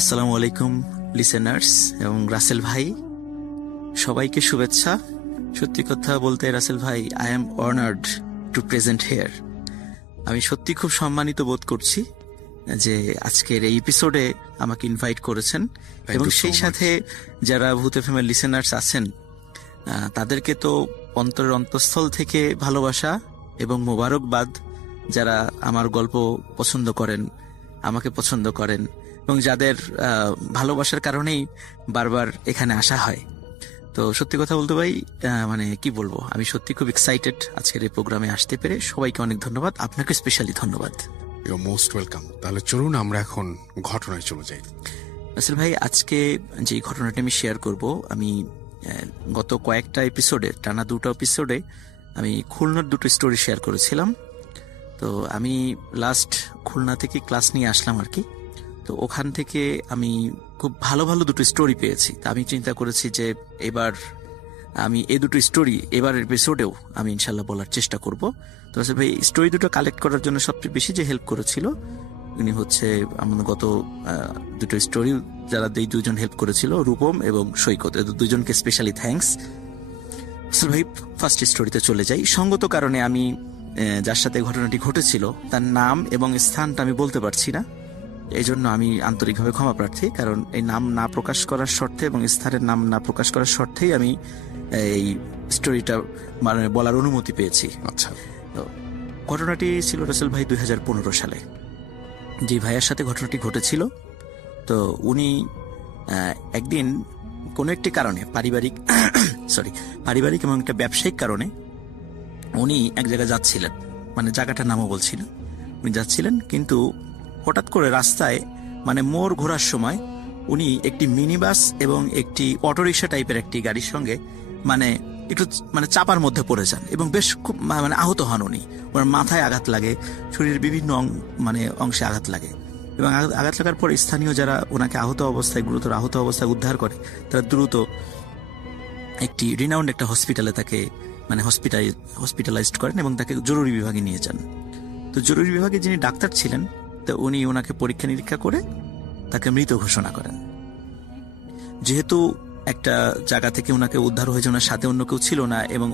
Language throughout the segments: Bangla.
আসসালামু আলাইকুম লিসেনার্স এবং রাসেল ভাই, সবাইকে শুভেচ্ছা। সত্যি কথা বলতে রাসেল ভাই, I am honoured two present hair. আমি সত্যি খুব সম্মানিত বোধ করছি যে আজকের এই এপিসোডে আমাকে ইনভাইট করেছেন এবং সেই সাথে যারা ভূত এফএমের লিসেনার্স আছেন তাদেরকে তো অন্তরের অন্তঃস্থল থেকে ভালোবাসা এবং মোবারকবাদ। যারা আমার গল্প পছন্দ করেন, আমাকে পছন্দ করেন এবং যাদের ভালোবাসার কারণেই বারবার এখানে আসা হয়। তো সত্যি কথা বলতে ভাই, মানে কি বলবো, আমি সত্যি খুব এক্সাইটেড আজকের এই প্রোগ্রামে আসতে পেরে। সবাইকে অনেক ধন্যবাদ, আপনাকে স্পেশালি ধন্যবাদ। You most welcome. তাহলে চলুন আমরা এখন ঘটনায় চলে যাই। আসলে ভাই, আজকে যে ঘটনাটা আমি শেয়ার করব, আমি গত কয়েকটা এপিসোডে, টানা দুটো এপিসোডে আমি খুলনার দুটো স্টোরি শেয়ার করেছিলাম। তো আমি লাস্ট খুলনা থেকে ক্লাস নিয়ে আসলাম আর কি। তো ওখান থেকে আমি খুব ভালো ভালো দুটো স্টোরি পেয়েছি। তা আমি চিন্তা করেছি যে এবার আমি এই দুটো স্টোরি এবার এপিসোডেও আমি ইনশাল্লাহ বলার চেষ্টা করব। তো আসলে ভাই, স্টোরি দুটো কালেক্ট করার জন্য সবচেয়ে বেশি যে হেল্প করেছিল উনি হচ্ছে আমাদের গত দুটো স্টোরি যারা এই দুজন হেল্প করেছিল, রূপম এবং সৈকত, দুজনকে স্পেশালি থ্যাঙ্কস। আসলে ভাই, ফার্স্ট স্টোরিতে চলে যাই। সঙ্গত কারণে আমি যার সাথে ঘটনাটি ঘটেছিল তার নাম এবং স্থানটা আমি বলতে পারছি না, এই জন্য আমি আন্তরিকভাবে ক্ষমা প্রার্থী। কারণ এই নাম না প্রকাশ করার শর্তে এবং স্থানের নাম না প্রকাশ করার শর্তেই আমি এই স্টোরিটা মানে বলার অনুমতি পেয়েছি। আচ্ছা, তো ঘটনাটি ছিল রাসেল ভাই 2015 সালে। যে ভাইয়ের সাথে ঘটনাটি ঘটেছিল, তো উনি একদিন কোনো একটি কারণে পারিবারিক এবং একটা ব্যবসায়িক কারণে উনি এক জায়গায় যাচ্ছিলেন, মানে জায়গাটার নামও বলছিল। উনি যাচ্ছিলেন, কিন্তু হঠাৎ করে রাস্তায় মানে মোড় ঘোরার সময় উনি একটি মিনি বাস এবং একটি অটোরিকশা টাইপের একটি গাড়ির সঙ্গে মানে একটু মানে চাপার মধ্যে পড়ে যান এবং বেশ খুব মানে আহত হন উনি। ওনার মাথায় আঘাত লাগে, শরীরের বিভিন্ন মানে অংশে আঘাত লাগে এবং আঘাত লাগার পর স্থানীয় যারা ওনাকে গুরুতর আহত অবস্থায় উদ্ধার করে, তারা দ্রুত একটি রিনাউন্ড একটা হসপিটালে তাকে মানে হসপিটালাইজড করেন এবং তাকে জরুরি বিভাগে নিয়ে যান। তো জরুরি বিভাগে যিনি ডাক্তার ছিলেন, তো উনি ওনাকে পরীক্ষা নিরীক্ষা করে তাকে মৃত ঘোষণা করেন। যেহেতু একটা জায়গা থেকে ওনাকে উদ্ধার হয়েছে, ওনার সাথে অন্য কেউ ছিল না এবং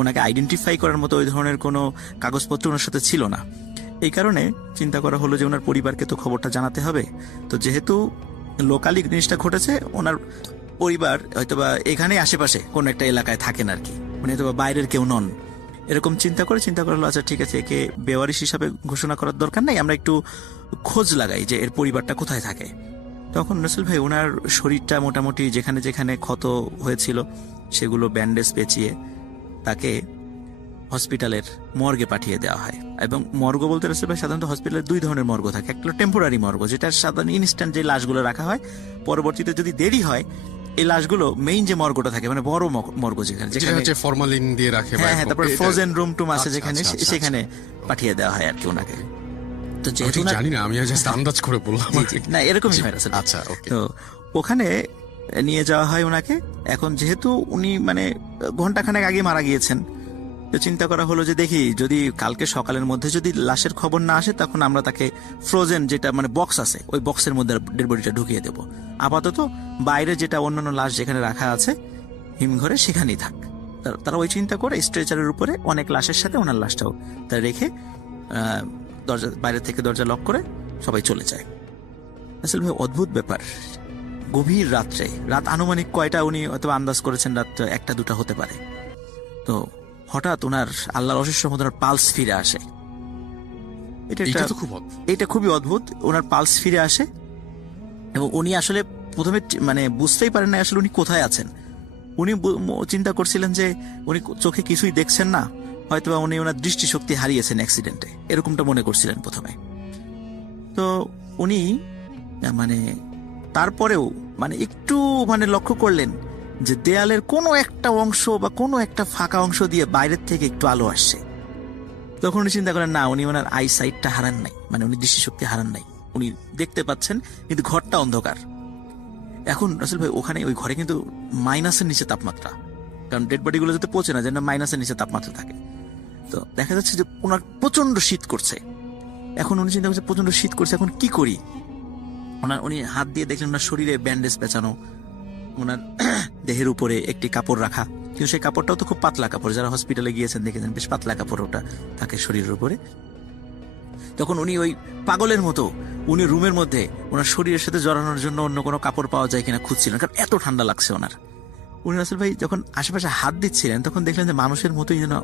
ওনাকে আইডেন্টিফাই করার মতো ওই ধরনের কোনো কাগজপত্র ওনার সাথে ছিল না। এই কারণে চিন্তা করা হলো যে ওনার পরিবারকে তো খবরটা জানাতে হবে। তো যেহেতু লোকালি জিনিসটা ঘটেছে, ওনার পরিবার হয়তোবা এখানে আশেপাশে কোনো একটা এলাকায় থাকেন আর কি, উনি হয়তোবা বাইরের কেউ নন। এরকম চিন্তা করা হলো, আচ্ছা ঠিক আছে, একে বেওয়ারিশ হিসাবে ঘোষণা করার দরকার নেই, আমরা একটু খোঁজ লাগাই যে এর পরিবারটা কোথায় থাকে। তখন রাসেল ভাই ওনার শরীরটা মোটামুটি যেখানে যেখানে ক্ষত হয়েছিল সেগুলো ব্যান্ডেজ পেঁচিয়ে তাকে হসপিটালের মর্গে পাঠিয়ে দেওয়া হয়। এবং মর্গ বলতে রাসেল ভাই, সাধারণত হসপিটালে দুই ধরনের মর্গ থাকে। একটা টেম্পোরারি মর্গ, যেটা সাধারণ ইনস্ট্যান্ট যে লাশগুলো রাখা হয়, পরবর্তীতে যদি দেরি হয় এই লাশগুলো মেইন যে মর্গটা থাকে মানে বড় মর্গ যেখানে ফরমালিন দিয়ে রাখে, হ্যাঁ, তারপর ফ্রোজেন রুম টুম আছে যেখানে, সেখানে পাঠিয়ে দেওয়া হয় আর কি ওনাকে। তো যেহেতু জানি না, আমি জাস্ট আন্দাজ করে বললাম, না এরকমই হয় রাসেল। আচ্ছা, ওকে। তো ওখানে নিয়ে যাওয়া হয় ওনাকে। এখন যেহেতু উনি মানে ঘন্টাখানেক আগে মারা গিয়েছেন, তো চিন্তা করা হলো যে দেখি যদি কালকে সকালের মধ্যে যদি লাশের খবর না আসে, তখন আমরা তাকে ফ্রোজেন যেটা মানে বক্স আছে ওই বক্সের মধ্যে ডেড বডিটা ঢুকিয়ে দেবো। আপাতত বাইরে যেটা অন্যান্য লাশ যেখানে রাখা আছে হিমঘরে, সেখানেই থাক। তারা ওই চিন্তা করে স্ট্রেচারের উপরে অনেক লাশের সাথে ওনার লাশটাও তারা রেখে দরজা বাইরে থেকে দরজা লক করে সবাই চলে যায়। আসলে ভাই অদ্ভুত ব্যাপার, গভীর রাত আনুমানিক কয়টা উনি অথবা আন্দাজ করেছেন রাত 1-2 হতে পারে। তো হঠাৎ ওনার আল্লাহর অশেষ রহমতে ওনার পালস ফিরে আসে। এটা খুবই অদ্ভুত। ওনার পালস ফিরে আসে এবং উনি আসলে প্রথমে মানে বুঝতেই পারেন না আসলে উনি কোথায় আছেন। উনি চিন্তা করছিলেন যে উনি চোখে কিছুই দেখছেন না, হয়তোবা উনি ওনার দৃষ্টিশক্তি হারিয়েছেন অ্যাক্সিডেন্টে, এরকমটা মনে করছিলেন প্রথমে। তো উনি মানে তারপরেও মানে একটু মানে লক্ষ্য করলেন যে দেয়ালের কোনো একটা অংশ বা কোনো একটা ফাঁকা অংশ দিয়ে বাইরের থেকে একটু আলো আসছে। তখন উনি চিন্তা করেন না, উনি ওনার আই সাইটটা হারান নাই, মানে উনি দৃষ্টিশক্তি হারান নাই, উনি দেখতে পাচ্ছেন, কিন্তু ঘরটা অন্ধকার। এখন রাসেল ভাই ওখানে ওই ঘরে কিন্তু মাইনাসের নিচে তাপমাত্রা, কারণ ডেড বডি গুলো যাতে পচে না, যেন মাইনাসের নিচে তাপমাত্রা থাকে। তো দেখা যাচ্ছে যে ওনার প্রচন্ড শীত করছে। এখন উনি চিন্তা করছে প্রচন্ড শীত করছে, এখন কি করি। উনি হাত দিয়ে দেখলেন ওনার শরীরে ব্যান্ডেজ পেঁচানো, ওনার দেহের উপরে একটি কাপড় রাখা, কিন্তু সেই কাপড়টাও তো খুব পাতলা কাপড়, যারা হসপিটালে গিয়েছেন দেখেছেন বেশ পাতলা কাপড় ওটা থাকে শরীরের উপরে। তখন উনি ওই পাগলের মতো উনি রুমের মধ্যে ওনার শরীরের সাথে জড়ানোর জন্য অন্য কোনো কাপড় পাওয়া যায় কিনা খুঁজছিলেন, কারণ এত ঠান্ডা লাগছে ওনার। উনি রাসেল ভাই যখন আশেপাশে হাত দিচ্ছিলেন তখন দেখলেন যে মানুষের মতোই যেন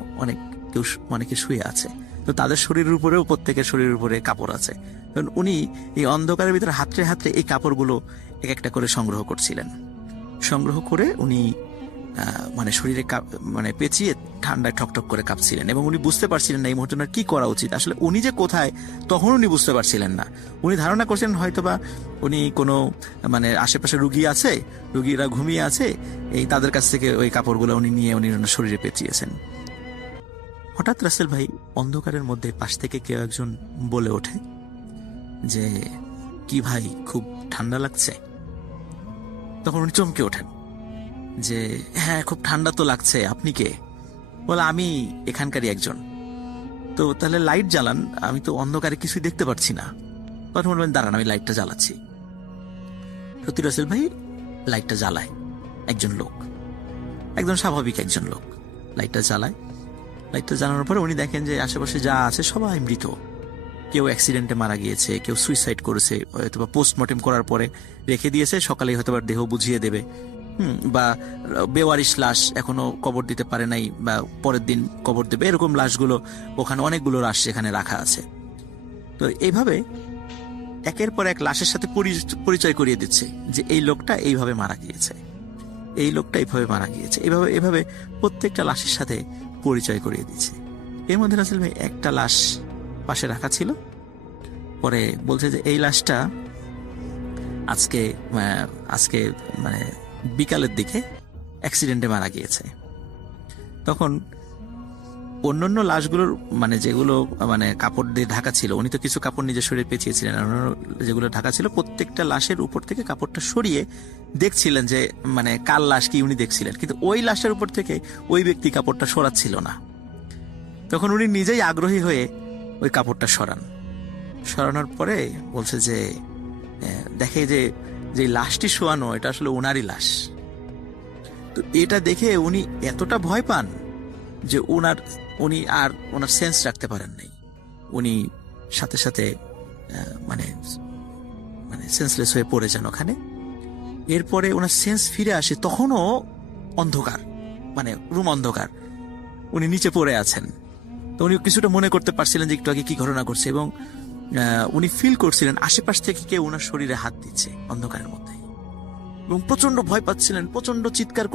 অনেকে শুয়ে আছে, তো তাদের শরীরের উপরেও প্রত্যেকের শরীরের উপরে কাপড় আছে। কারণ উনি এই অন্ধকারের ভিতরে হাতড়ে হাতড়ে এই কাপড়গুলো এক একটা করে সংগ্রহ করছিলেন। সংগ্রহ করে উনি মানে শরীরে মানে পেঁচিয়ে ঠান্ডায় ঠকঠক করে কাঁপছিলেন, এবং উনি বুঝতে পারছিলেন না এই মুহূর্তে ওনার কি করা উচিত। আসলে উনি যে কোথায় তখন উনি বুঝতে পারছিলেন না। উনি ধারণা করছিলেন হয়তোবা উনি কোনো মানে আশেপাশে রুগী আছে, রুগীরা ঘুমিয়ে আছে, এই তাদের কাছ থেকে ওই কাপড়গুলো উনি নিয়ে উনি ওনার শরীরে পেঁচিয়েছেন। হঠাৎ রাসেল ভাই অন্ধকারের মধ্যে পাশ থেকে কেউ একজন বলে ওঠে যে, কি ভাই খুব ঠান্ডা লাগছে? তখন উনি চমকে ওঠেন যে, হ্যাঁ খুব ঠান্ডা তো লাগছে, আপনি কে? বলে, আমি এখানকারই একজন। তো তাহলে লাইট জ্বালান, আমি তো অন্ধকারে কিছুই দেখতে পাচ্ছি না। তখন বলবেন, দাঁড়ান আমি লাইটটা জ্বালাচ্ছি। সত্যি রাসেল ভাই লাইটটা জ্বালায় একজন লোক, একদম স্বাভাবিক একজন লোক লাইটটা জ্বালায়। লাইটটা জ্বালানোর পরে উনি দেখেন যে আশেপাশে যা আছে সবাই মৃত। কেউ অ্যাক্সিডেন্টে মারা গিয়েছে, কেউ সুইসাইড করেছে, হয়তোবা পোস্টমর্টেম করার পরে রেখে দিয়েছে, সকালে হয়তোবা দেহ বুঝিয়ে দেবে, বা বেওয়ারিশ লাশ এখনো কবর দিতে পারে নাই বা পরের দিন কবর দেবে, এরকম লাশগুলো ওখানে অনেকগুলো লাশ সেখানে রাখা আছে। তো এইভাবে একের পর এক লাশের সাথে পরিচয় করিয়ে দিচ্ছে যে এই লোকটা এইভাবে মারা গিয়েছে, এই লোকটা এইভাবে মারা গিয়েছে, এভাবে এভাবে প্রত্যেকটা লাশের সাথে পরিচয় করিয়ে দিচ্ছে। এর মধ্যে রাসেল ভাই একটা লাশ পাশে রাখা ছিল। পরে বলছে যে এই লাশটা আজকে মানে বিকালের দিকে অ্যাক্সিডেন্টে মারা গিয়েছে। তখন অন্যান্য লাশগুলোর মানে যেগুলো মানে কাপড় দিয়ে ঢাকা ছিল, উনি তো কিছু কাপড় নিজের শরীরে পেঁচিয়েছিলেন, অন্যান্য যেগুলো ঢাকা ছিল প্রত্যেকটা লাশের উপর থেকে কাপড়টা সরিয়ে দেখছিলেন যে মানে কার লাশ কি উনি দেখছিলেন, কিন্তু ওই লাশের উপর থেকে ওই ব্যক্তি কাপড়টা সরাচ্ছিল না। তখন উনি নিজেই আগ্রহী হয়ে ওই কাপড়টা সরানোর পরে বলছে যে দেখে যে লাশটি শোয়ানো এটা আসলে ওনারই লাশ। তো এটা দেখে উনি এতটা ভয় পান যে উনি আর ওনার সেন্স রাখতে পারেন নাই। উনি সাথে সাথে মানে সেন্সলেস হয়ে পড়ে যান ওখানে। এরপরে ওনার সেন্স ফিরে আসে, তখনও অন্ধকার, মানে রুম অন্ধকার, উনি নিচে পড়ে আছেন। তো উনি কিছুটা মনে করতে পারছিলেন যে একটু আগে কি ঘটনা ঘটছে, এবং উনি ফিল করছিলেন আশেপাশ থেকে কেউ ওনার শরীরে হাত দিচ্ছে অন্ধকারের মধ্যে, এবং প্রচন্ড ভয় পাচ্ছিলেন, প্রচন্ড চিৎকার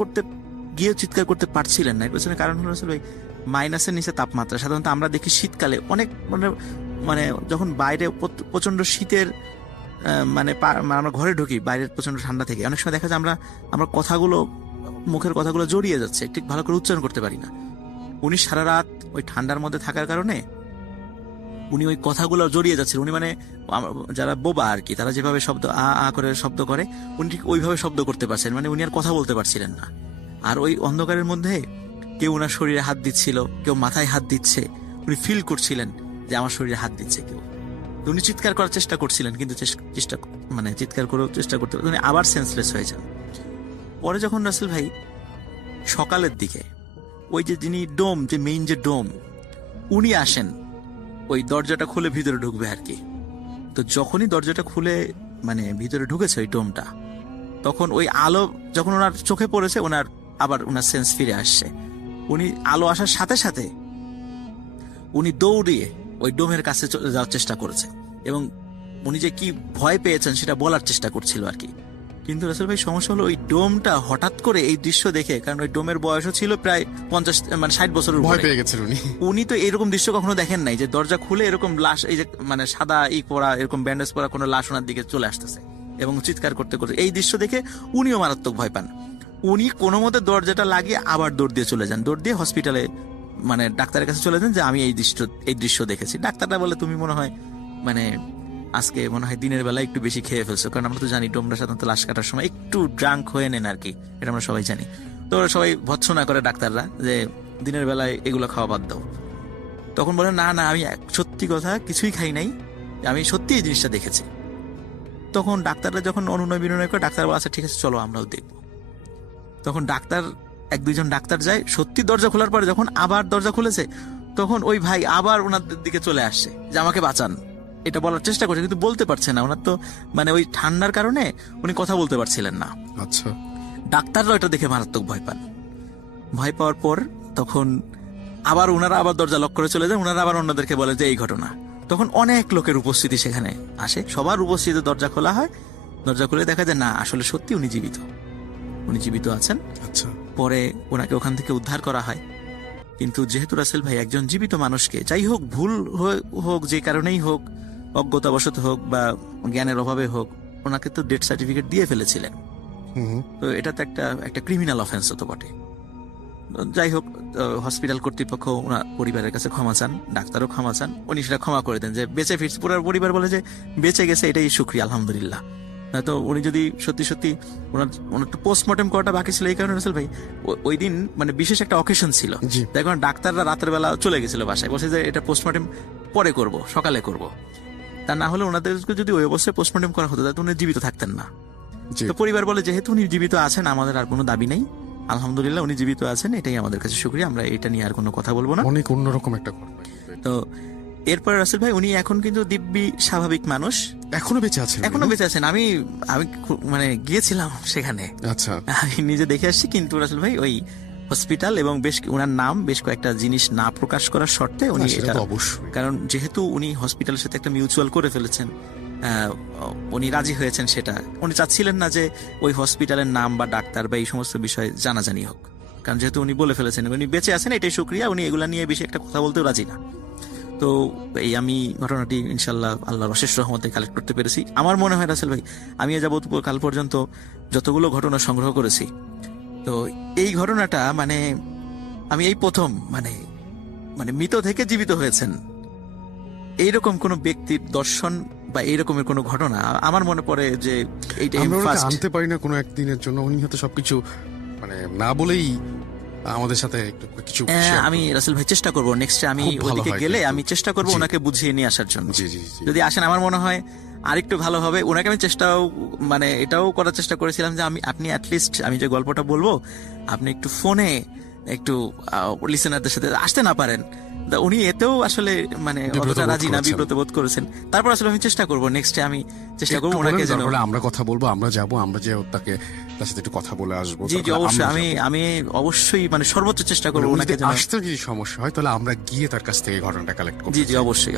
করতে পারছিলেন না। এর পেছনে কারণ হলো আসলে মাইনাসের নিচে তাপমাত্রা। সাধারণত আমরা দেখি শীতকালে অনেক মানে যখন বাইরে প্রচন্ড শীতের মানে আমরা ঘরে ঢুকি, বাইরের প্রচন্ড ঠান্ডা থেকে অনেক সময় দেখা যায় আমরা মুখের কথাগুলো জড়িয়ে যাচ্ছে, ঠিক ভালো করে উচ্চারণ করতে পারি না। উনি সারা রাত ওই ঠান্ডার মধ্যে থাকার কারণে উনি ওই কথাগুলো জড়িয়ে যাচ্ছিলেন। উনি মানে যারা বোবা আর কি, তারা যেভাবে শব্দ আ করে শব্দ করে উনি ঠিক ওইভাবে শব্দ করতে পারছেন, মানে উনি আর কথা বলতে পারছিলেন না। আর ওই অন্ধকারের মধ্যে কেউ ওনার শরীরে হাত দিচ্ছিল, কেউ মাথায় হাত দিচ্ছে, উনি ফিল করছিলেন যে আমার শরীরে হাত দিচ্ছে কেউ। উনি চিৎকার করার চেষ্টা করছিলেন, কিন্তু চিৎকার করেও চেষ্টা করতে উনি আবার সেন্সলেস হয়ে যান। পরে যখন রাসেল ভাই সকালের দিকে ওই যে যিনি মেইন ডোম উনি আসেন, ওই দরজাটা খুলে ভিতরে ঢুকবে আর কি। তো যখনই দরজাটা খুলে মানে ভিতরে ঢুকেছে ওই ডোমটা, তখন ওই আলো যখন ওনার চোখে পড়েছে, আবার ওনার সেন্স ফিরে আসছে। উনি আলো আসার সাথে সাথে উনি দৌড়িয়ে ওই ডোমের কাছে যাওয়ার চেষ্টা করেছে, এবং উনি যে কি ভয় পেয়েছেন সেটা বলার চেষ্টা করছিল আর কি। কিন্তু রাসেল ভাই সমস্যা হলো ওই ডোমটা হঠাৎ করে এই দৃশ্য দেখে, কারণ ওই ডোমের বয়সও ছিল প্রায় 60 বছরের, ভয় পেয়ে গেছেন উনি তো এরকম দৃশ্য কখনো দেখেন নাই যে দরজা খুলে এরকম লাশ, এই যে মানে সাদা পরা এরকম ব্যান্ডেজ পরা কোনো লাশ ওনার দিকে চলে আসতেছে এবং চিৎকার করতে করতে। এই দৃশ্য দেখে উনিও মারাত্মক ভয় পান। উনি কোনো মতে দরজাটা লাগিয়ে আবার দৌড় দিয়ে হসপিটালে মানে ডাক্তারের কাছে চলে যান যে আমি এই দৃশ্য দেখেছি। ডাক্তাররা বলে, তুমি মনে হয় মানে আজকে মনে হয় দিনের বেলা একটু বেশি খেয়ে ফেলছো, কারণ আমরা তো জানি ডোমরা সাধারণত লাশ কাটার সময় একটু ড্রাঙ্ক হয়ে নেন আর কি, এটা আমরা সবাই জানি। তো ওরা সবাই ভৎসনা করে ডাক্তাররা যে দিনের বেলায় এগুলো খাওয়া বাদ দাও। তখন বলে, না আমি সত্যি কথা কিছুই খাই নাই, আমি সত্যি এই জিনিসটা দেখেছি। তখন ডাক্তাররা যখন অনুনয় বিনয় করে, ডাক্তার বলে আচ্ছা ঠিক আছে চলো আমরাও দেখবো। তখন ডাক্তার 1-2 জন ডাক্তার যায়, সত্যি দরজা খোলার পরে যখন আবার দরজা খুলেছে, তখন ওই ভাই আবার ওনাদের দিকে চলে আসছে যে আমাকে বাঁচান, এটা বলার চেষ্টা করছে কিন্তু বলতে পারছে না। ওনার তো মানে ওই ঠান্ডার কারণে উনি কথা বলতে পারছিলেন না। আচ্ছা, ডাক্তাররা এটা দেখে মারাত্মক ভয় পান। ভয় পাওয়ার পর তখন আবার ওনারা আবার দরজা লক করে চলে যায়। ওনারা আবার অন্যদেরকে বলে যে এই ঘটনা। তখন অনেক লোকের উপস্থিতি সেখানে আসে, সবার উপস্থিতিতে দরজা খোলা হয়। দরজা খুলে দেখা যায় না, আসলে সত্যি উনি জীবিত, উনি জীবিত আছেন। আচ্ছা, পরে ওনাকে ওখান থেকে উদ্ধার করা হয়। কিন্তু যেহেতু রাসেল ভাই একজন জীবিত মানুষকে, যাই হোক ভুল হোক, যে কারণেই হোক, অজ্ঞতাবশত হোক বা জ্ঞানের অভাবে হোক, ওনাকে তো ডেথ সার্টিফিকেট দিয়ে ফেলেছিলেন। তো এটা তো একটা ক্রিমিনাল অফেন্স হতো বটে। যাই হোক, হসপিটাল কর্তৃপক্ষ ওনার পরিবারের কাছে ক্ষমা চান, ডাক্তারও ক্ষমা চান, উনি সেটা ক্ষমা করে দেন যে বেঁচে ফিরছে। পুরো পরিবার বলে যে বেঁচে গেছে, এটাই শুকরিয়া, আলহামদুলিল্লাহ। তো উনি যদি সত্যি ওনার তো পোস্টমর্টম করাটা বাকি ছিল। এই কারণে রাসেল ভাই ওই দিন মানে বিশেষ একটা অকেশন ছিল, এখন ডাক্তাররা রাতের বেলা চলে গেছিল বাসায়, বলছে যে এটা পোস্টমর্টম পরে করব, সকালে করব। তা না হলে ওনাদেরকে যদি ওই অবস্থায় পোস্টমর্টম করা হতো তাহলে উনি জীবিত থাকতেন না। তো পরিবার বলে যেহেতু উনি জীবিত আছেন, আমাদের আর কোনো দাবি নেই, আলহামদুলিল্লাহ উনি জীবিত আছেন, এটাই আমাদের কাছে শুকরিয়া, আমরা এটা নিয়ে আর কোনো কথা বলবো না। অনেক অন্যরকম একটা তো এরপর রাসেল ভাই উনি এখন কিন্তু দিব্যি স্বাভাবিক মানুষ, এখনো বেঁচে আছেন। এখনো বেঁচে আছেন। আমি মানে গিয়েছিলাম সেখানে, আচ্ছা, আমি নিজে দেখে আসছি। কিন্তু রাসেল ভাই ওই হসপিটাল এবং ওনার নাম বেশ কয়েকটা জিনিস না প্রকাশ করার শর্তে উনি এটা, কারণ যেহেতু উনি হসপিটালের সাথে একটা মিউচুয়াল করে ফেলেছেন, উনি রাজি হয়েছেন, সেটা উনি চাচ্ছিলেন না যে ওই হসপিটালের নাম বা ডাক্তার বা এই সমস্ত বিষয়ে জানাজানি হোক। কারণ যেহেতু উনি বলে ফেলেছেন উনি বেঁচে আছেন, এটাই শুকরিয়া, উনি এগুলা নিয়ে বেশি একটা কথা বলতেও রাজি না। তো এই আমি ঘটনাটি ইনশাল্লাহ আল্লাহর অশেষ রহমতে কালেক্ট করতে পেরেছি। আমার মনে হয় রাসেল ভাই, আমি যাবত কাল পর্যন্ত যতগুলো ঘটনা সংগ্রহ করেছি, তো এই ঘটনাটা মানে আমি এই প্রথম মানে মৃত থেকে জীবিত হয়েছেন এইরকম কোন ব্যক্তির দর্শন বা এইরকমের কোন ঘটনা আমার মনে পড়ে যে এইটাই আনতে পারি না কোনো একদিনের জন্য। উনি হয়তো সবকিছু মানে না বলেই আমাদের সাথে একটু কিছু। আমি রাসেল ভাই চেষ্টা করবো নেক্সট আমি ওইদিকে গেলে আমি চেষ্টা করবো ওনাকে বুঝিয়ে নিয়ে আসার জন্য। যদি আসেন আমার মনে হয় আরেকটু ভালো হবে। ওনাকে আমি এটাও করার চেষ্টা করেছিলাম যে আপনি অ্যাটলিস্ট আমি যে গল্পটা বলবো আপনি একটু ফোনে একটু লিসেনারদের সাথে আসতে না পারেন, উনি এতেও আসলে মানে অতটা রাজি না, বিব্রত বোধ করেছেন। তারপর আসলে আমি চেষ্টা করবো নেক্সটে, আমি চেষ্টা করবো ওনাকে যেন আমরা কথা বলবো, আমরা যাবো, আমরা যে তার সাথে একটু কথা বলে আসবো। জি জি অবশ্যই, আমি অবশ্যই মানে সর্বোচ্চ চেষ্টা করবো ওনাকে যেন আসতে যদি সমস্যা হয় তাহলে আমরা গিয়ে তার কাছ থেকে ঘটনাটা কালেক্ট করব। জি জি অবশ্যই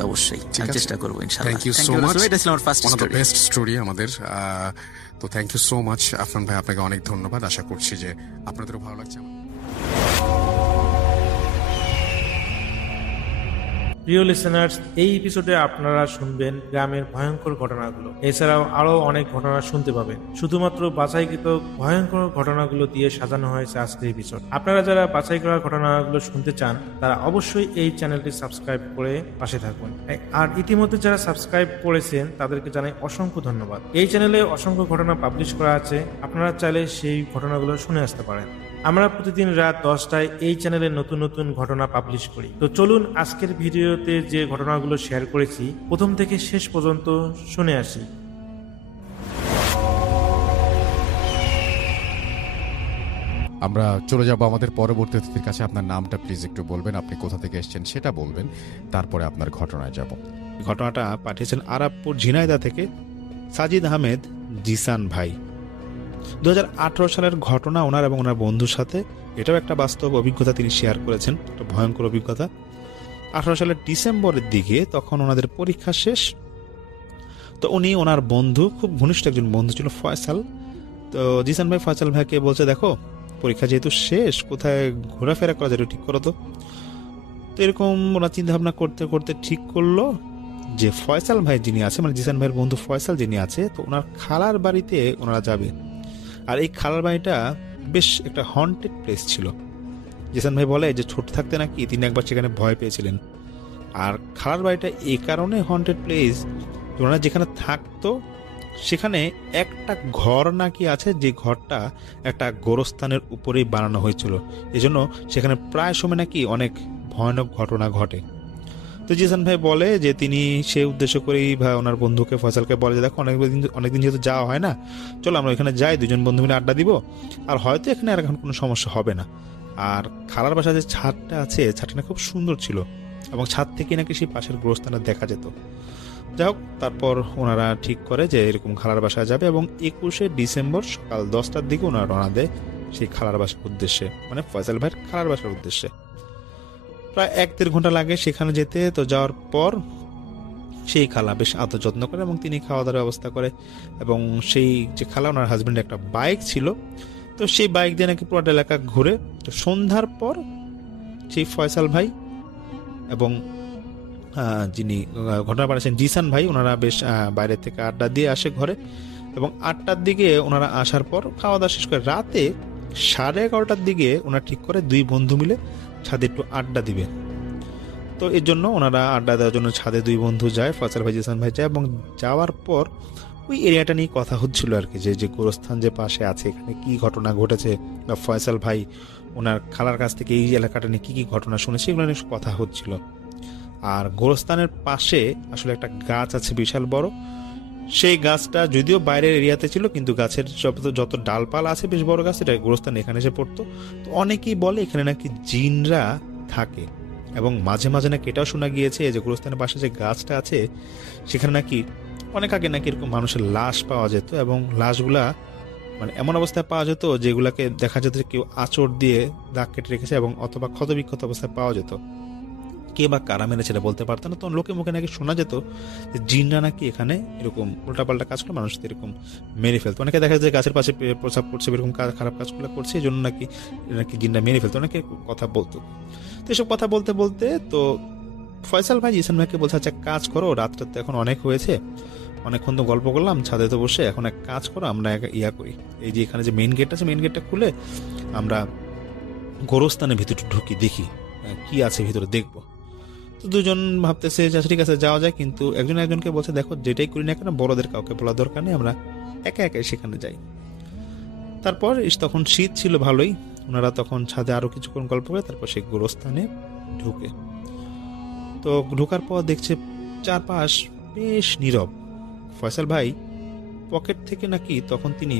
আমি চেষ্টা করবো ইনশাআল্লাহ। থ্যাংক ইউ সো মাচ, এটা ছিল আমার ফার্স্ট স্টোরি, বেস্ট স্টোরি আমাদের। তো thank you so much Afran ভাই, আপনাকে অনেক ধন্যবাদ। আশা করছি যে আপনাদেরও ভালো লাগছে। প্রিয় লিসেনার্স, এই এপিসোডে আপনারা শুনবেন গ্রামের ভয়ঙ্কর ঘটনাগুলো। এছাড়াও আরো অনেক ঘটনা শুনতে পাবেন। শুধুমাত্র বাছাইকৃত ভয়ঙ্কর ঘটনাগুলো দিয়ে সাজানো হয়েছে আজকের এপিসোড। আপনারা যারা বাছাই করা ঘটনাগুলো শুনতে চান তারা অবশ্যই এই চ্যানেলটি সাবস্ক্রাইব করে পাশে থাকুন। আর ইতিমধ্যে যারা সাবস্ক্রাইব করেছেন তাদেরকে জানাই অসংখ্য ধন্যবাদ। এই চ্যানেলে অসংখ্য ঘটনা পাবলিশ করা আছে, আপনারা চাইলে সেই ঘটনাগুলো শুনে আসতে পারেন। আমরা প্রতিদিন রাত 10টায় এই চ্যানেলে নতুন নতুন ঘটনা পাবলিশ করি। তো চলুন আজকের ভিডিওতে যে ঘটনাগুলো শেয়ার করেছি প্রথম থেকে শেষ পর্যন্ত শুনে আসি। আমরা চলে যাব আমাদের পরবর্তী অতিথির কাছে। আপনার নামটা প্লিজ একটু বলবেন, আপনি কোথা থেকে এসেছেন সেটা বলবেন, তারপরে আপনার ঘটনায় যাব। ঘটনাটা পাঠিয়েছেন আরাবপুর ঝিনাইদহ থেকে সাজিদ আহমেদ জিসান ভাই। 2018 সালের ঘটনা ওনার এবং ওনার বন্ধুর সাথে। এটাও একটা বাস্তব অভিজ্ঞতা তিনি শেয়ার করেছেন, একটা ভয়ঙ্কর অভিজ্ঞতা। 18 সালের ডিসেম্বরের দিকে তখন ওনাদের পরীক্ষা শেষ। তো উনি ওনার বন্ধু, খুব ঘনিষ্ঠ একজন বন্ধু ছিল ফয়সাল। তো জিসান ভাই ফয়সাল ভাইকে বলছে, দেখো পরীক্ষা যেহেতু শেষ, কোথায় ঘোরাফেরা করা যায় ঠিক করো তো। তো এরকম ওরা চিন্তা ভাবনা করতে করতে ঠিক করলো যে ফয়সাল ভাই যিনি আছে, মানে জিসান ভাইয়ের বন্ধু ফয়সাল যিনি আছে, তো ওনার খালার বাড়িতে ওনারা যাবে। আর এই খালার বাড়িটা বেশ একটা হন্টেড প্লেস ছিল। জিসান ভাই বলে যে ছোট থাকতে নাকি তিনি একবার সেখানে ভয় পেয়েছিলেন। আর খালার বাড়িটা এই কারণে হন্টেড প্লেস, ওনারা যেখানে থাকতো সেখানে একটা ঘর নাকি আছে, যে ঘরটা একটা গোরস্থানের উপরেই বানানো হয়েছিল। এজন্য সেখানে প্রায় সময় নাকি অনেক ভয়ানক ঘটনা ঘটে। তো জিসান ভাই বলে যে তিনি সে উদ্দেশ্য করেই ভাই ওনার বন্ধুকে ফয়সালকে বলে যে দেখো অনেকদিন যেহেতু যাওয়া হয় না, চলো আমরা এখানে যাই, দুজন বন্ধু মিলে আড্ডা দিব, আর হয়তো এখানে আর এখন কোনো সমস্যা হবে না। আর খালার বাসা যে ছাদটা আছে, ছাদটা না খুব সুন্দর ছিল এবং ছাদ থেকে নাকি সেই পাশের গোরস্থানটা দেখা যেত। যাই হোক, তারপর ওনারা ঠিক করে যে এরকম খালার বাসায় যাবে এবং 21শে ডিসেম্বর সকাল 10টার দিকে ওনারা রওনা দেয় সেই খালার বাসার উদ্দেশ্যে, মানে ফয়সাল ভাইয়ের খালার বাসার উদ্দেশ্যে। প্রায় 1-1.5 ঘন্টা লাগে সেখানে যেতে। তো যাওয়ার পর সেই খালা বেশ আদর যত্ন করে এবং তিনি খাওয়া দাওয়ার ব্যবস্থা করে, এবং সেই যে খালা ওনার হাজবেন্ডের একটা বাইক ছিল, তো সেই বাইক দিয়ে নাকি পুরো এলাকা ঘুরে। তো সন্ধ্যার পর সেই ফয়সাল ভাই এবং যিনি ঘটনা পাঠাচ্ছেন জিসান ভাই, ওনারা বেশ বাইরে থেকে আড্ডা দিয়ে আসে ঘরে, এবং 8টার দিকে ওনারা আসার পর খাওয়া দাওয়া শেষ করে রাতে 11:30টার দিকে ওনারা ঠিক করে 2 বন্ধু মিলে ছাদে একটু আড্ডা দিবে। তো এর জন্য ওনারা আড্ডা দেওয়ার জন্য ছাদে 2 বন্ধু যায়, ফয়সাল ভাই জিসান ভাই যায়, এবং যাওয়ার পর ওই এরিয়াটা নিয়ে কথা হচ্ছিল আর কি, যে গোরস্থান যে পাশে আছে এখানে কি ঘটনা ঘটেছে, বা ফয়সাল ভাই ওনার খালার কাছ থেকে এই এলাকাটা নিয়ে কি ঘটনা শুনেছে, এগুলো নিয়ে কথা হচ্ছিল। আর গোরস্থানের পাশে আসলে একটা গাছ আছে বিশাল বড়, সেই গাছটা যদিও বাইরের এরিয়াতে ছিল কিন্তু গাছের যত ডালপালা আছে বেশ বড় গাছ, এটা গোরস্থান এখানে এসে পড়তো। তো অনেকেই বলে এখানে নাকি জিনরা থাকে, এবং মাঝে মাঝে নাকি এটাও শোনা গিয়েছে যে গোরস্থানের পাশে যে গাছটা আছে সেখানে নাকি অনেক আগে নাকি এরকম মানুষের লাশ পাওয়া যেত, এবং লাশগুলা মানে এমন অবস্থায় পাওয়া যেত যেগুলাকে দেখা যেত যে কেউ আঁচড় দিয়ে দাগ কেটে রেখেছে, এবং অথবা ক্ষতবিক্ষত অবস্থায় পাওয়া যেত। কে বা কারা মেরেছে এটা বলতে পারতো না। তো লোকে মুখে নাকি শোনা যেত যে জিনরা নাকি এখানে এরকম উল্টাপাল্টা কাজ করে মানুষদের এরকম মেরে ফেলতো। অনেকে দেখা যায় গাছের পাশে প্রসাব করছে, এরকম খারাপ কাজগুলো করছে, এই জন্য নাকি জিনরা মেরে ফেলতো, অনেকে কথা বলতো। তো এসব কথা বলতে বলতে তো ফয়সাল ভাই জিসান ভাইকে বলছে, আচ্ছা কাজ করো, রাতটা তো এখন অনেক হয়েছে, অনেকক্ষণ তো গল্প করলাম ছাদে তো বসে, এখন এক কাজ করো, আমরা ইয়া করি, এই যে এখানে যে মেইন গেট আছে মেইন গেটটা খুলে আমরা গোরস্থানের ভিতরে ঢুকি, দেখি কি আছে ভিতরে দেখবো। তো দুজন ভাবতেছে যে ঠিক আছে যাওয়া যায়, কিন্তু একজন একজনকে বলছে দেখো যেটাই করি না কেন বড়দের কাউকে বলার দরকার নেই, আমরা একা একাই সেখানে যাই। তারপর তখন শীত ছিল ভালোই, ওনারা তখন ছাদে আরো কিছুক্ষণ গল্প করে তারপর সেই গোরস্থানে ঢুকে। তো ঢোকার পর দেখছে চারপাশ বেশ নীরব। ফয়সাল ভাই পকেট থেকে নাকি তখন তিনি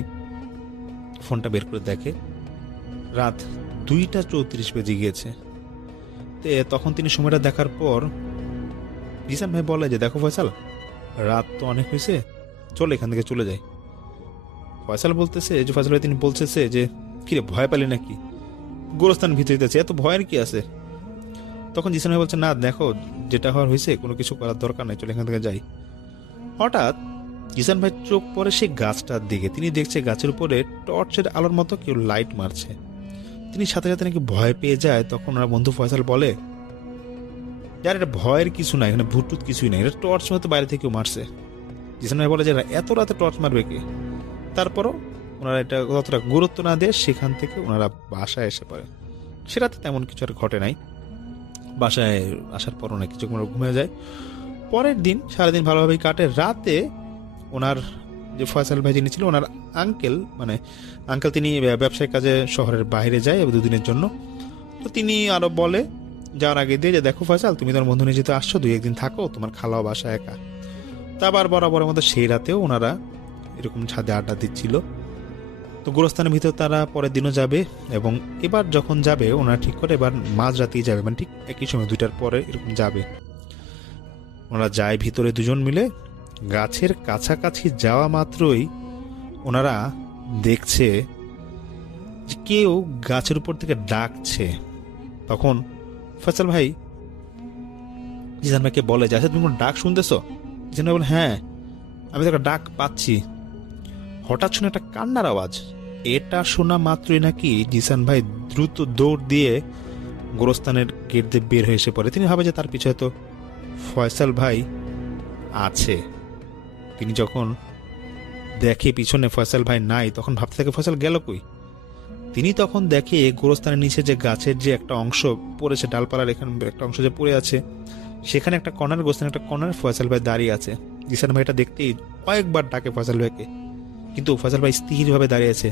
ফোনটা বের করে দেখে রাত 2:34 বেজে গিয়েছে। তখন তিনি সময়টা দেখার পর জিসান ভাই বলে যে দেখো ফয়সাল, রাত তো অনেক হয়েছে, চল এখান থেকে চলে যাই। ফয়সাল ভাই তিনি বলতেছে যে কিরে ভয় পেলে নাকি, গোরস্থান ভিতরে আছে, এত ভয়ের কি আছে? তখন জিসান ভাই বলছে না দেখো যেটা হওয়ার হয়েছে, কোনো কিছু করার দরকার নেই, চল এখান থেকে যাই। হঠাৎ জিসান ভাই চোখ পড়ে সেই গাছটার দিকে, তিনি দেখছে গাছের উপরে টর্চের আলোর মতো কেউ লাইট মারছে। তিনি সাথে সাথে নাকি ভয় পেয়ে যায়। তখন ওনার বন্ধু ফয়সাল বলে যার এটা ভয়ের কিছু নাই, এখানে ভুটুত কিছুই নাই, এটা টর্চ মতো বাইরে থেকে কেউ মারছে। জিসান ভাই বলে যে এত রাতে টর্চ মারবে কে? তারপরও ওনারা এটা অতটা গুরুত্ব না দিয়ে সেখান থেকে ওনারা বাসায় এসে পড়ে। সে রাতে তেমন কিছু আর ঘটে নাই। বাসায় আসার পর অনেক কিছু ঘুমিয়ে যায়। পরের দিন সারাদিন ভালোভাবেই কাটে। রাতে ওনার যে ফয়সাল ভাই যিনি ছিল ওনার আঙ্কেল তিনি ব্যবসায়িক কাজে শহরের বাইরে যায় 2 দিনের জন্য। তো তিনি আরো বলে যাওয়ার আগে দিয়ে যে দেখো ফয়সাল, তুমি তোমার বন্ধু নিয়ে যেতে আসছো, 2-1 দিন থাকো, তোমার খালাও বাসা একা। তা আবার বরাবরের মতো সেই রাতেও ওনারা এরকম ছাদে আড্ডা দিচ্ছিল। তো গোরস্থানের ভিতর তারা পরের দিনও যাবে, এবং এবার যখন যাবে ওনারা ঠিক করে এবার মাঝরাতেই যাবে, মানে ঠিক একই সময় 2টার পরে এরকম যাবে। ওনারা যায় ভিতরে 2জন মিলে। গাছের কাছাকাছি যাওয়া মাত্রই ওনারা দেখছে যে কেউ গাছের উপর থেকে ডাকছে। তখন ফয়সাল ভাই জিসান ভাইকে বলে যে আচ্ছা তুমি কোনো ডাক শুনতেছো? জিসান ভাই বলে হ্যাঁ আমি তো একটা ডাক পাচ্ছি। হঠাৎ শুনে একটা কান্নার আওয়াজ। এটা শোনা মাত্রই নাকি জিসান ভাই দ্রুত দৌড় দিয়ে গোরস্থানের গেট দিয়ে বের হয়ে এসে পড়ে। তিনি ভাবে যে তার পিছনে তো ফয়সাল ভাই আছে। তিনি যখন দেখে পিছনে ফয়সাল ভাই নাই তখন ভাবতে থাকে ফয়সাল গেল কই। তিনি তখন দেখে গোরস্থানের নিচে যে গাছের যে একটা অংশ পড়েছে, ডালপালার এখানে একটা অংশ যে পড়ে আছে, সেখানে একটা কর্নার, গোরস্থানের একটা কর্নার ফয়সাল ভাই দাঁড়িয়ে আছে। জিসান ভাই এটা দেখতেই কয়েকবার ডাকে ফয়সাল ভাইকে, কিন্তু ফয়সাল ভাই স্থিরভাবে দাঁড়িয়ে আছে,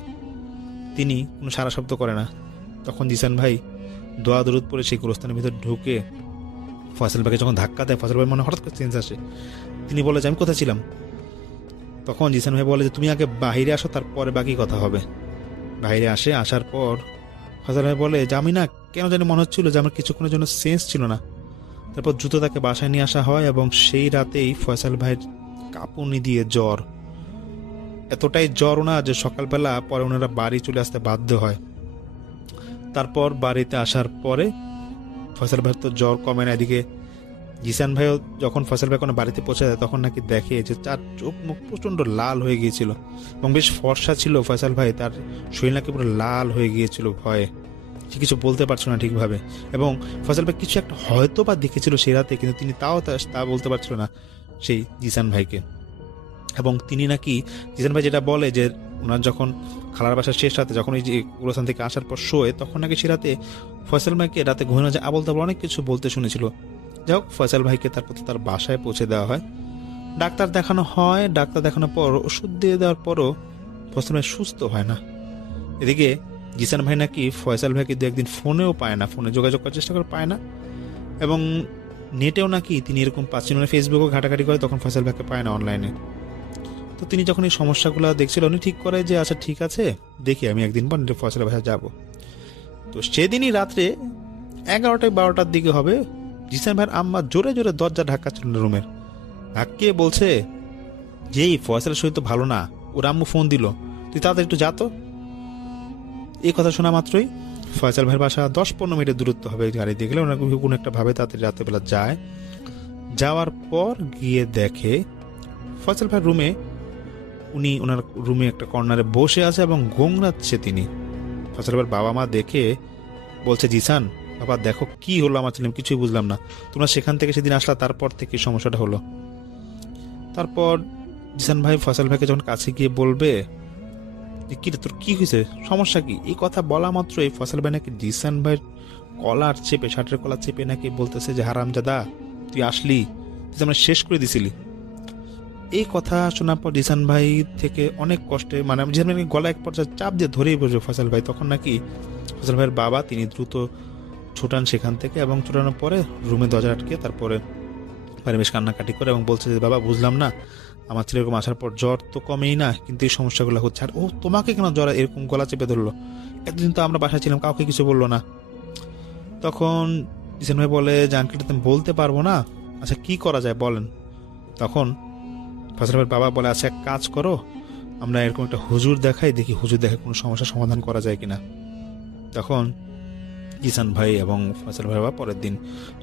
তিনি কোনো সারা শব্দ করে না। তখন জিসান ভাই দোয়া দরুদ পড়ে সেই গোরস্থানের ভিতর ঢুকে ফয়সাল ভাইকে যখন ধাক্কা দেয়, ফয়সাল ভাই মনে হঠাৎ করে চেঞ্জ আসে। তিনি বলে যে আমি কোথায় ছিলাম। তখন জিসান ভাই বলে যে তুমি আগে বাইরে আসো, তারপরে বাকি কথা হবে। বাইরে আসে, আসার পর ফয়সাল ভাই বলে যে আমি না কেন জানি মনে হচ্ছিল যে আমার কিছুক্ষণের জন্য সেন্স ছিল না। তারপর দ্রুত তাকে বাসায় নিয়ে আসা হয় এবং সেই রাতেই ফয়সাল ভাইয়ের কাঁপুনি দিয়ে জ্বর, এতটাই জ্বর না যে সকালবেলা পরে ওনারা বাড়ি চলে আসতে বাধ্য হয়। তারপর বাড়িতে আসার পরে ফয়সাল ভাইয়ের তো জ্বর কমে না, এদিকে জিসান ভাইও যখন ফয়সাল ভাই কোনো বাড়িতে পৌঁছে যায় তখন নাকি দেখে যে তার চোখ মুখ প্রচণ্ড লাল হয়ে গিয়েছিল এবং বেশ ফর্সা ছিল ফয়সাল ভাই, তার শরীর নাকি পুরো লাল হয়ে গিয়েছিল ভয়ে, সে কিছু বলতে পারছিল না ঠিকভাবে। এবং ফয়সাল ভাই কিছু একটা হয়তো বা দেখেছিল সেই রাতে, কিন্তু তিনি তা বলতে পারছিল না সেই জিসান ভাইকে। এবং তিনি নাকি জিসান ভাই যেটা বলে যে ওনার যখন খালার বাসার শেষ রাতে যখন এই যে গুলশান থেকে আসার পর শোয়ে, তখন নাকি সে রাতে ফয়সাল ভাইকে রাতে ঘুমানো যায় আবল তাবল অনেক কিছু বলতে শুনেছিল। যাই হোক, ফয়সাল ভাইকে তারপর তার বাসায় পৌঁছে দেওয়া হয়, ডাক্তার দেখানো হয়। ডাক্তার দেখানোর পর ওষুধ দিয়ে দেওয়ার পরও ফয়সাল ভাই সুস্থ হয় না। এদিকে জিসান ভাই নাকি ফয়সাল ভাইকে দু একদিন ফোনেও পায় না, ফোনে যোগাযোগ করার চেষ্টা করে পায় না, এবং নেটেও নাকি তিনি এরকম পাচ্ছেন না, ফেসবুকেও ঘাটাঘাটি করে, তখন ফয়সাল ভাইকে পায় না অনলাইনে। তো তিনি যখন এই সমস্যাগুলো দেখছিল, উনি ঠিক করে যে আচ্ছা ঠিক আছে, দেখি আমি একদিন পর ফয়সাল ভাইয়া যাব। তো সেদিনই রাত্রে 11টা-12টার দিকে হবে, জিসান ভাইয়ের আম্মা জোরে জোরে দরজা ধাক্কাচ্ছিল রুমের, ধাক্কিয়ে বলছে যে এই ফয়সালের শরীর তো ভালো না, ওর আম্মু ফোন দিল, তুই তাড়াতাড়ি একটু যা তো। এই কথা শোনা মাত্রই ফয়সাল ভাইয়ের বাসা 10-15 মিনিটের দূরত্ব হবে গাড়ি দিয়ে গেলে, ওনাকে কোনো একটা ভাবে তাড়াতাড়ি রাতেরবেলা যায়। যাওয়ার পর গিয়ে দেখে ফয়সাল ভাইয়ের রুমে, উনি ওনার রুমে একটা কর্নারে বসে আছে এবং গোংরাচ্ছে তিনি। ফয়সাল ভাইয়ের বাবা মা দেখে বলছে, জিসান বাবা দেখো কি হলো আমার ছেলে, কিছুই বুঝলাম না, তোমরা সেখান থেকে সেদিন আসলা, তারপর থেকে সমস্যাটা হলো। তারপর জিসান ভাই ফয়সাল ভাইকে যখন কাছে গিয়ে বলবে কি রে তোর কি হয়েছে, সমস্যা কি, এই কথা বলা মাত্রই ফয়সাল ভাই নাকি জিসান ভাইয়ের কলার চেপে, শার্টের কলার চেপে নাকি বলতেছে যে হারামজাদা তুই আসলি, তুই আমরা শেষ করে দিছিলি। এই কথা শোনার পর জিসান ভাই থেকে অনেক কষ্টে, মানে জিসান ভাই গলা এক পর্যায়ে চাপ দিয়ে ধরেই বসবে ফয়সাল ভাই। তখন নাকি ফয়সাল ভাইয়ের বাবা তিনি দ্রুত ছুটান সেখান থেকে, এবং ছুটানোর পরে রুমে দরজা আটকে তারপরে বাইরে বেশ কান্নাকাটি করে এবং বলছে যে বাবা বুঝলাম না, আমার ছেলে এরকম আসার পর জ্বর তো কমেই না, কিন্তু এই সমস্যাগুলো হচ্ছে, আর ও তোমাকে কেন জ্বর এরকম গলা চেপে ধরলো, এতদিন তো আমরা বাসায় ছিলাম, কাউকে কিছু বললো না। তখন জিসান ভাই বলে যে আঙ্কেল তুমি বলতে পারবো না, আচ্ছা কি করা যায় বলেন। তখন ফয়সাল ভাইয়ের বাবা বলে আচ্ছা এক কাজ করো, আমরা এরকম একটা হুজুর দেখাই, দেখি হুজুর দেখে কোনো সমস্যার সমাধান করা যায় কিনা। তখন জিসান ভাই এবং ফয়সাল ভাই বাবা পরের দিন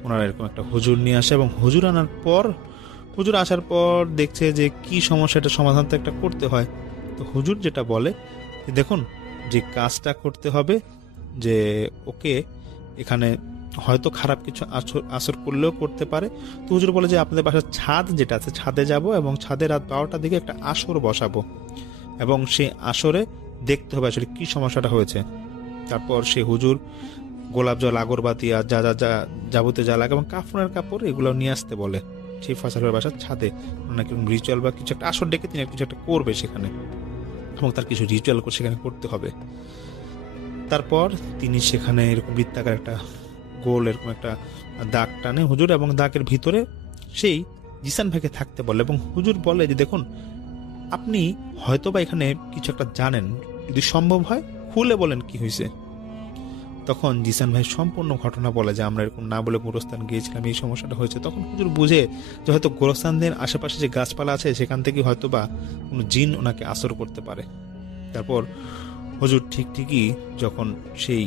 ওনারা এরকম একটা হুজুর নিয়ে আসে, এবং হুজুর আনার পর, হুজুর আসার পর দেখছে যে কি সমস্যা, এটা সমাধান তো একটা করতে হয়। তো হুজুর যেটা বলে যে দেখুন, যে কাজটা করতে হবে যে ওকে এখানে হয়তো খারাপ কিছু আসর করলেও করতে পারে। তো হুজুর বলে যে আপনাদের বাসার ছাদ যেটা আছে, ছাদে যাব এবং ছাদে রাত 12টার দিকে একটা আসর বসাবো, এবং সেই আসরে দেখতে হবে আসলে কি সমস্যাটা হয়েছে। তারপর সে হুজুর গোলাপ জল, আগরবাতি আর যা যা যা যাবতীয় যা লাগে এবং কাফনের কাপড় এগুলো নিয়ে আসতে বলে সেই ফয়সালের বাসার ছাদে। নাকি রিচুয়াল বা কিছু একটা আসর ডেকে তিনি কিছু একটা করবে সেখানে, এবং তার কিছু রিচুয়াল সেখানে করতে হবে। তারপর তিনি সেখানে এরকম বৃত্তাকার একটা গোল এরকম একটা দাগ টানে হুজুর, এবং দাগের ভিতরে সেই জিসান ভাইকে থাকতে বলে, এবং হুজুর বলে যে দেখুন আপনি হয়তোবা এখানে কিছু একটা জানেন, যদি সম্ভব হয় খুলে বলেন কি হয়েছে। তখন জিসান ভাই সম্পূর্ণ ঘটনা বলে যে আমরা এরকম না বলে গোরস্থান গিয়েছিলাম, এই সমস্যাটা হয়েছে। তখন হুজুর বুঝে যে হয়তো গোরস্থানদের আশেপাশে যে গাছপালা আছে সেখান থেকে হয়তোবা কোনো জিন ওনাকে আসর করতে পারে। তারপর হুজুর ঠিকই যখন সেই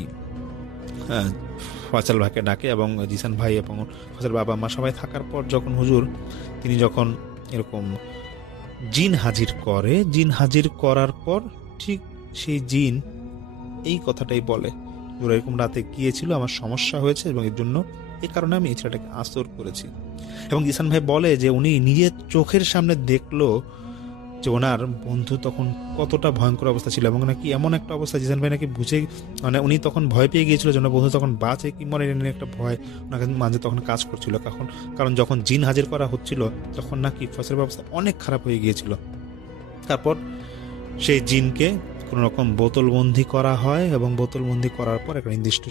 ফয়সাল ভাইকে ডাকে এবং জিসান ভাই এবং ফয়সাল বাবা মা সবাই থাকার পর যখন হুজুর তিনি যখন এরকম জিন হাজির করে, জিন হাজির করার পর ঠিক সেই জিন এই কথাটাই বলে, ওরা এরকম রাতে গিয়েছিল, আমার সমস্যা হয়েছে এবং এর জন্য এই কারণে আমি এই ছেলেটাকে আসর করেছি। এবং জিসান ভাই বলে যে উনি নিজের চোখের সামনে দেখলো যে ওনার বন্ধু তখন কতটা ভয়ঙ্কর অবস্থা ছিল, এবং নাকি এমন একটা অবস্থা জিসান ভাই নাকি বুঝে, মানে উনি তখন ভয় পেয়ে গিয়েছিল যে ওনার বন্ধু তখন বাঁচে কি মরে, একটা ভয় ওনাকে মাঝে তখন কাজ করছিল। কারণ যখন জিন হাজির করা হচ্ছিল তখন নাকি ফয়সালের অবস্থা অনেক খারাপ হয়ে গিয়েছিল। তারপর সেই জিনকে কোনো রকম বোতলবন্দি করা হয় এবং বোতলবন্দি করার পর একটা নির্দিষ্ট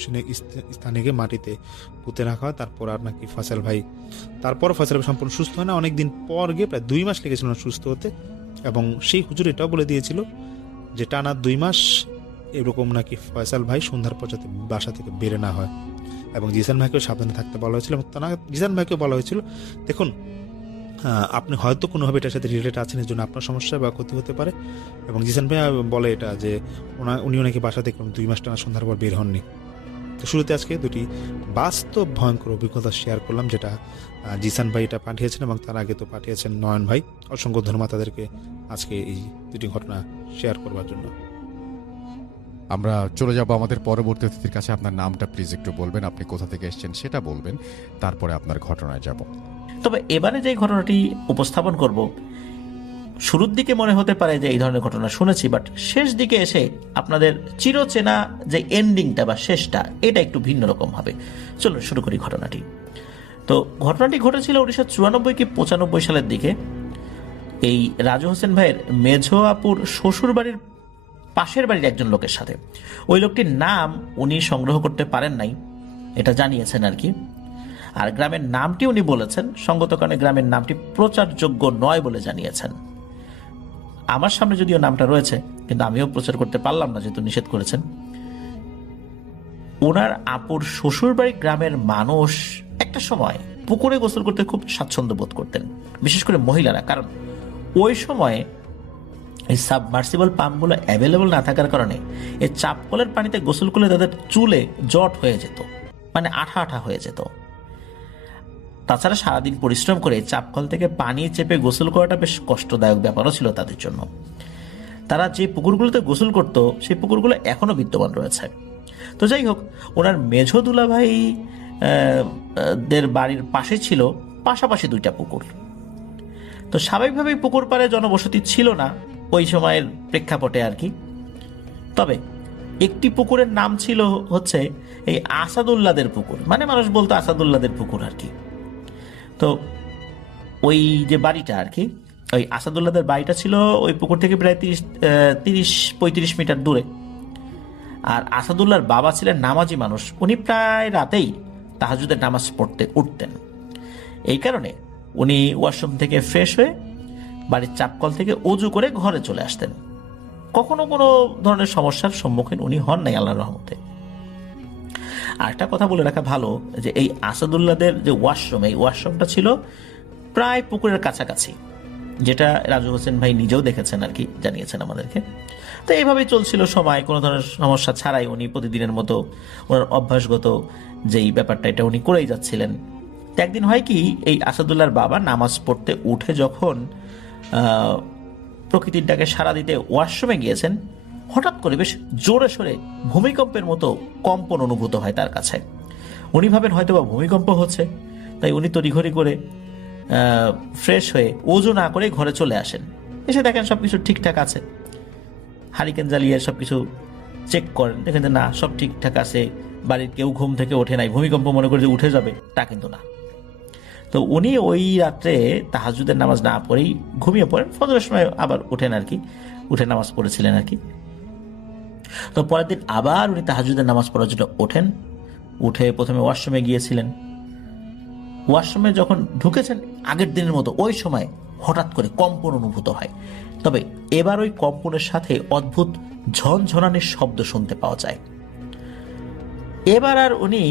স্থানে গিয়ে মাটিতে পুঁতে রাখা হয়। তারপর আর নাকি ফয়সাল ভাই সম্পূর্ণ সুস্থ হয় না, অনেকদিন পর গিয়ে প্রায় 2 মাস লেগেছিল সুস্থ হতে। এবং সেই হুজুর এটাও বলে দিয়েছিল যে টানা 2 মাস এরকম নাকি ফয়সাল ভাই সন্ধ্যার পর যাতে বাসা থেকে বেরে না হয়, এবং জিসান ভাইকেও সাবধানে থাকতে বলা হয়েছিল। এবং জিসান ভাইকেও বলা হয়েছিল, দেখুন আপনি হয়তো কোনোভাবে এটার সাথে রিলেটেড আছেন, এর জন্য আপনার সমস্যা বা ক্ষতি হতে পারে। এবং জিসান ভাই বলে এটা যে উনিও নাকি বাসা থেকে 2 মাস টানা সন্ধ্যার পর বের হননি। তো শুরুতে আজকে 2টি বাস্তব ভয়ঙ্কর অভিজ্ঞতা শেয়ার করলাম, যেটা জিসান ভাই এটা পাঠিয়েছেন এবং তার আগে তো পাঠিয়েছেন নয়ন ভাই। অসংখ্য ধন্যবাদ তাদেরকে আজকে এই 2টি ঘটনা শেয়ার করবার জন্য। আমরা চলে যাব আমাদের পরবর্তী অতিথির কাছে। আপনার নামটা প্লিজ একটু বলবেন, আপনি কোথা থেকে এসেছেন সেটা বলবেন, তারপরে আপনার ঘটনায় যাব। তবে এবারে যে ঘটনাটি উপস্থাপন করব, শুরুর দিকে মনে হতে পারে যে এই ধরনের ঘটনা শুনেছি, বাট শেষ দিকে এসে আপনাদের চিরচেনা যে এন্ডিংটা বা শেষটা, এটা একটু ভিন্ন রকম হবে। চলুন শুরু করি ঘটনাটি। তো ঘটনাটি ঘটেছিল 1994 কি 95 সালের দিকে। এই রাজু হোসেন ভাইয়ের মেঝো আপুর শ্বশুর বাড়ির পাশের বাড়ির একজন লোকের সাথে। ওই লোকটির নাম উনি সংগ্রহ করতে পারেন নাই, এটা জানিয়েছেন আর কি। আর গ্রামের নামটি উনি বলেছেন, সঙ্গত কারণে গ্রামের নামটি প্রচারযোগ্য নয় বলে জানিয়েছেন। আমার সামনে যদিও নামটা রয়েছে, কিন্তু আমিও প্রচার করতে পারলাম না যেহেতু নিষেধ করেছেন। ওনার আপুর শ্বশুর বাড়ির গ্রামের মানুষ একটা সময় পুকুরে গোসল করতে খুব স্বাচ্ছন্দ্য বোধ করতেন, বিশেষ করে মহিলারা। কারণ ওই সময়ে এই সাবমার্সিবল পাম্পগুলো অ্যাভেলেবল না থাকার কারণে এই চাপকলের পানিতে গোসল করলে তাদের চুলে জট হয়ে যেত, মানে আঠা আঠা হয়ে যেত। তাছাড়া সারাদিন পরিশ্রম করে চাপকল থেকে পানি চেপে গোসল করাটা বেশ কষ্টদায়ক ব্যাপারও ছিল তাদের জন্য। তারা যে পুকুরগুলোতে গোসল করত সেই পুকুরগুলো এখনো বিদ্যমান রয়েছে। তো যাই হোক, ওনার মেঝো দুলাভাই দের বাড়ির পাশে ছিল পাশাপাশি 2টা পুকুর। তো স্বাভাবিকভাবেই পুকুর পাড়ে জনবসতি ছিল না ওই সময়ের প্রেক্ষাপটে আর কি। তবে একটি পুকুরের নাম ছিল হচ্ছে এই আসাদুল্লাদের পুকুর, মানে মানুষ বলতো আসাদুল্লাদের পুকুর আর কি। তো ওই যে বাড়িটা আর কি, ওই আসাদুল্লাদের বাড়িটা ছিল ওই পুকুর থেকে প্রায় 30-35 মিটার দূরে। আর আসাদুল্লাহর বাবা ছিলেন নামাজি মানুষ, উনি প্রায় রাতেই তাহাজ্জুদের নামাজ পড়তে উঠতেন। এই কারণে উনি ওয়াশরুম থেকে ফ্রেশ হয়ে বাড়ির চাপকল থেকে অজু করে ঘরে চলে আসতেন। কখনো কোনো ধরনের সমস্যার সম্মুখীন উনি হন নাই আল্লাহর রহমতে। আরেকটা কথা বলে রাখা ভালো যে এই আসাদুল্লাহদের যে ওয়াশরুম, এই ওয়াশরুমটা ছিল প্রায় পুকুরের কাছাকাছি, যেটা রাজু হোসেন ভাই নিজেও দেখেছেন আর কি, জানিয়েছেন আমাদেরকে। তো এইভাবেই চলছিল সময়, কোনো ধরনের সমস্যা ছাড়াই উনি প্রতিদিনের মতো ওনার অভ্যাসগত যেই ব্যাপারটা এটা উনি করেই যাচ্ছিলেন। একদিন হয় কি, এই আসাদুল্লাহর বাবা নামাজ পড়তে উঠে যখন প্রকৃতির ডাকে সাড়া দিতে ওয়াশরুমে গিয়েছেন, হঠাৎ করে বেশ জোরে সোরে ভূমিকম্পের মতো কম্পন অনুভূত হয় তার কাছে। উনি ভাবেন হয়তো বা ভূমিকম্প হচ্ছে, তাই উনি তড়িঘড়ি করে ফ্রেশ হয়ে ওজু না করে ঘরে চলে আসেন। এসে দেখেন সবকিছু ঠিকঠাক আছে, হারিকেন জ্বালিয়ে সবকিছু চেক করেন, দেখেন যে না সব ঠিকঠাক আছে, বাড়ির কেউ ঘুম থেকে ওঠে নাই, ভূমিকম্প মনে করে যে উঠে যাবে তা কিন্তু না। তো উনি ওই রাত্রে তাহাজ্জুদের নামাজ না পড়েই ঘুমিয়ে পড়েন, ফজরের সময় আবার উঠেন আর কি, উঠে নামাজ পড়েছিলেন আর কি। তো পরের দিন আবার উনি তাহাজ্জুদের নামাজ পড়ার জন্য ওঠেন, উঠে প্রথমে ওয়াশরুমে গিয়েছিলেন। ওয়াশরুমে যখন ঢুকেছেন আগের দিনের মতো ওই সময় হঠাৎ করে কম্পন অনুভূত হয়। তবে এবার ওই কম্পনের সাথে অদ্ভুত ঝনঝনানির শব্দ শুনতে পাওয়া যায়। এবার আর উনি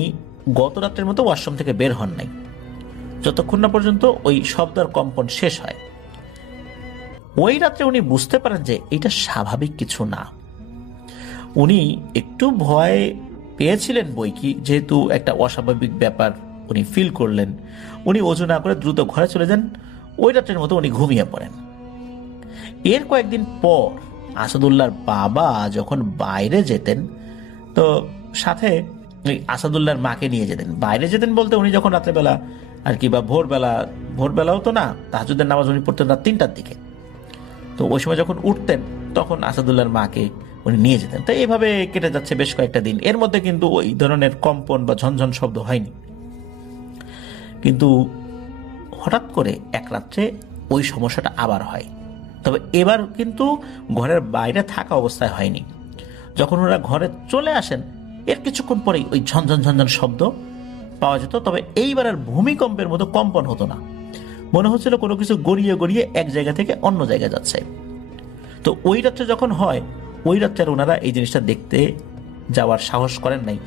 গত রাত্রের মতো ওয়াশরুম থেকে বের হন নাই, যতক্ষণ না পর্যন্ত ওই শব্দ আর কম্পন শেষ হয়। ওই রাত্রে উনি বুঝতে পারেন যে এটা স্বাভাবিক কিছু না। উনি একটু ভয় পেয়েছিলেন বই কি, যেহেতু একটা অস্বাভাবিক ব্যাপার উনি ফিল করলেন। উনি ওযু না করে দ্রুত ঘরে চলে যান, ওই রাত্রের মতো উনি ঘুমিয়ে পড়েন। এর কয়েকদিন পর আসাদুল্লাহর বাবা যখন বাইরে যেতেন, তো সাথে ওই আসাদুল্লাহর মাকে নিয়ে যেতেন। বাইরে যেতেন বলতে উনি যখন রাত্রেবেলা আর কি, বা ভোরবেলাও তো না, তাহাজ্জুদের নামাজ উনি পড়তেন রাত 3টার দিকে। তো ওই সময় যখন উঠতেন তখন আসাদুল্লাহর মাকে উনি নিয়ে যেতেন। তো এইভাবে কেটে যাচ্ছে বেশ কয়েকটা দিন। এর মধ্যে কিন্তু ওই ধরনের কম্পন বা ঝনঝন শব্দ হয়নি। কিন্তু হঠাৎ করে এক রাত্রে ওই সমস্যাটা আবার হয়। তবে এবার কিন্তু ঘরের বাইরে থাকা অবস্থায় হয়নি। যখন ওরা ঘরে চলে আসেন এর কিছুক্ষণ পরেই ওই ঝনঝন ঝনঝন শব্দ পাওয়া যেত। তবে এইবার আর ভূমিকম্পের মতো কম্পন হতো না, মনে হচ্ছিল কোনো কিছু গড়িয়ে গড়িয়ে এক জায়গা থেকে অন্য জায়গায় যাচ্ছে। তো ওই রাত্রে যখন হয়, ওই রাত্রে আর ওনারা এই জিনিসটা দেখতে যাওয়ার সাহস করেন নাই।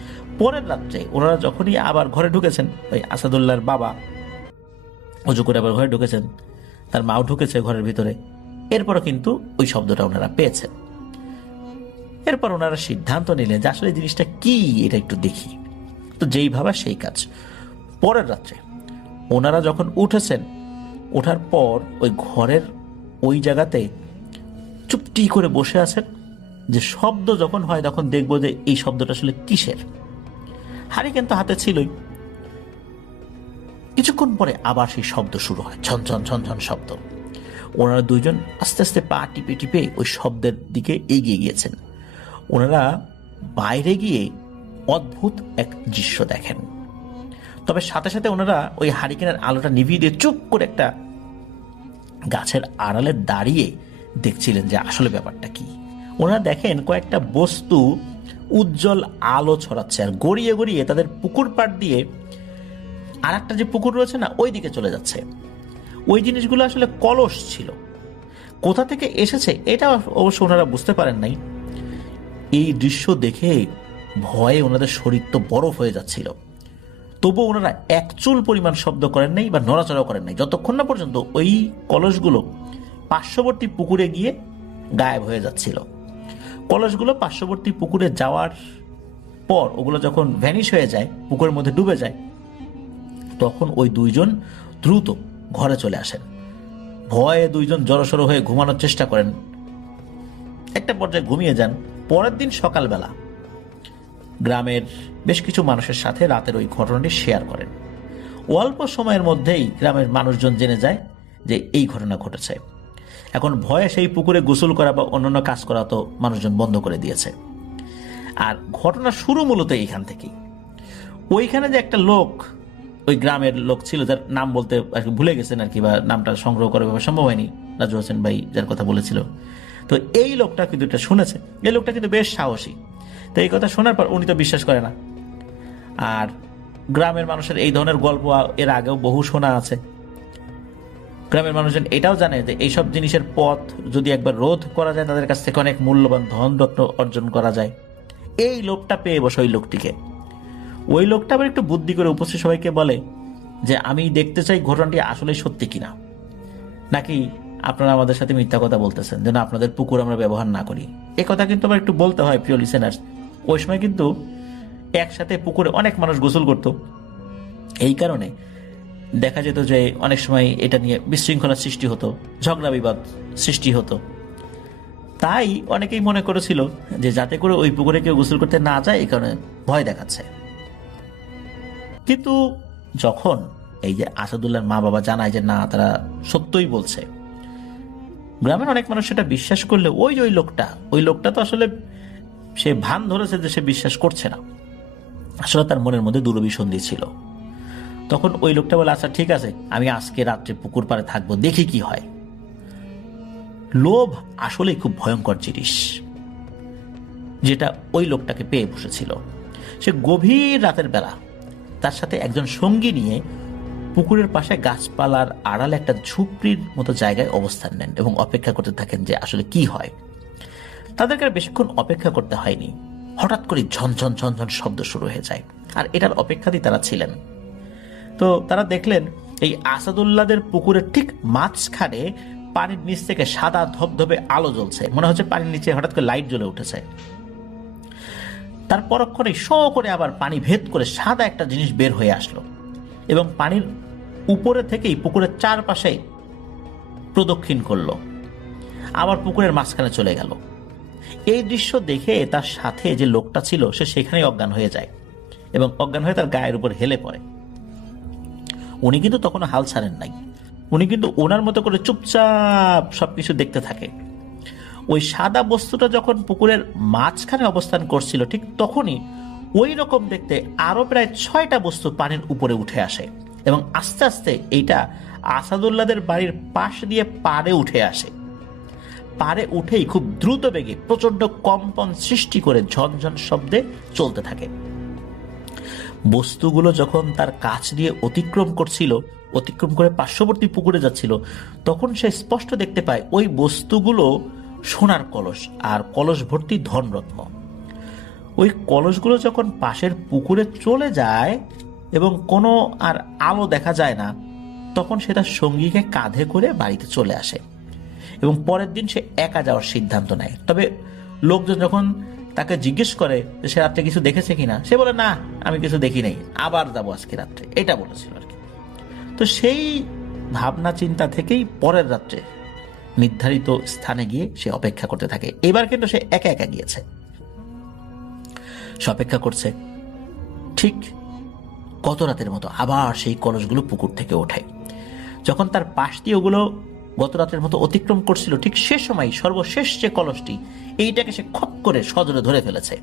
পরের রাত্রে ওনারা যখনই আবার ঘরে ঢুকেছেন, ওই আসাদুল্লাহর বাবা অজু করে আবার ঘরে ঢুকেছেন, তার মাও ঢুকেছে ঘরের ভিতরে, এরপরও কিন্তু ওই শব্দটা ওনারা পেয়েছেন। এরপর ওনারা সিদ্ধান্ত নিলেন যে আসলে জিনিসটা কি, এটা একটু দেখি। তো যেই ভাবা সেই কাজ। পরের রাত্রে ওনারা যখন উঠেছেন, ওঠার পর ওই ঘরের ওই জায়গাতে চুপটি করে বসে আছেন, যে শব্দ যখন হয় তখন দেখবো যে এই শব্দটা আসলে কিসের। হারিকেন তো হাতে ছিলই। কিছুক্ষণ পরে আবার সেই শব্দ শুরু হয়, ঝনঝন ঝনঝন শব্দ। ওনারা দুইজন আস্তে আস্তে পা টিপে টিপে ওই শব্দের দিকে এগিয়ে গিয়েছেন। ওনারা বাইরে গিয়ে অদ্ভুত এক দৃশ্য দেখেন। তবে সাথে সাথে ওনারা ওই হারিকেনের আলোটা নিভিয়ে দিয়ে চুপ করে একটা গাছের আড়ালে দাঁড়িয়ে দেখছিলেন যে আসলে ব্যাপারটা কি। ওনারা দেখেন কয়েকটা বস্তু উজ্জ্বল আলো ছড়াচ্ছে আর গড়িয়ে গড়িয়ে তাদের পুকুর পাড় দিয়ে আর একটা যে পুকুর রয়েছে না, ওই দিকে চলে যাচ্ছে। ওই জিনিসগুলো আসলে কলস ছিল। কোথা থেকে এসেছে এটা অবশ্য ওনারা বুঝতে পারেন নাই। এই দৃশ্য দেখে ভয়ে ওনাদের শরীর তো বরফ হয়ে যাচ্ছিল। তবুও ওনারা এক চুল পরিমাণ শব্দ করেন নাই বা নড়াচড়াও করেন নাই, যতক্ষণ না পর্যন্ত ওই কলসগুলো পার্শ্ববর্তী পুকুরে গিয়ে গায়েব হয়ে যাচ্ছিল। কলসগুলো পার্শ্ববর্তী পুকুরে যাওয়ার পর ওগুলো যখন ভ্যানিশ হয়ে যায়, পুকুরের মধ্যে ডুবে যায়, তখন ওই দুইজন দ্রুত ঘরে চলে আসেন। ভয়ে দুইজন জড়সড় হয়ে ঘুমানোর চেষ্টা করেন, একটা পর্যায়ে ঘুমিয়ে যান। পরের দিন সকালবেলা গ্রামের বেশ কিছু মানুষের সাথে রাতের ওই ঘটনাটি শেয়ার করেন। অল্প সময়ের মধ্যেই গ্রামের মানুষজন জেনে যায় যে এই ঘটনা ঘটেছে। এখন ভয়ে সেই পুকুরে গোসল করা বা অন্যান্য কাজ করা তো মানুষজন বন্ধ করে দিয়েছে। আর ঘটনা শুরু মূলত এইখান থেকেই। ওইখানে যে একটা লোক, ওই গ্রামের লোক ছিল, যার নাম বলতে আর কি ভুলে গেছেন আর কি, বা নামটা সংগ্রহ করা সম্ভব হয়নি, রাজু হোসেন ভাই যার কথা বলেছিল। তো এই লোকটা কিন্তু এটা শুনেছে। এই লোকটা কিন্তু বেশ সাহসী। তো এই কথা শোনার পর উনি তো বিশ্বাস করে না। আর গ্রামের মানুষের এই ধরনের গল্প এর আগেও বহু শোনা আছে। গ্রামের মানুষজন এটাও জানে যে এইসব জিনিসের পথ যদি একবার রোধ করা যায়, তাদের কাছ থেকে অনেক মূল্যবান ধনরত্ন অর্জন করা যায়। এই লোকটা পেয়ে বসে ওই লোকটিকে। ওই লোকটা আবার একটু বুদ্ধি করে উপস্থিত সবাইকে বলে যে আমি দেখতে চাই ঘটনাটি আসলে সত্যি কিনা, নাকি আপনারা আমাদের সাথে মিথ্যা কথা বলতেছেন যেন আপনাদের পুকুর আমরা ব্যবহার না করি। এ কথা কিন্তু আবার একটু বলতে হয় প্রিয় লিসেনার্স। ওই সময় কিন্তু একসাথে পুকুরে অনেক মানুষ গোসল করত। এই কারণে দেখা যেত যে অনেক সময় এটা নিয়ে বিশৃঙ্খলা সৃষ্টি হতো, ঝগড়া বিবাদ সৃষ্টি হতো। তাই অনেকেই মনে করেছিল যে যাতে করে ওই পুকুরে কেউ গোসল করতে না যায়, এই কারণে ভয় দেখাচ্ছে। কিন্তু যখন এই যে আসাদুল্লাহর মা বাবা জানায় যে না, তারা সত্যই বলছে, গ্রামের অনেক মানুষ সেটা বিশ্বাস করলে ওই যে ওই লোকটা তো আসলে সে ভান ধরেছে যে সে বিশ্বাস করছে না, আসলে তার মনের মধ্যে দুরভিসন্ধি ছিল। তখন ওই লোকটা বলে আচ্ছা ঠিক আছে, আমি আজকে রাত্রে পুকুর পাড়ে থাকবো, দেখি কি হয়। লোভ আসলেই খুব ভয়ঙ্কর জিনিস, যেটা ওই লোকটাকে পেয়ে বসেছিল। সে গভীর রাতের বেলা তার সাথে একজন সঙ্গী নিয়ে পুকুরের পাশে গাছপালার আড়ালে একটা ঝুপড়ির মতো জায়গায় অবস্থান নেন এবং অপেক্ষা করতে থাকেন যে আসলে কি হয়। তাদেরকে আর বেশিক্ষণ অপেক্ষা করতে হয়নি, হঠাৎ করে ঝনঝন ঝনঝন শব্দ শুরু হয়ে যায়। আর এটার অপেক্ষাতেই তারা ছিলেন। তো তারা দেখলেন এই আসাদুল্লাহদের পুকুরের ঠিক মাঝখানে পানির নিচ থেকে সাদা ধবধবে আলো জ্বলছে, মনে হচ্ছে পানির নিচে হঠাৎ করে লাইট জ্বলে উঠেছে। তার পরক্ষণে শো করে আবার পানি ভেদ করে সাদা একটা জিনিস বের হয়ে আসলো এবং পানির উপরে থেকেই পুকুরের চারপাশে প্রদক্ষিণ করলো, আবার পুকুরের মাঝখানে চলে গেল। এই দৃশ্য দেখে তার সাথে যে লোকটা ছিল সে সেখানেই অজ্ঞান হয়ে যায় এবং অজ্ঞান হয়ে তার গায়ের উপর হেলে পড়ে। উনি কিন্তু তখনও হাল ছাড়েন নাই। উনি কিন্তু ওনার মতো করে চুপচাপ সবকিছু দেখতে থাকে। ওই সাদা বস্তুটা যখন পুকুরের মাঝখানে অবস্থান করছিল, ঠিক তখনই ওই রকম দেখতে আরো প্রায় 6টা বস্তু পানির উপরে উঠে আসে এবং আস্তে আস্তে এইটা আসাদুল্লাহদের বাড়ির পাশ দিয়ে পাড়ে উঠে আসে। পারে উঠেই খুব দ্রুত বেগে প্রচন্ড কম্পন সৃষ্টি করে ঝনঝন শব্দে চলতে থাকে। বস্তুগুলো যখন তার কাছ দিয়ে অতিক্রম করে পার্শ্ববর্তী পুকুরে যাচ্ছিল, তখন সে স্পষ্ট দেখতে পায় ওই বস্তুগুলো সোনার কলস আর কলস ভর্তি ধনরত্ন। ওই কলসগুলো যখন পাশের পুকুরে চলে যায় এবং কোনো আর আলো দেখা যায় না, তখন সে তার সঙ্গীকে কাঁধে করে বাড়িতে চলে আসে এবং পরের দিন সে একা যাওয়ার সিদ্ধান্ত নেয়। তবে লোকজন যখন তাকে জিজ্ঞেস করে যে সে রাত্রে কিছু দেখেছে কিনা, সে বলে না, আমি কিছু দেখি নাই, আবার যাবো আজকে রাত্রে, এটা বলেছিল আর কি। তো সেই ভাবনা চিন্তা থেকেই পরের রাত্রে নির্ধারিত স্থানে গিয়ে সে অপেক্ষা করতে থাকে। এবার কিন্তু সে একা একা গিয়েছে, সে অপেক্ষা করছে। ঠিক গত রাতের মতো আবার সেই কলসগুলো পুকুর থেকে ওঠে। যখন তার পাশ দিয়ে ওগুলো গত রাতের মতো অতিক্রম করছিল, ঠিক সে সময় সর্বশেষ যে কলসটি, এইটাকে সে খপ করে সজোরে ধরে ফেলেছে।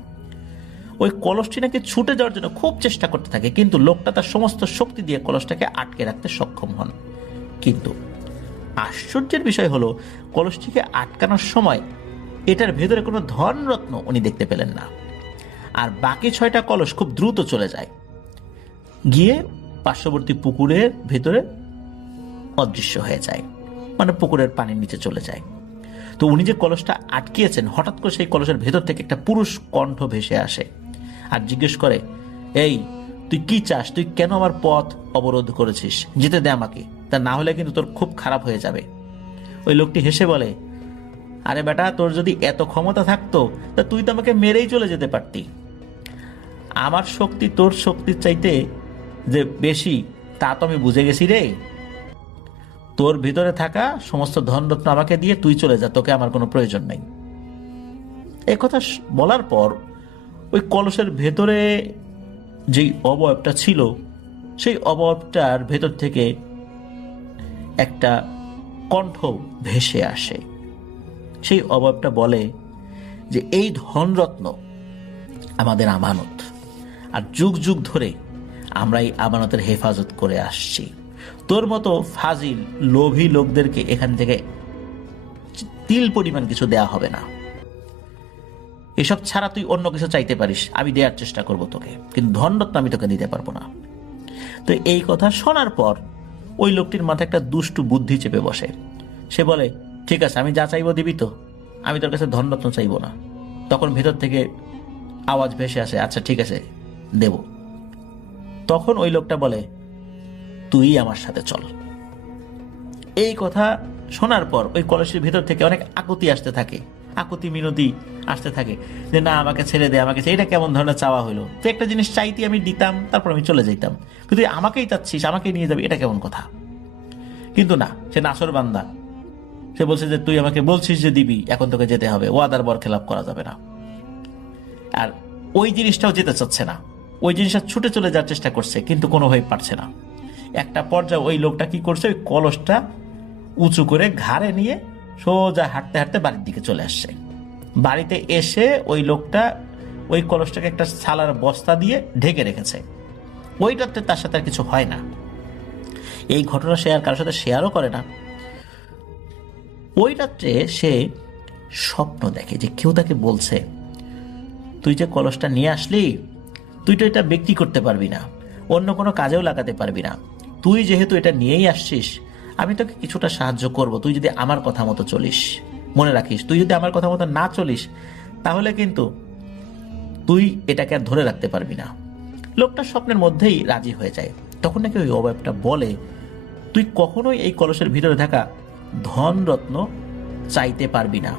ওই কলসটি নাকি ছুটে যাওয়ার জন্য খুব চেষ্টা করতে থাকে, কিন্তু লোকটা তার সমস্ত শক্তি দিয়ে কলসটাকে আটকে রাখতে সক্ষম হন। কিন্তু আশ্চর্যের বিষয় হলো, কলসটিকে আটকানোর সময় এটার ভেতরে কোনো ধনরত্ন উনি দেখতে পেলেন না। আর বাকি 6টা কলস খুব দ্রুত চলে যায়, গিয়ে পার্শ্ববর্তী পুকুরের ভেতরে অদৃশ্য হয়ে যায়, মানে পুকুরের পানির নিচে চলে যায়। তো উনি যে কলসটা আটকিয়েছেন, হঠাৎ করে সেই কলসের ভেতর থেকে একটা পুরুষ কণ্ঠ ভেসে আসে আর জিজ্ঞেস করে, এই তুই কি চাস? তুই কেন আমার পথ অবরোধ করেছিস? যেতে দে আমাকে, তা না হলে কিন্তু তোর খুব খারাপ হয়ে যাবে। ওই লোকটি হেসে বলে, আরে বেটা, তোর যদি এত ক্ষমতা থাকতো তা তুই তো আমাকে মেরেই চলে যেতে পারতি। আমার শক্তি তোর শক্তির চাইতে যে বেশি তা তো আমি বুঝে গেছি রে। তোর ভিতরে থাকা সমস্ত ধনরত্ন আমাকে দিয়ে তুই চলে যা, তোকে আমার কোনো প্রয়োজন নেই। এই কথা বলার পর ওই কলসের ভেতরে যেই অবয়বটা ছিল, সেই অবয়বটার ভেতর থেকে একটা কণ্ঠ ভেসে আসে। সেই অবয়বটা বলে যে এই ধনরত্ন আমাদের আমানত, আর যুগ যুগ ধরে আমরা এই আমানতের হেফাজত করে আসছি। তোর মতো ফাজিল লোভী লোকদেরকে এখান থেকে তিল পরিমাণ কিছু দেয়া হবে না। এসব ছাড়া তুই অন্য কিছু চাইতে পারিস, আমি দেওয়ার চেষ্টা করব তোকে, কিন্তু ধনরত্ন আমি তোকে দিতে পারবো না। তো এই কথা শোনার পর ওই লোকটির মাথায় একটা দুষ্টু বুদ্ধি চেপে বসে। সে বলে, ঠিক আছে, আমি যা চাইবো দিবি তো? আমি তোর কাছে ধনরত্ন চাইবো না। তখন ভেতর থেকে আওয়াজ ভেসে আসে, আচ্ছা ঠিক আছে, দেব। তখন ওই লোকটা বলে, তুই আমার সাথে চল। এই কথা শোনার পর ওই কলসের ভেতর থেকে অনেক আকুতি আসতে থাকে, আকুতি মিনতি আসতে থাকে যে না, আমাকে ছেড়ে দে, আমাকে এটা কেমন ধরনের চাওয়া হলো? তুই একটা জিনিস চাইতি, আমি দিতাম, তারপর আমি চলে যেতাম, কিন্তু আমাকেই চাচ্ছিস, আমাকেই নিয়ে যাবি, এটা কেমন কথা? কিন্তু না, সে নাছর বান্দা। সে বলছে যে তুই আমাকে বলছিস যে দিবি, এখন তোকে যেতে হবে, ওয়াদার বরখেলাপ করা যাবে না। আর ওই জিনিসটাও যেতে চাচ্ছে না, ওই জিনিসটা ছুটে চলে যাওয়ার চেষ্টা করছে, কিন্তু কোনোভাবে পারছে না। একটা পর্যায়ে ওই লোকটা কি করছে, ওই কলসটা উঁচু করে ঘাড়ে নিয়ে সোজা হাঁটতে হাঁটতে বাড়ির দিকে চলে আসছে। বাড়িতে এসে ওই লোকটা ওই কলসটাকে একটা ছালার বস্তা দিয়ে ঢেকে রেখেছে। ওই রাত্রে তার সাথে আর কিছু হয় না। এই ঘটনা সে আর কারোর সাথে শেয়ারও করে না। ওই রাত্রে সে স্বপ্ন দেখে যে কেউ তাকে বলছে, তুই যে কলসটা নিয়ে আসলি, তুই তো এটা বিক্রি করতে পারবি না, অন্য কোনো কাজেও লাগাতে পারবি না। তুই যেহেতু এটা নিয়েই আসছিস, আমি তোকে কিছুটা সাহায্য করব, তুই যদি আমার কথা মতো চলিস। মনে রাখিস, তুই যদি আমার কথা মতো না চলিস, তাহলে কিন্তু তুই এটাকে আর ধরে রাখতে পারবি না। লোকটা স্বপ্নের মধ্যেই রাজি হয়ে যায়। তখন নাকি ওই অবয়বটা বলে, তুই কখনোই এই কলসের ভিতরে থাকা ধনরত্ন চাইতে পারবি না।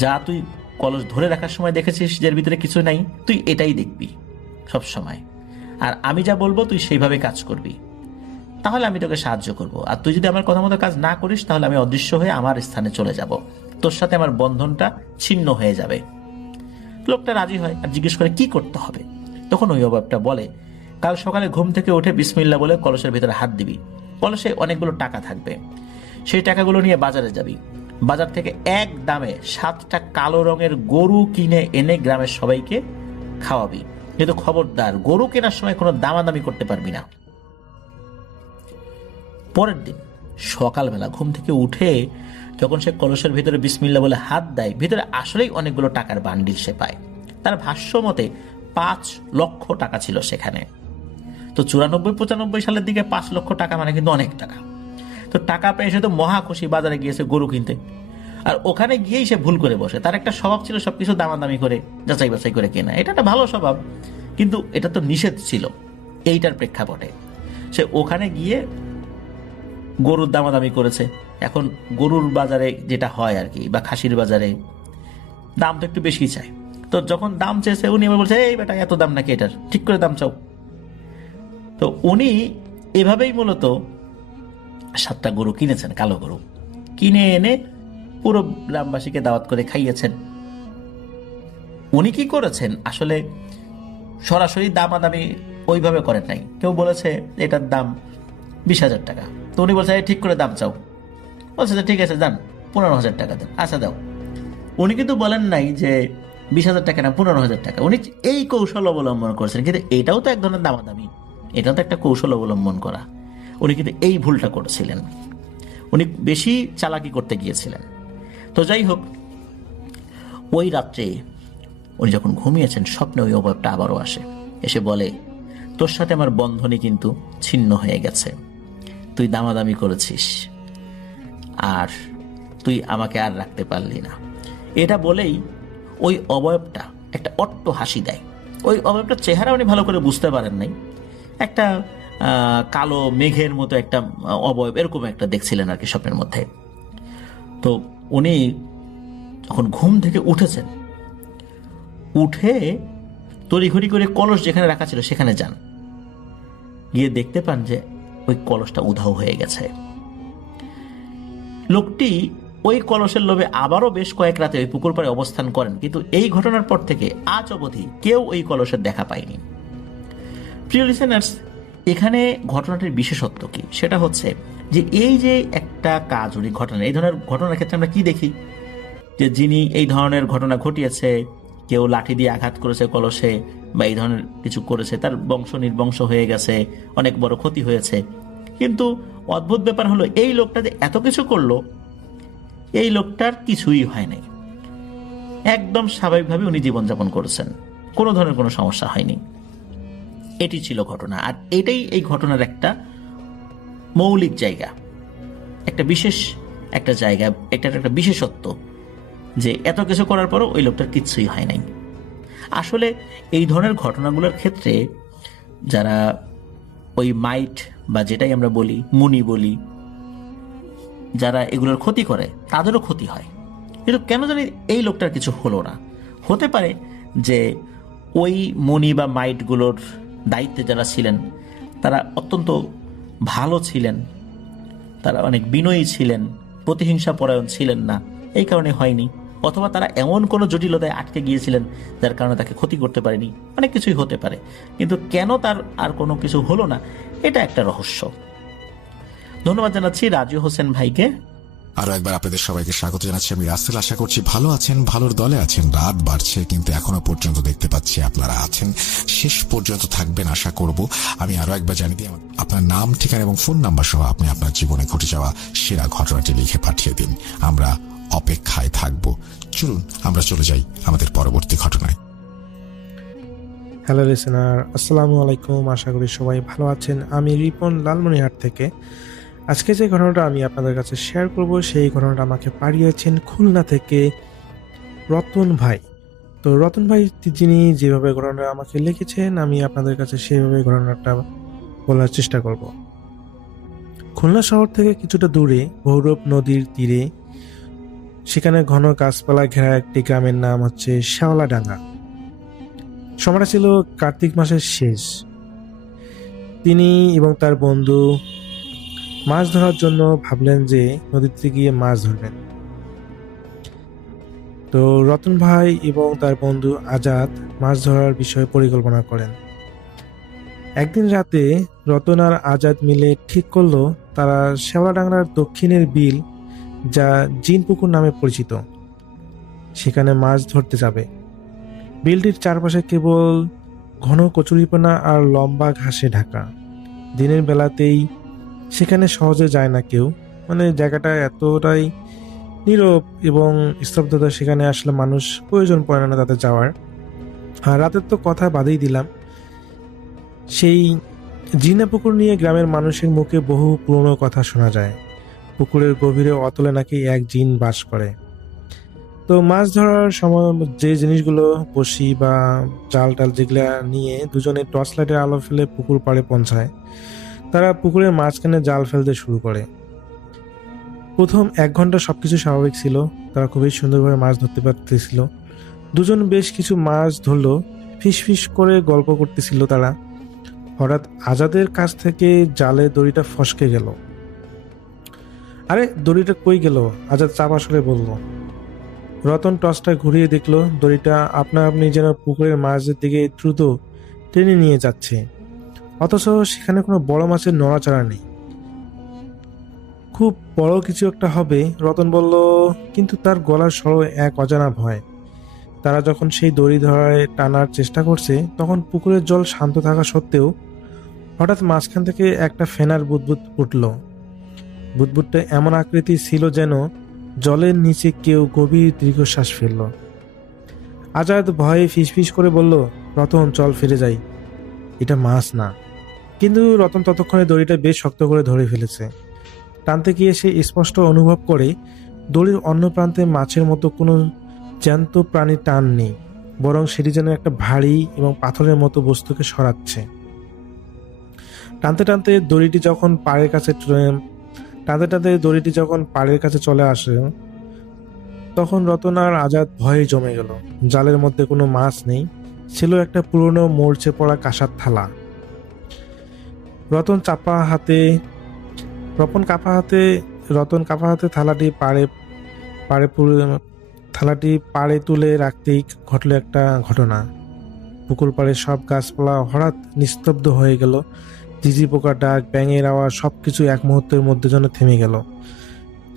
যা তুই কলস ধরে রাখার সময় দেখেছিস যার ভিতরে কিছু নাই, তুই এটাই দেখবি সব সময়। আর আমি যা বলবো তুই সেইভাবে কাজ করবি, তাহলে আমি তোকে সাহায্য করব। আর তুই যদি আমার কথা মতো কাজ না করিস, তাহলে আমি অদৃশ্য হয়ে আমার স্থানে চলে যাব, তোর সাথে আমার বন্ধনটা ছিন্ন হয়ে যাবে। লোকটা রাজি হয় আর জিজ্ঞেস করে কি করতে হবে। তখন ওই অবয়বটা বলে, কাল সকালে ঘুম থেকে উঠে বিসমিল্লাহ বলে কলসের ভিতরে হাত দিবি। কলসে অনেকগুলো টাকা থাকবে, সেই টাকাগুলো নিয়ে বাজারে যাবি। বাজার থেকে এক দামে 7টা কালো রঙের গরু কিনে এনে গ্রামের সবাইকে খাওয়াবি, কিন্তু খবরদার গরু কেনার সময় কোনো দামাদামি করতে পারবি না। পরের দিন সকালবেলা ঘুম থেকে উঠে যখন সে কলসের ভিতরে বিসমিল্লাহ বলে হাত দেয়, ভিতরে আসলেই অনেকগুলো টাকার বান্ডিল সে পায়। তার ভাষ্য মতে 5 লক্ষ টাকা ছিল সেখানে। তো 94-95 সালের দিকে 5 লক্ষ টাকা মানে কিন্তু অনেক টাকা। তো টাকা পেয়ে সে তো মহা খুশি, বাজারে গিয়েছে গরু কিনতে। আর ওখানে গিয়েই সে ভুল করে বসে। তার একটা স্বভাব ছিল সবকিছু দামাদামি করে যাচাই বাছাই করে কেনা, এটা একটা ভালো স্বভাব, কিন্তু এটা তো নিষেধ ছিল এইটার প্রেক্ষাপটে। সে ওখানে গিয়ে গরুর দামাদামি করেছে। এখন গরুর বাজারে যেটা হয় আর কি, বা খাসির বাজারে দাম তো একটু বেশি চায়। তো যখন দাম চেয়েছে, উনি এবার বলছে, এই বেটা এত দাম নাকি এটার, ঠিক করে দাম চাও। তো উনি এভাবেই মূলত 7টা গরু কিনেছেন, কালো গরু কিনে এনে পুরো গ্রামবাসীকে দাওয়াত করে খাইয়েছেন। উনি কি করেছেন আসলে সরাসরি দামাদামি ওইভাবে করেন নাই। কেউ বলেছে এটার দাম 20,000 টাকা, তো উনি বলছে ঠিক করে দাম চাও। বলছে যে ঠিক আছে যান 15,000 টাকা দেন, আচ্ছা দাও। উনি কিন্তু বলেন নাই যে 20,000 টাকা না 15,000 টাকা। উনি এই কৌশল অবলম্বন করেছেন, কিন্তু এটাও তো এক ধরনের দামাদামি, এটাও তো একটা কৌশল অবলম্বন করা। উনি কিন্তু এই ভুলটা করেছিলেন, উনি বেশি চালাকি করতে গিয়েছিলেন। তো যাই হোক, ওই রাত্রে উনি যখন ঘুমিয়েছেন, স্বপ্নে ওই অবয়বটা আবারও আসে, এসে বলে, তোর সাথে আমার বন্ধনই কিন্তু ছিন্ন হয়ে গেছে, তুই দামাদামি করেছিস আর তুই আমাকে আর রাখতে পারলি না। এটা বলেই ওই অবয়বটা একটা অট্ট হাসি দেয়। ওই অবয়বটার চেহারা উনি ভালো করে বুঝতে পারেন নাই, একটা কালো মেঘের মতো একটা অবয়ব, এরকম একটা দেখছিলেন আর কি স্বপ্নের মধ্যে। তো উনি যখন ঘুম থেকে উঠেছেন, উঠে তড়িঘড়ি করে কলস যেখানে রাখা ছিল সেখানে যান, গিয়ে দেখতে পান যে ওই কলসটা উধাও হয়ে গেছে। লোকটি ওই কলসের লোভে আবারও বেশ কয়েক রাতে ওই পুকুর পাড়ে অবস্থান করেন, কিন্তু এই ঘটনার পর থেকে আজ অবধি কেউ ওই কলসের দেখা পায়নি। প্রিয় লিসেনার্স, এখানে ঘটনাটির বিশেষত্ব কি, সেটা হচ্ছে যে এই যে একটা কাজ উনি ঘটনা, এই ধরনের ঘটনার ক্ষেত্রে আমরা কি দেখি, যে যিনি এই ধরনের ঘটনা ঘটিয়েছে, কেউ লাঠি দিয়ে আঘাত করেছে কলসে বা এই ধরনের কিছু করেছে, তার বংশ নির্বংশ হয়ে গেছে, অনেক বড় ক্ষতি হয়েছে। কিন্তু অদ্ভুত ব্যাপার হলো, এই লোকটা যে এত কিছু করলো, এই লোকটার কিছুই হয় নাই, একদম স্বাভাবিকভাবে উনি জীবনযাপন করেছেন, কোনো ধরনের কোনো সমস্যা হয়নি। এটি ছিল ঘটনা। আর এটাই এই ঘটনার একটা মৌলিক জায়গা, একটা বিশেষ একটা জায়গা, এটার একটা বিশেষত্ব, যে এত কিছু করার পরও ওই লোকটার কিচ্ছুই হয় নাই। আসলে এই ধরনের ঘটনাগুলোর ক্ষেত্রে যারা ওই মাইট বা যেটাই আমরা বলি মুনি বলি, যারা এগুলোর ক্ষতি করে তাদেরও ক্ষতি হয়। কিন্তু কেন জানি এই লোকটার কিছু হলো না। হতে পারে যে ওই মুনি বা মাইটগুলোর দায়িত্বে যারা ছিলেন তারা অত্যন্ত ভালো ছিলেন, তারা অনেক বিনয়ী ছিলেন, প্রতিহিংসা পরায়ণ ছিলেন না, এই কারণে হয়নি। অথবা তারা এমন কোনো জটিলতায় আটকে গিয়েছিলেন যার কারণে তাকে ক্ষতি করতে পারেনি, অনেক কিছুই হতে পারে। কিন্তু কেন তার আর কোনো কিছু হলো না, এটা একটা রহস্য। ধন্যবাদ জানাচ্ছি রাজু হোসেন ভাইকে। আরো একবার আপনাদের সবাইকে স্বাগত জানাচ্ছি। আমি রাসেল, আশা করছি ভালো আছেন, ভালোর দলে আছেন। রাত বাড়ছে কিন্তু এখনো পর্যন্ত দেখতে পাচ্ছি আপনারা আছেন, শেষ পর্যন্ত থাকবেন আশা করব। আমি আরো একবার জানিয়ে দিই, আপনার নাম, ঠিকানা এবং ফোন নাম্বার সহ আপনি আপনার জীবনে ঘটে যাওয়া সেরা ঘটনাটি লিখে পাঠিয়ে দিন, আমরা অপেক্ষায় থাকব। চলুন আমরা চলে যাই আমাদের পরবর্তী ঘটনায়। হ্যালো লিসেনার, আসসালামু আলাইকুম, আশা করি সবাই ভালো আছেন। আমি রিপন, লালমনিরহাট থেকে। আজকে যে ঘটনাটা আমি আপনাদের কাছে শেয়ার করব, সেই ঘটনাটা আমাকে পাঠিয়েছেন খুলনা থেকে রতন ভাই। তো রতন ভাই যিনি যেভাবে ঘটনাটা আমাকে লিখেছেন, আমি আপনাদের কাছে সেইভাবে ঘটনাটা বলার চেষ্টা করব। খুলনা শহর থেকে কিছুটা দূরে ভৈরব নদীর তীরে, সেখানে ঘন গাছপালা ঘেরা একটি গ্রামের নাম হচ্ছে শেওলাডাঙ্গা। সময়টা ছিল কার্তিক মাসের শেষ। তিনি এবং তার বন্ধু মাছ ধরার জন্য ভাবলেন যে নদীতে গিয়ে মাছ ধরবেন। তো রতন ভাই এবং তার বন্ধু আজাদ মাছ ধরার বিষয়ে পরিকল্পনা করেন। একদিন রাতে রতন আর আজাদ মিলে ঠিক করলো তারা শেওলাডাঙ্গার দক্ষিণের বিল, যা জিনপুকুর নামে পরিচিত, সেখানে মাছ ধরতে যাবে। বিলটির চারপাশে কেবল ঘন কচুরিপানা আর লম্বা ঘাসে ঢাকা। দিনের বেলাতেই সেখানে সহজে যায় না কেউ, মানে জায়গাটা এতটাই নীরব এবং স্তব্ধতা, সেখানে আসলে মানুষ প্রয়োজন পড়ে না তাদের যাওয়ার। আর রাতের তো কথা বাদেই দিলাম, সেই জিনা পুকুর নিয়ে গ্রামের মানুষের মুখে বহু পুরনো কথা শোনা যায়। পুকুরের গভীরে অতলে নাকি এক জিন বাস করে। তো মাছ ধরার সময় যে জিনিসগুলো, বড়শি বা জাল টাল যেগুলা নিয়ে দুজনে টর্চ লাইটের আলো ফেলে পুকুর পাড়ে পৌঁছায়, তারা পুকুরের মাঝখানে জাল ফেলতে শুরু করে। প্রথম 1 ঘন্টা সবকিছু স্বাভাবিক ছিল, তারা খুবই সুন্দরভাবে মাছ ধরতে পারতেছিল। দুজন বেশ কিছু মাছ ধরলো, ফিস ফিস করে গল্প করতেছিল তারা। হঠাৎ আজাদের কাছ থেকে জালে দড়িটা ফসকে গেল। আরে দড়িটা কই গেল? আজাদ চাপা সরে বলল। রতন টর্চটা ঘুরিয়ে দেখলো দড়িটা আপনা আপনি যেন পুকুরের মাঝের দিকে দ্রুত টেনে নিয়ে যাচ্ছে, অথচ সেখানে কোনো বড় মাছের নড়াচড়া নেই। খুব বড় কিছু একটা হবে, রতন বলল, কিন্তু তার গলার স্বর এক অজানা ভয়। তারা যখন সেই দড়ি ধরে টানার চেষ্টা করছে, তখন পুকুরের জল শান্ত থাকা সত্ত্বেও হঠাৎ মাঝখান থেকে একটা ফেনার বুদবুদ উঠল। বুদবুদটা এমন আকৃতি ছিল যেন জলের নিচে কেউ গভীর দীর্ঘশ্বাস ফেলল। আজাদ ভয়ে ফিসফিস করে বলল, রতন চল ফিরে যাই, এটা মাছ না। কিন্তু রতন ততক্ষণে দড়িটা বেশ শক্ত করে ধরে ফেলেছে। টানতে গিয়ে সে স্পষ্ট অনুভব করে দড়ির অন্য প্রান্তে মাছের মতো কোনো জ্যান্ত প্রাণীর টান নেই, বরং সেটি যেন একটা ভারী এবং পাথরের মতো বস্তুকে সরাচ্ছে। টানতে টানতে দড়িটি যখন পাড়ের কাছে চলে আসে, তখন রতন আর আজাদ ভয়ে জমে গেল। জালের মধ্যে কোনো মাছ নেই, ছিল একটা পুরনো মরচে পড়া কাঁসার থালা। রতন কাপা হাতে থালাটি পাড়ে তুলে রাখতেই ঘটল একটা ঘটনা। পুকুর পাড়ে সব গাছপালা হঠাৎ নিস্তব্ধ হয়ে গেল। ঝিঝি পোকার ডাক, ব্যাঙের আওয়াজ, সবকিছু এক মুহূর্তের মধ্যে যেন থেমে গেল।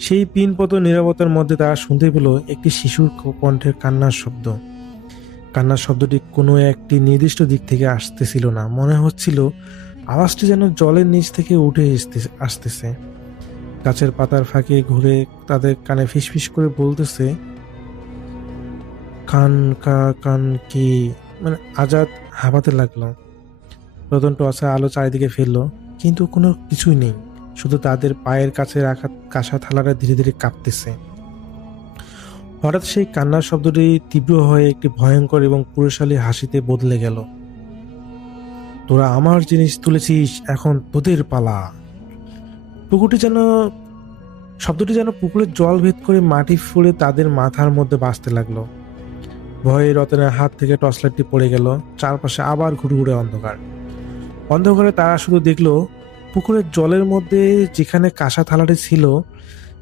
সেই পিনপত নীরবতার মধ্যে তারা শুনতে পেল একটি শিশুর কণ্ঠের কান্নার শব্দ। কান্নার শব্দটি কোনো একটি নির্দিষ্ট দিক থেকে আসতেছিল না, মনে হচ্ছিল আওয়াজটি যেন জলের নিচ থেকে উঠে আসতেছে। গাছের পাতার ফাঁকে ঘুরে তাদের কানে ফিসফিস করে বলতেছে, কান কা কান কি, মানে আজাদ হাঁপাতে লাগলো। রতন টর্চের আলো চারিদিকে ফেললো, কিন্তু কোনো কিছুই নেই, শুধু তাদের পায়ের কাছে রাখা কাঁসা থালাটা ধীরে ধীরে কাঁপতেছে। হঠাৎ সেই কান্নার শব্দটি তীব্র হয়ে একটি ভয়ঙ্কর এবং পুরুষালী হাসিতে বদলে গেল। তোরা আমার জিনিস তুলেছিস, এখন তোদের পালা। শব্দটি যেন পুকুরের জল ভেদ করে মাটি ফুঁড়ে তাদের মাথার মধ্যে বাজতে লাগলো। ভয়ে রতনের হাত থেকে টর্চলাইটটি পড়ে গেল। চারপাশে আবার ঘুরঘুরে অন্ধকারে তারা শুধু দেখলো পুকুরের জলের মধ্যে যেখানে কাঁসা থালাটি ছিল,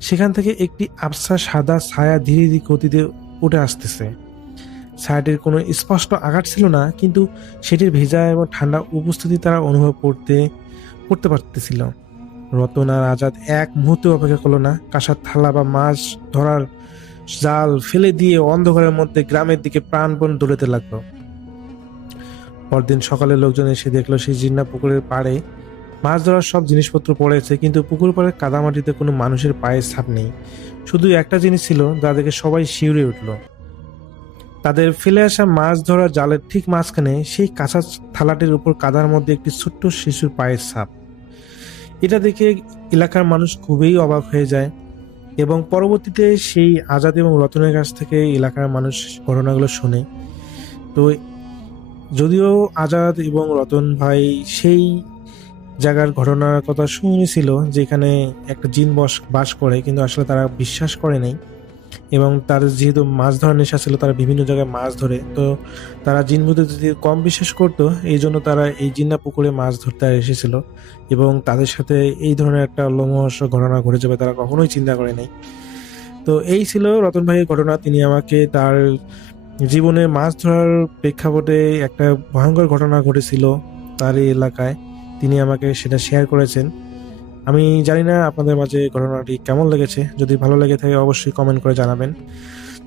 সেখান থেকে একটি আবছা সাদা ছায়া ধীরে ধীরে গতিতে উঠে আসতেছে। ছায়াটির কোনো স্পষ্ট আঘাত ছিল না, কিন্তু সেটির ভেজা এবং ঠান্ডা উপস্থিতি তারা অনুভব করতে পারতেছিল। রতন আর আজাদ এক মুহূর্তে অপেক্ষা করলো না, কাঁসার থালা বা মাছ ধরার জাল ফেলে দিয়ে অন্ধকারের মধ্যে গ্রামের দিকে প্রাণপণ দৌড়াতে লাগলো। পরদিন সকালে লোকজন এসে দেখলো সেই জিন্না পুকুরের পাড়ে মাছ ধরার সব জিনিসপত্র পড়েছে, কিন্তু পুকুর পাড়ে কাদামাটিতে কোনো মানুষের পায়ের ছাপ নেই। শুধু একটা জিনিস ছিল যা দেখে সবাই শিউরে উঠল। তাদের ফেলে আসা মাছ ধরা জালের ঠিক মাঝখানে সেই কাঁচা থালাটির উপর কাদার মধ্যে একটি ছোট্ট শিশুর পায়ের ছাপ। এটা দেখে এলাকার মানুষ খুবই অবাক হয়ে যায় এবং পরবর্তীতে সেই আজাদ এবং রতনের কাছ থেকে এলাকার মানুষ ঘটনাগুলো শোনে। তো যদিও আজাদ এবং রতন ভাই সেই জায়গার ঘটনার কথা শুনেছিল যেখানে একটা জিন বাস করে, কিন্তু আসলে তারা বিশ্বাস করে নাই। এবং তার যেহেতু মাছ ধরার নেশা ছিল, তারা বিভিন্ন জায়গায় মাছ ধরে, তো তারা জিন ভূতে যদি কম বিশ্বাস করতো, এই জন্য তারা এই জিন্না পুকুরে মাছ ধরতে এসেছিল এবং তাদের সাথে এই ধরনের একটা লোমহর্ষ ঘটনা ঘটে যাবে তারা কখনোই চিন্তা করে নাই। তো এই ছিল রতন ভাইয়ের ঘটনা। তিনি আমাকে তার জীবনে মাছ ধরার প্রেক্ষাপটে একটা ভয়ঙ্কর ঘটনা ঘটেছিল তার এই এলাকায়, তিনি আমাকে সেটা শেয়ার করেছেন। আমি জানি না আপনাদের মাঝে ঘটনাটি কেমন লেগেছে, যদি ভালো লেগে থাকে অবশ্যই কমেন্ট করে জানাবেন।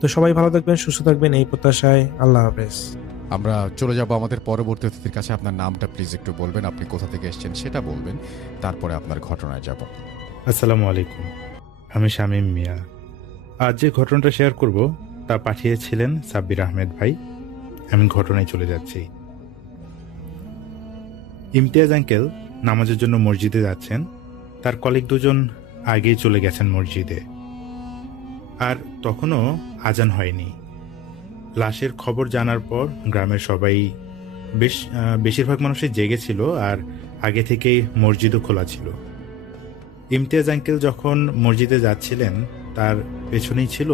তো সবাই ভালো থাকবেন, সুস্থ থাকবেন, এই প্রত্যাশায় আল্লাহ হাফেজ। আমরা চলে যাব আমাদের পরবর্তী অতিথির কাছে। আপনার নামটা প্লিজ একটু বলবেন, আপনি কোথা থেকে এসেছেন সেটা বলবেন, তারপরে আপনার ঘটনায় যাব। আসসালামু আলাইকুম, আমি শামীম মিয়া। আজ যে ঘটনাটা শেয়ার করব তা পাঠিয়েছিলেন সাব্বির আহমেদ ভাই। আমি ঘটনায় চলে যাচ্ছি। ইমতিয়াজ আঙ্কেল নামাজের জন্য মসজিদে যাচ্ছেন। তার কলিগ দুজন আগেই চলে গেছেন মসজিদে, আর তখনও আজান হয়নি। লাশের খবর জানার পর গ্রামের সবাই বেশিরভাগ মানুষই জেগেছিল, আর আগে থেকেই মসজিদও খোলা ছিল। ইমতিয়াজ আঙ্কেল যখন মসজিদে যাচ্ছিলেন তার পেছনেই ছিল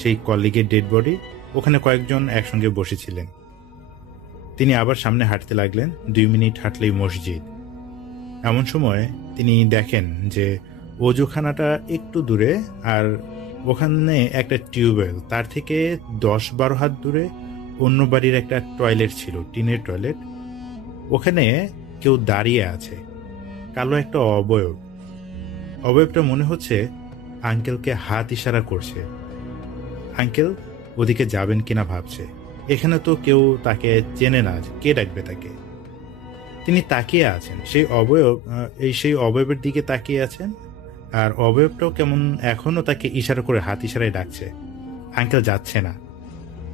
সেই কলিগের ডেড বডি। ওখানে কয়েকজন একসঙ্গে বসেছিলেন। তিনি আবার সামনে হাঁটতে লাগলেন। 2 মিনিট হাঁটলেই মসজিদ। এমন সময় তিনি দেখেন যে ওজুখানাটা একটু দূরে, আর ওখানে একটা টিউবওয়েল, তার থেকে 10-12 হাত দূরে অন্য বাড়ির একটা টয়লেট ছিল, টিনের টয়লেট। ওখানে কেউ দাঁড়িয়ে আছে, কালো একটা অবয়বটা মনে হচ্ছে আঙ্কেলকে হাত ইশারা করছে। আঙ্কেল ওদিকে যাবেন কিনা ভাবছে। এখানে তো কেউ তাকে চেনে না, কে ডাকবে তাকে। তিনি তাকিয়ে আছেন, সেই অবয়বের দিকে তাকিয়ে আছেন, আর অবয়বটাও কেমন এখনো তাকে ইশারা করে হাত ইশারায় ডাকছে। আঙ্কেল যাচ্ছে না।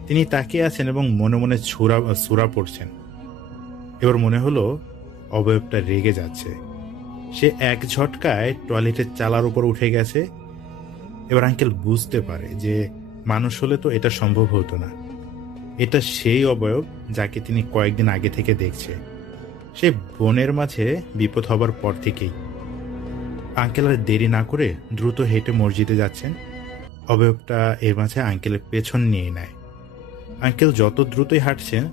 তিনি তাকিয়ে আছেন এবং মনে মনে সুরা পড়ছেন। এবার মনে হলো অবয়বটা রেগে যাচ্ছে। সে এক ঝটকায় টয়লেটের চালার উপর উঠে গেছে। এবার আঙ্কেল বুঝতে পারে যে মানুষ হলে তো এটা সম্ভব হতো না। এটা সেই অবয়ব যাকে তিনি কয়েকদিন আগে থেকে দেখছে। সে বনের মাঝে বিপদ হবার পর থেকেই। আঙ্কেল আর দেরি না করে দ্রুত হেঁটে মসজিদে যাচ্ছেন। অবয়বটা এর মাঝে আঙ্কেলের পেছন নিয়ে নেয়। আঙ্কেল যত দ্রুতই হাঁটছেন,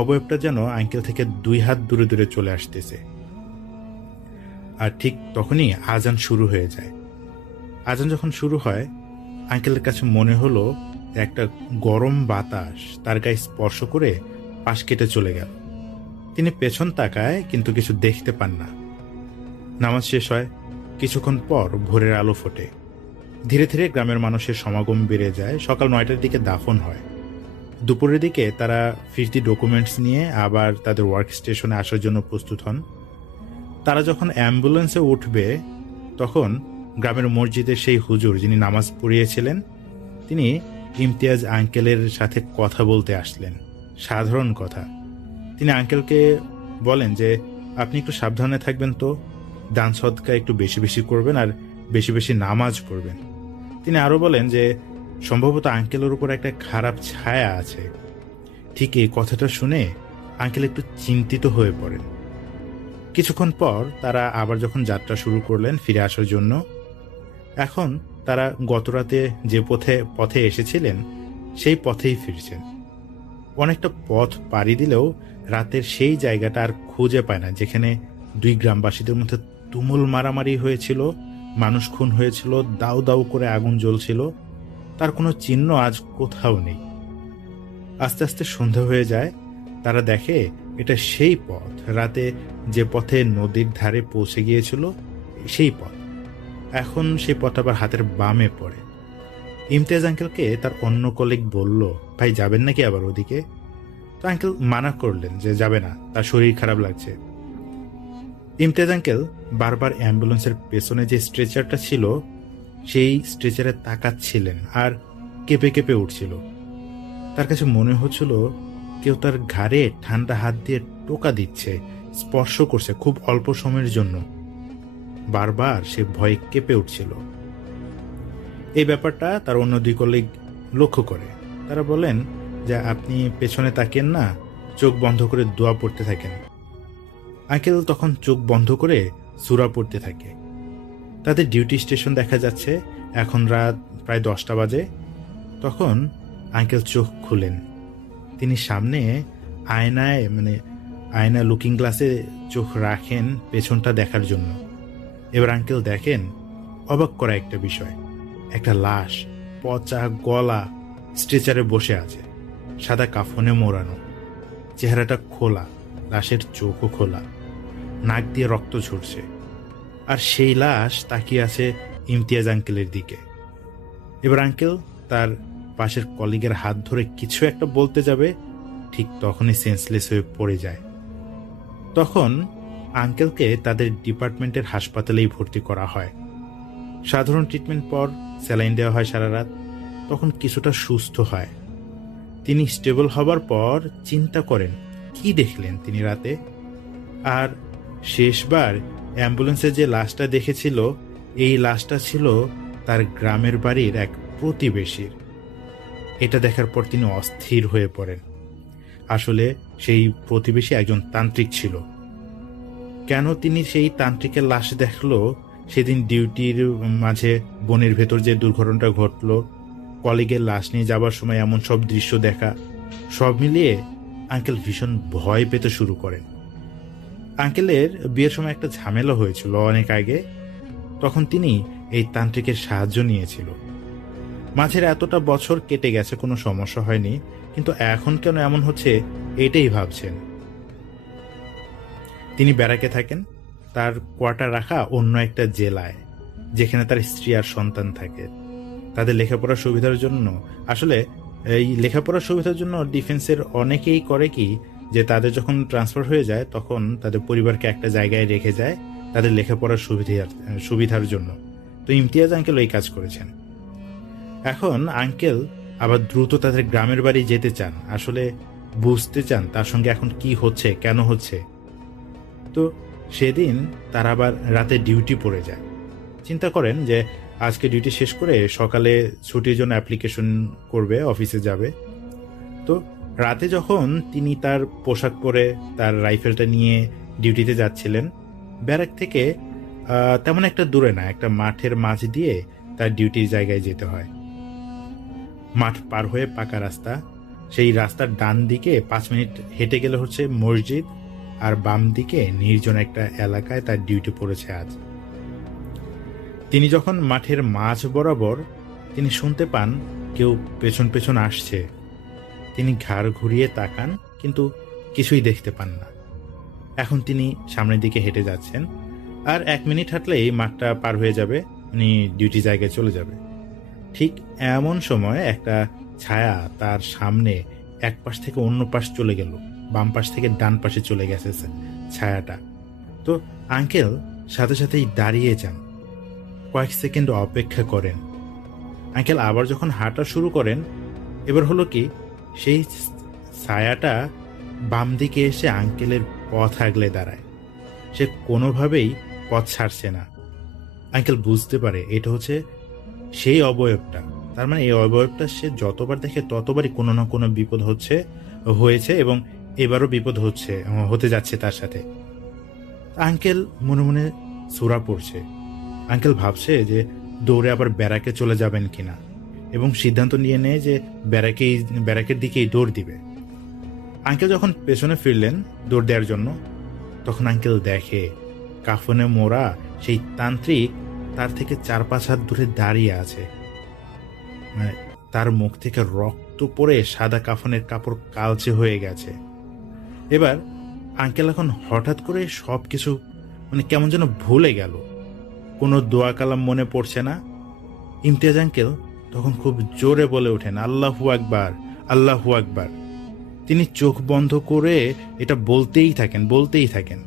অবয়বটা যেন আঙ্কেল থেকে 2 হাত দূরে দূরে চলে আসতেছে। আর ঠিক তখনই আজান শুরু হয়ে যায়। আজান যখন শুরু হয়, আঙ্কেলের কাছে মনে হলো একটা গরম বাতাস তার গায়ে স্পর্শ করে পাশ কেটে চলে গেল। তিনি পেছন তাকায়, কিন্তু কিছু দেখতে পান না। নামাজ শেষ হয়। কিছুক্ষণ পর ভোরের আলো ফোটে। ধীরে ধীরে গ্রামের মানুষের সমাগম বেড়ে যায়। সকাল 9টার দিকে দাফন হয়। দুপুরের দিকে তারা ফিরতি ডকুমেন্টস নিয়ে আবার তাদের ওয়ার্ক স্টেশনে আসার জন্য প্রস্তুত হন। তারা যখন অ্যাম্বুলেন্সে উঠবে, তখন গ্রামের মসজিদের সেই হুজুর যিনি নামাজ পড়িয়েছিলেন, তিনি ইমতিয়াজ আঙ্কেলের সাথে কথা বলতে আসলেন। সাধারণ কথা। তিনি আঙ্কেলকে বলেন যে আপনি একটু সাবধানে থাকবেন, তো দান সদকা একটু বেশি বেশি করবেন, আর বেশি বেশি নামাজ পড়বেন। তিনি আরো বলেন যে সম্ভবত আঙ্কেলের উপর একটা খারাপ ছায়া আছে। ঠিক এই কথাটা শুনে আঙ্কেল একটু চিন্তিত হয়ে পড়েন। কিছুক্ষণ পর তারা আবার যখন যাত্রা শুরু করলেন ফিরে আসার জন্য, এখন তারা গতরাতে যে পথে এসেছিলেন সেই পথেই ফিরছেন। অনেকটা পথ পাড়ি দিলেও রাতের সেই জায়গাটা আর খুঁজে পায় না, যেখানে 2 গ্রামবাসীদের মধ্যে তুমুল মারামারি হয়েছিল, মানুষ খুন হয়েছিল, দাউ দাউ করে আগুন জ্বলছিল। তার কোনো চিহ্ন আজ কোথাও নেই। আস্তে আস্তে সন্ধ্যা হয়ে যায়। তারা দেখে এটা সেই পথ, রাতে যে পথে নদীর ধারে পৌঁছে গিয়েছিল সেই পথ। এখন সেই পথ আবার হাতের বামে পড়ে। ইমতিয়াজ আঙ্কেলকে তার অন্য কলিগ বলল, ভাই যাবেন নাকি আবার ওদিকে? তো আঙ্কেল মানা করলেন যে যাবে না, তার শরীর খারাপ লাগছে। ইমতিয়াজ আঙ্কেল বারবার অ্যাম্বুলেন্সের পেছনে যে স্ট্রেচারটা ছিল সেই স্ট্রেচারে তাকাচ্ছিলেন আর কেঁপে কেঁপে উঠছিল। তার কাছে মনে হচ্ছিল কেউ তার ঘাড়ে ঠান্ডা হাত দিয়ে টোকা দিচ্ছে, স্পর্শ করছে খুব অল্প সময়ের জন্য। বারবার সে ভয়ে কেঁপে উঠছিল। এই ব্যাপারটা তার অন্য 2 কলিগ লক্ষ্য করে। তারা বলেন যে আপনি পেছনে তাকেন না, চোখ বন্ধ করে দোয়া পড়তে থাকেন। আঙ্কেল তখন চোখ বন্ধ করে সূরা পড়তে থাকে। তাদের ডিউটি স্টেশন দেখা যাচ্ছে। এখন রাত প্রায় 10টা বাজে। তখন আঙ্কেল চোখ খুলেন। তিনি সামনে আয়না লুকিং গ্লাসে চোখ রাখেন পেছনটা দেখার জন্য। এবার আঙ্কেল দেখেন অবাক করা একটা বিষয়। একটা লাশ পচা গলা স্ট্রেচারে বসে আছে, সাদা কাফনে মোড়ানো, চেহারাটা খোলা, লাশের চোখও খোলা, নাক দিয়ে রক্ত ঝরছে। আর সেই লাশ তাকিয়ে আছে ইমতিয়াজ আঙ্কেলের দিকে। এবার আঙ্কেল তার পাশের কলিগের হাত ধরে কিছু একটা বলতে যাবে, ঠিক তখনই সেন্সলেস হয়ে পড়ে যায়। তখন আঙ্কেলকে তাদের ডিপার্টমেন্টের হাসপাতালেই ভর্তি করা হয়। সাধারণ ট্রিটমেন্ট পর স্যালাইন দেওয়া হয় সারা রাত। তখন কিছুটা সুস্থ হয়। তিনি স্টেবল হবার পর চিন্তা করেন কি দেখলেন তিনি রাতে। আর শেষবার অ্যাম্বুলেন্সে যে লাশটা দেখেছিল, এই লাশটা ছিল তার গ্রামের বাড়ির এক প্রতিবেশীর। এটা দেখার পর তিনি অস্থির হয়ে পড়েন। আসলে সেই প্রতিবেশী একজন তান্ত্রিক ছিল। কেন তিনি সেই তান্ত্রিকের লাশ দেখলো, সেদিন ডিউটির মাঝে বনের ভেতর যে দুর্ঘটনাটা ঘটলো, কলিগের লাশ নিয়ে যাবার সময় এমন সব দৃশ্য দেখা, সব মিলিয়ে আঙ্কেল ভীষণ ভয় পেতে শুরু করেন। আঙ্কেলের বিয়ের সময় একটা ঝামেলা হয়েছিল অনেক আগে, তখন তিনি এই তান্ত্রিকের সাহায্য নিয়েছিল। মাঝের এতটা বছর কেটে গেছে, কোনো সমস্যা হয়নি, কিন্তু এখন কেন এমন হচ্ছে এটাই ভাবছেন। তিনি ব্যারাকে থাকেন, তার কোয়ার্টার রাখা অন্য একটা জেলায়, যেখানে তার স্ত্রী আর সন্তান থাকে। তাদের লেখাপড়ার সুবিধার জন্য, আসলে এই লেখাপড়ার সুবিধার জন্য ডিফেন্সের অনেকেই করে কি, যে তাদের যখন ট্রান্সফার হয়ে যায় তখন তাদের পরিবারকে একটা জায়গায় রেখে যায় তাদের লেখাপড়ার সুবিধার জন্য। তো ইমতিয়াজ আঙ্কেল এই কাজ করেছেন। এখন আঙ্কেল আবার দ্রুত তাদের গ্রামের বাড়ি যেতে চান, আসলে বুঝতে চান তার সঙ্গে এখন কি হচ্ছে, কেন হচ্ছে। তো সেদিন তার আবার রাতে ডিউটি পড়ে যায়। চিন্তা করেন যে আজকে ডিউটি শেষ করে সকালে ছুটির জন্য অ্যাপ্লিকেশন করবে, অফিসে যাবে। তো রাতে যখন তিনি তার পোশাক পরে তার রাইফেলটা নিয়ে ডিউটিতে যাচ্ছিলেন, ব্যারাক থেকে তেমন একটা দূরে না, একটা মাঠের মাঝ দিয়ে তার ডিউটির জায়গায় যেতে হয়। মাঠ পার হয়ে পাকা রাস্তা, সেই রাস্তার ডান দিকে 5 মিনিট হেঁটে গেলে হচ্ছে মসজিদ, আর বাম দিকে নির্জন একটা এলাকায় তার ডিউটি পড়েছে আজ। তিনি যখন মাঠের মাঝ বরাবর তিনি শুনতে পান কেউ পেছন পেছন আসছে। তিনি ঘাড় ঘুরিয়ে তাকান, কিন্তু কিছুই দেখতে পান না। এখন তিনি সামনের দিকে হেঁটে যাচ্ছেন, আর 1 মিনিট হাঁটলেই মাঠটা পার হয়ে যাবে, উনি ডিউটি জায়গায় চলে যাবে। ঠিক এমন সময় একটা ছায়া তার সামনে এক পাশ থেকে অন্য পাশ চলে গেল, বাম পাশ থেকে ডান পাশে চলে গেছে ছায়াটা। তো আঙ্কেল সাথে সাথেই দাঁড়িয়ে যান, কয়েক সেকেন্ড অপেক্ষা করেন। আঙ্কেল আবার যখন হাঁটা শুরু করেন, এবার হলো কি, সেই ছায়াটা বাম দিকে এসে আঙ্কেলের পথ আগলে দাঁড়ায়। সে কোনোভাবেই পথ ছাড়ছে না। আঙ্কেল বুঝতে পারে এটা হচ্ছে সেই অবয়বটা। তার মানে এই অবয়বটা সে যতবার দেখে ততবারই কোনো না কোনো বিপদ হয়েছে এবং এবারও বিপদ হতে যাচ্ছে তার সাথে। আঙ্কেল মনে মনে সূরা পড়ছে। আঙ্কেল ভাবছে যে দৌড়ে আবার ব্যারাকে চলে যাবেন কিনা, এবং সিদ্ধান্ত নিয়ে নেয় যে ব্যারাকের দিকেই দৌড় দিবে। আঙ্কেল যখন পেছনে ফিরলেন দৌড় দেওয়ার জন্য, তখন আঙ্কেল দেখে কাফনে মোড়া সেই তান্ত্রিক তার থেকে 4-5 হাত দূরে দাঁড়িয়ে আছে। মানে তার মুখ থেকে রক্ত পড়ে সাদা কাফনের কাপড় কালচে হয়ে গেছে। এবার আঙ্কেল এখন হঠাৎ করে সবকিছু মানে কেমন যেন ভুলে গেল, কোনো দোয়া কালাম মনে পড়ছে না। ইমতিয়াজ আঙ্কেল তখন খুব জোরে বলে ওঠেন, আল্লাহু আকবার, আল্লাহু আকবার। তিনি চোখ বন্ধ করে এটা বলতেই থাকেন।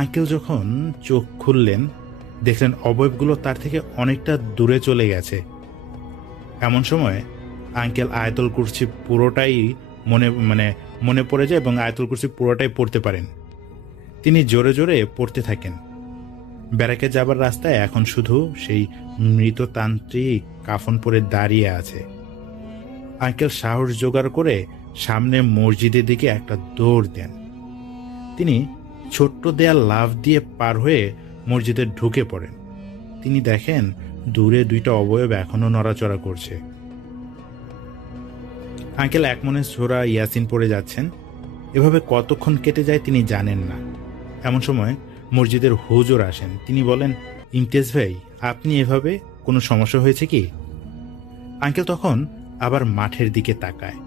আঙ্কেল যখন চোখ খুললেন, দেখলেন অবয়বগুলো তার থেকে অনেকটা দূরে চলে গেছে। এমন সময় আঙ্কেল আয়াতুল কুরসি পুরোটাই মনে পড়ে যায় এবং আয়াতুল কুরসি পুরোটাই পড়তে পারেন। তিনি জোরে জোরে পড়তে থাকেন। ব্যারাকে যাবার রাস্তায় এখন শুধু সেই মৃত তান্ত্রিক কাফন পরে দাঁড়িয়ে আছে। আঙ্কেল সাহস জোগাড় করে সামনে মসজিদের দিকে একটা দৌড় দেন। তিনি ছোট্ট দেয়াল লাফ দিয়ে পার হয়ে মসজিদে ঢুকে পড়েন। তিনি দেখেন দূরে 2টা অবয়ব এখনো নড়াচড়া করছে। আঙ্কেল এক মনে সূরা ইয়াসিন পড়ে যাচ্ছেন। এভাবে কতক্ষণ কেটে যায় তিনি জানেন না। এমন সময় মসজিদের হুজুর আসেন। তিনি বলেন, ইমতিয়াজ ভাই, আপনি এভাবে কোনো সমস্যা হয়েছে কি? আঙ্কেল তখন আবার মাঠের দিকে তাকায়,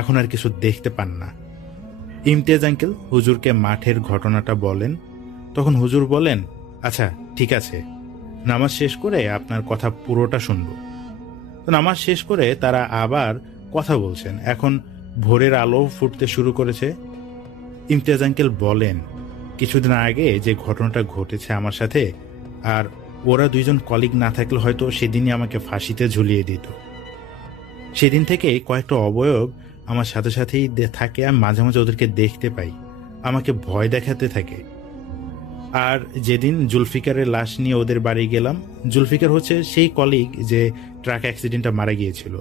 এখন আর কিছু দেখতে পান না। ইমতিয়াজ আঙ্কেল হুজুরকে মাঠের ঘটনাটা বলেন। তখন হুজুর বলেন, আচ্ছা ঠিক আছে, নামাজ শেষ করে আপনার কথা পুরোটা শুনব। তো নামাজ শেষ করে তারা আবার কথা বলছেন। এখন ভোরের আলো ফুটতে শুরু করেছে। ইমতিয়াজ আঙ্কেল বলেন, কিছুদিন আগে যে ঘটনাটা ঘটেছে আমার সাথে, আর ওরা 2জন কলিগ না থাকলে হয়তো সেদিনই আমাকে ফাঁসিতে ঝুলিয়ে দিত। সেদিন থেকে কয়েকটা অবয়ব আমার সাথে সাথেই থাকে। আমি মাঝে মাঝে ওদেরকে দেখতে পাই, আমাকে ভয় দেখাতে থাকে। আর যেদিন জুলফিকারের লাশ নিয়ে ওদের বাড়ি গেলাম, জুলফিকার হচ্ছে সেই কলিগ যে ট্রাক অ্যাক্সিডেন্টে মারা গিয়েছিল।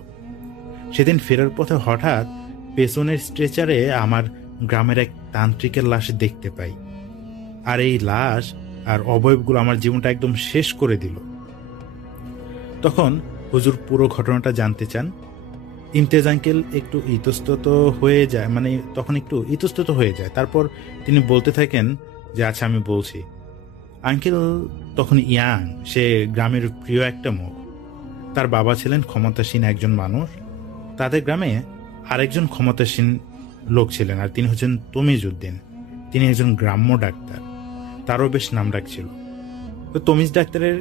সেদিন ফেরার পথে হঠাৎ পেছনের স্ট্রেচারে আমার গ্রামের এক তান্ত্রিকের লাশ দেখতে পাই। আর এই লাশ আর অবয়বগুলো আমার জীবনটা একদম শেষ করে দিল। তখন হুজুর পুরো ঘটনাটা জানতে চান। ইমতিয়াজ আঙ্কেল একটু ইতস্তত হয়ে যায়, তখন একটু ইতস্তত হয়ে যায়। তারপর তিনি বলতে থাকেন যে আচ্ছা আমি বলছি। আঙ্কেল তখন ইয়াং, সে গ্রামের প্রিয় একটা মুখ। তার বাবা ছিলেন ক্ষমতাসীন একজন মানুষ। তাদের গ্রামে আরেকজন ক্ষমতাসীন লোক ছিলেন, আর তিনি হচ্ছেন তমিজউদ্দিন। তিনি একজন গ্রাম্য ডাক্তার, তারও বেশ নামডাক ছিল। তো তমিজ ডাক্তারের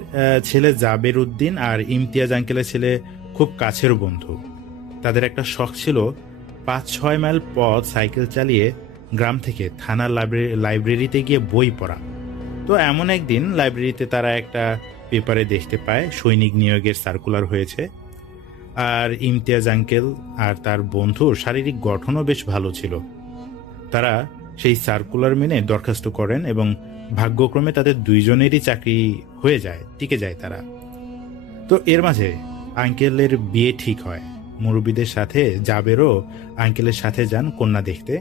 ছেলে জাবের উদ্দিন আর ইমতিয়াজ আঙ্কেলের ছেলে খুব কাছের বন্ধু। তাদের একটা শখ ছিল 5-6 মাইল পথ সাইকেল চালিয়ে গ্রাম থেকে থানার লাইব্রেরিতে গিয়ে বই পড়া। তো এমন একদিন লাইব্রেরিতে তারা একটা পেপারে দেখতে পায় সৈনিক নিয়োগের সার্কুলার হয়েছে। আর ইমতিয়াজ আঙ্কেল আর তার বন্ধুর শারীরিক গঠনও বেশ ভালো ছিল। তারা সেই সার্কুলার মেনে দরখাস্ত করেন এবং ভাগ্যক্রমে তাদের দুইজনেরই চাকরি হয়ে যায়, টিকে যায় তারা। তো এর মাঝে আঙ্কেলের বিয়ে ঠিক হয়। মুরব্বীদের সাথে জাবেরও আঙ্কেলের সাথে যান কন্যা দেখতে।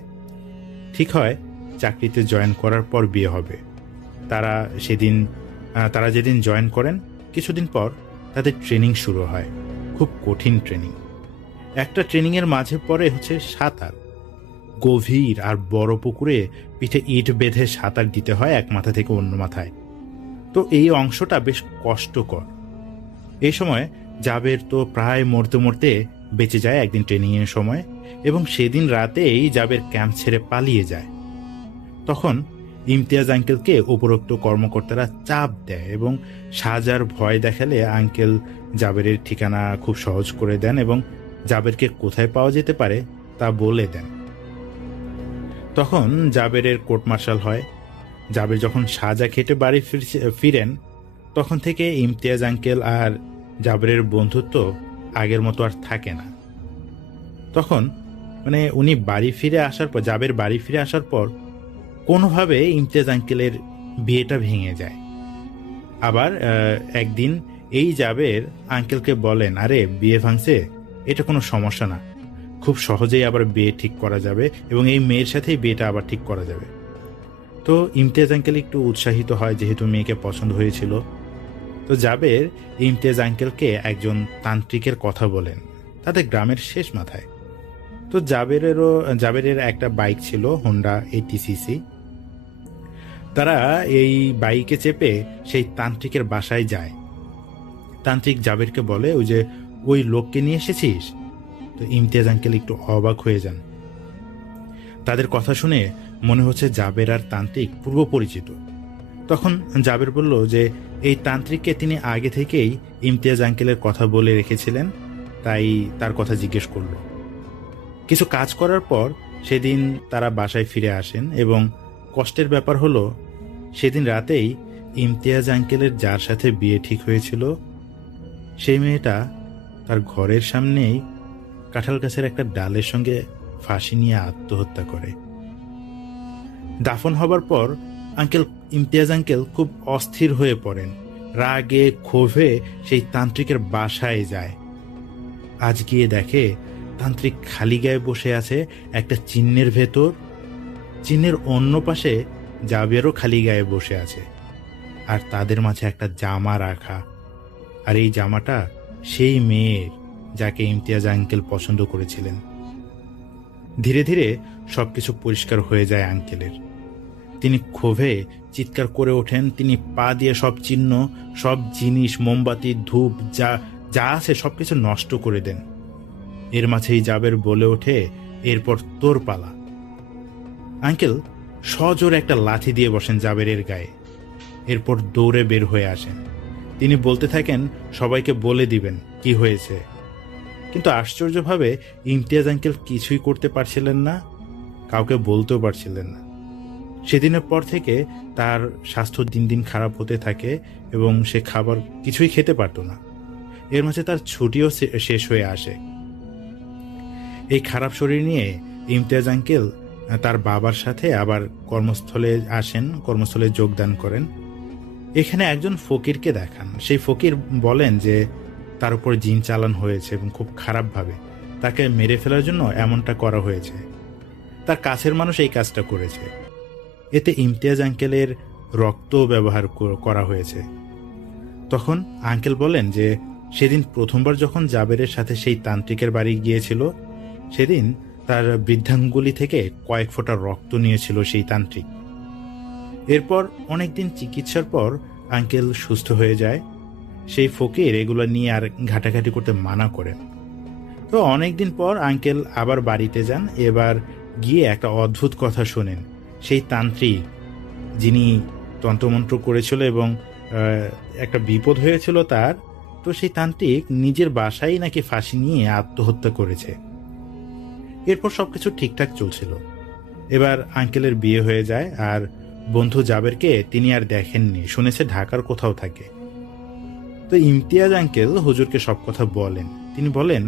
ঠিক হয় চাকরিতে জয়েন করার পর বিয়ে হবে। তারা যেদিন জয়েন করেন কিছুদিন পর তাদের ট্রেনিং শুরু হয়, খুব কঠিন ট্রেনিং। একটা ট্রেনিংয়ের মাঝে পরে হচ্ছে সাঁতার। গভীর আর বড় পুকুরে পিঠে ইট বেঁধে সাঁতার দিতে হয় এক মাথা থেকে অন্য মাথায়। তো এই অংশটা বেশ কষ্টকর। এই সময় জাবের তো প্রায় মরতে মরতে বেঁচে যায় একদিন ট্রেনিংয়ের সময়, এবং সেদিন রাতেই জাবের ক্যাম্প ছেড়ে পালিয়ে যায়। তখন ইমতিয়াজ আঙ্কেলকে উপরোক্ত কর্মকর্তারা চাপ দেয় এবং সাজার ভয় দেখালে আঙ্কেল জাবেরের ঠিকানা খুব সহজ করে দেন এবং জাবেরকে কোথায় পাওয়া যেতে পারে তা বলে দেন। তখন জাবেরের কোর্ট মার্শাল হয়। জাবের যখন সাজা খেটে বাড়ি ফিরেন তখন থেকে ইমতিয়াজ আঙ্কেল আর জাবেরের বন্ধুত্ব আগের মতো আর থাকে না। তখন উনি বাড়ি ফিরে আসার পর, জাবের বাড়ি ফিরে আসার পর কোনোভাবে ইমতিয়াজ আঙ্কেলের বিয়েটা ভেঙে যায়। আবার একদিন এই জাবের আঙ্কেলকে বলেন, আরে বিয়ে ভাঙছে, এটা কোনো সমস্যা না, খুব সহজেই আবার বিয়ে ঠিক করা যাবে এবং এই মেয়ের সাথেই বিয়েটা আবার ঠিক করা যাবে। তো ইমতিয়াজ আঙ্কেল একটু উৎসাহিত হয় যেহেতু মেয়েকে পছন্দ হয়েছিল। তো জাবের ইমতিয়াজ আঙ্কেলকে একজন তান্ত্রিকের কথা বলেন তাদের গ্রামের শেষ মাথায়। তো জাবেরের একটা বাইক ছিল হোন্ডা 80cc। তারা এই বাইকে চেপে সেই তান্ত্রিকের বাসায় যায়। তান্ত্রিক জাবেরকে বলে, ওই লোককে নিয়ে এসেছিস? তো ইমতিয়াজ আঙ্কেল একটু অবাক হয়ে যান। তাদের কথা শুনে মনে হচ্ছে জাবের আর তান্ত্রিক পূর্ব পরিচিত। তখন জাবের বলল যে এই তান্ত্রিককে তিনি আগে থেকেই ইমতিয়াজ আঙ্কেলের কথা বলে রেখেছিলেন, তাই তার কথা জিজ্ঞেস করল। কিছু কাজ করার পর সেদিন তারা বাসায় ফিরে আসেন এবং কষ্টের ব্যাপার হলো সেদিন রাতেই ইমতিয়াজ আঙ্কেলের যার সাথে বিয়ে ঠিক হয়েছিল সেই মেয়েটা তার ঘরের সামনেই কাঁঠাল গাছের একটা ডালের সঙ্গে ফাঁসি নিয়ে আত্মহত্যা করে। দাফন হবার পর ইমতিয়াজ আঙ্কেল খুব অস্থির হয়ে পড়েন। রাগে ক্ষোভে সেই তান্ত্রিকের বাসায় যায়। আজ গিয়ে দেখে তান্ত্রিক খালি গায়ে বসে আছে একটা চিহ্নের ভেতর। চিহ্নের অন্য পাশে জাবেরও খালি গায়ে বসে আছে, আর তাদের মাঝে একটা জামা রাখা। আর এই জামাটা সেই মেয়ের যাকে ইমতিয়াজ আঙ্কেল পছন্দ করেছিলেন। ধীরে ধীরে সবকিছু পরিষ্কার হয়ে যায় আঙ্কেলের। তিনি ক্ষোভে চিৎকার করে ওঠেন। তিনি পা দিয়ে সব চিহ্ন, সব জিনিস, মোমবাতি, ধূপ যা আছে সবকিছু নষ্ট করে দেন। এর মাঝেই জাবের বলে ওঠে, এরপর তোর পালা। আঙ্কেল সজোরে একটা লাথি দিয়ে বসেন জাবেরের গায়ে। এরপর দৌড়ে বের হয়ে আসেন। তিনি বলতে থাকেন সবাইকে বলে দিবেন কি হয়েছে, কিন্তু আশ্চর্যভাবে ইমতিয়াজ আঙ্কেল কিছুই করতে পারছিলেন না, কাউকে বলতেও পারছিলেন না। সেদিনের পর থেকে তার স্বাস্থ্য দিন দিন খারাপ হতে থাকে এবং সে খাবার কিছুই খেতে পারত না। এর মাঝে তার ছুটিও শেষ হয়ে আসে। এই খারাপ শরীর নিয়ে ইমতিয়াজ আঙ্কেল তার বাবার সাথে আবার কর্মস্থলে আসেন, কর্মস্থলে যোগদান করেন। এখানে একজন ফকিরকে দেখান। সেই ফকির বলেন যে তার উপর জিন চালান হয়েছে এবং খুব খারাপভাবে তাকে মেরে ফেলার জন্য এমনটা করা হয়েছে। তার কাছের মানুষ এই কাজটা করেছে। এতে ইমতিয়াজ আঙ্কেলের রক্ত ব্যবহার করা হয়েছে। তখন আঙ্কেল বলেন যে সেদিন প্রথমবার যখন জাবেরের সাথে সেই তান্ত্রিকের বাড়ি গিয়েছিল, সেদিন তার বৃদ্ধাঙ্গুলি থেকে কয়েক ফোঁটা রক্ত নিয়েছিল সেই তান্ত্রিক। এরপর অনেকদিন চিকিৎসার পর আঙ্কেল সুস্থ হয়ে যায়। সেই ফকির এগুলো নিয়ে আর ঘাটাঘাটি করতে মানা করেন। তো অনেকদিন পর আঙ্কেল আবার বাড়িতে যান। এবার গিয়ে একটা অদ্ভুত কথা শোনেন। সেই তান্ত্রিক যিনি তন্ত্রমন্ত্র করেছিল এবং একটা বিপদ হয়েছিল তার, তো সেই তান্ত্রিক নিজের বাসায় নাকি ফাঁসি নিয়ে আত্মহত্যা করেছে। এরপর সবকিছু ঠিকঠাক চলছিল। এবার আঙ্কেলের বিয়ে হয়ে যায়, আর বন্ধু জাবেরকে তিনি আর দেখেননি, শুনেছে ঢাকার কোথাও থাকে। তো ইমতিয়াজ আঙ্কেল হুজুরকে সব কথা বলেন। তিনি বলেন,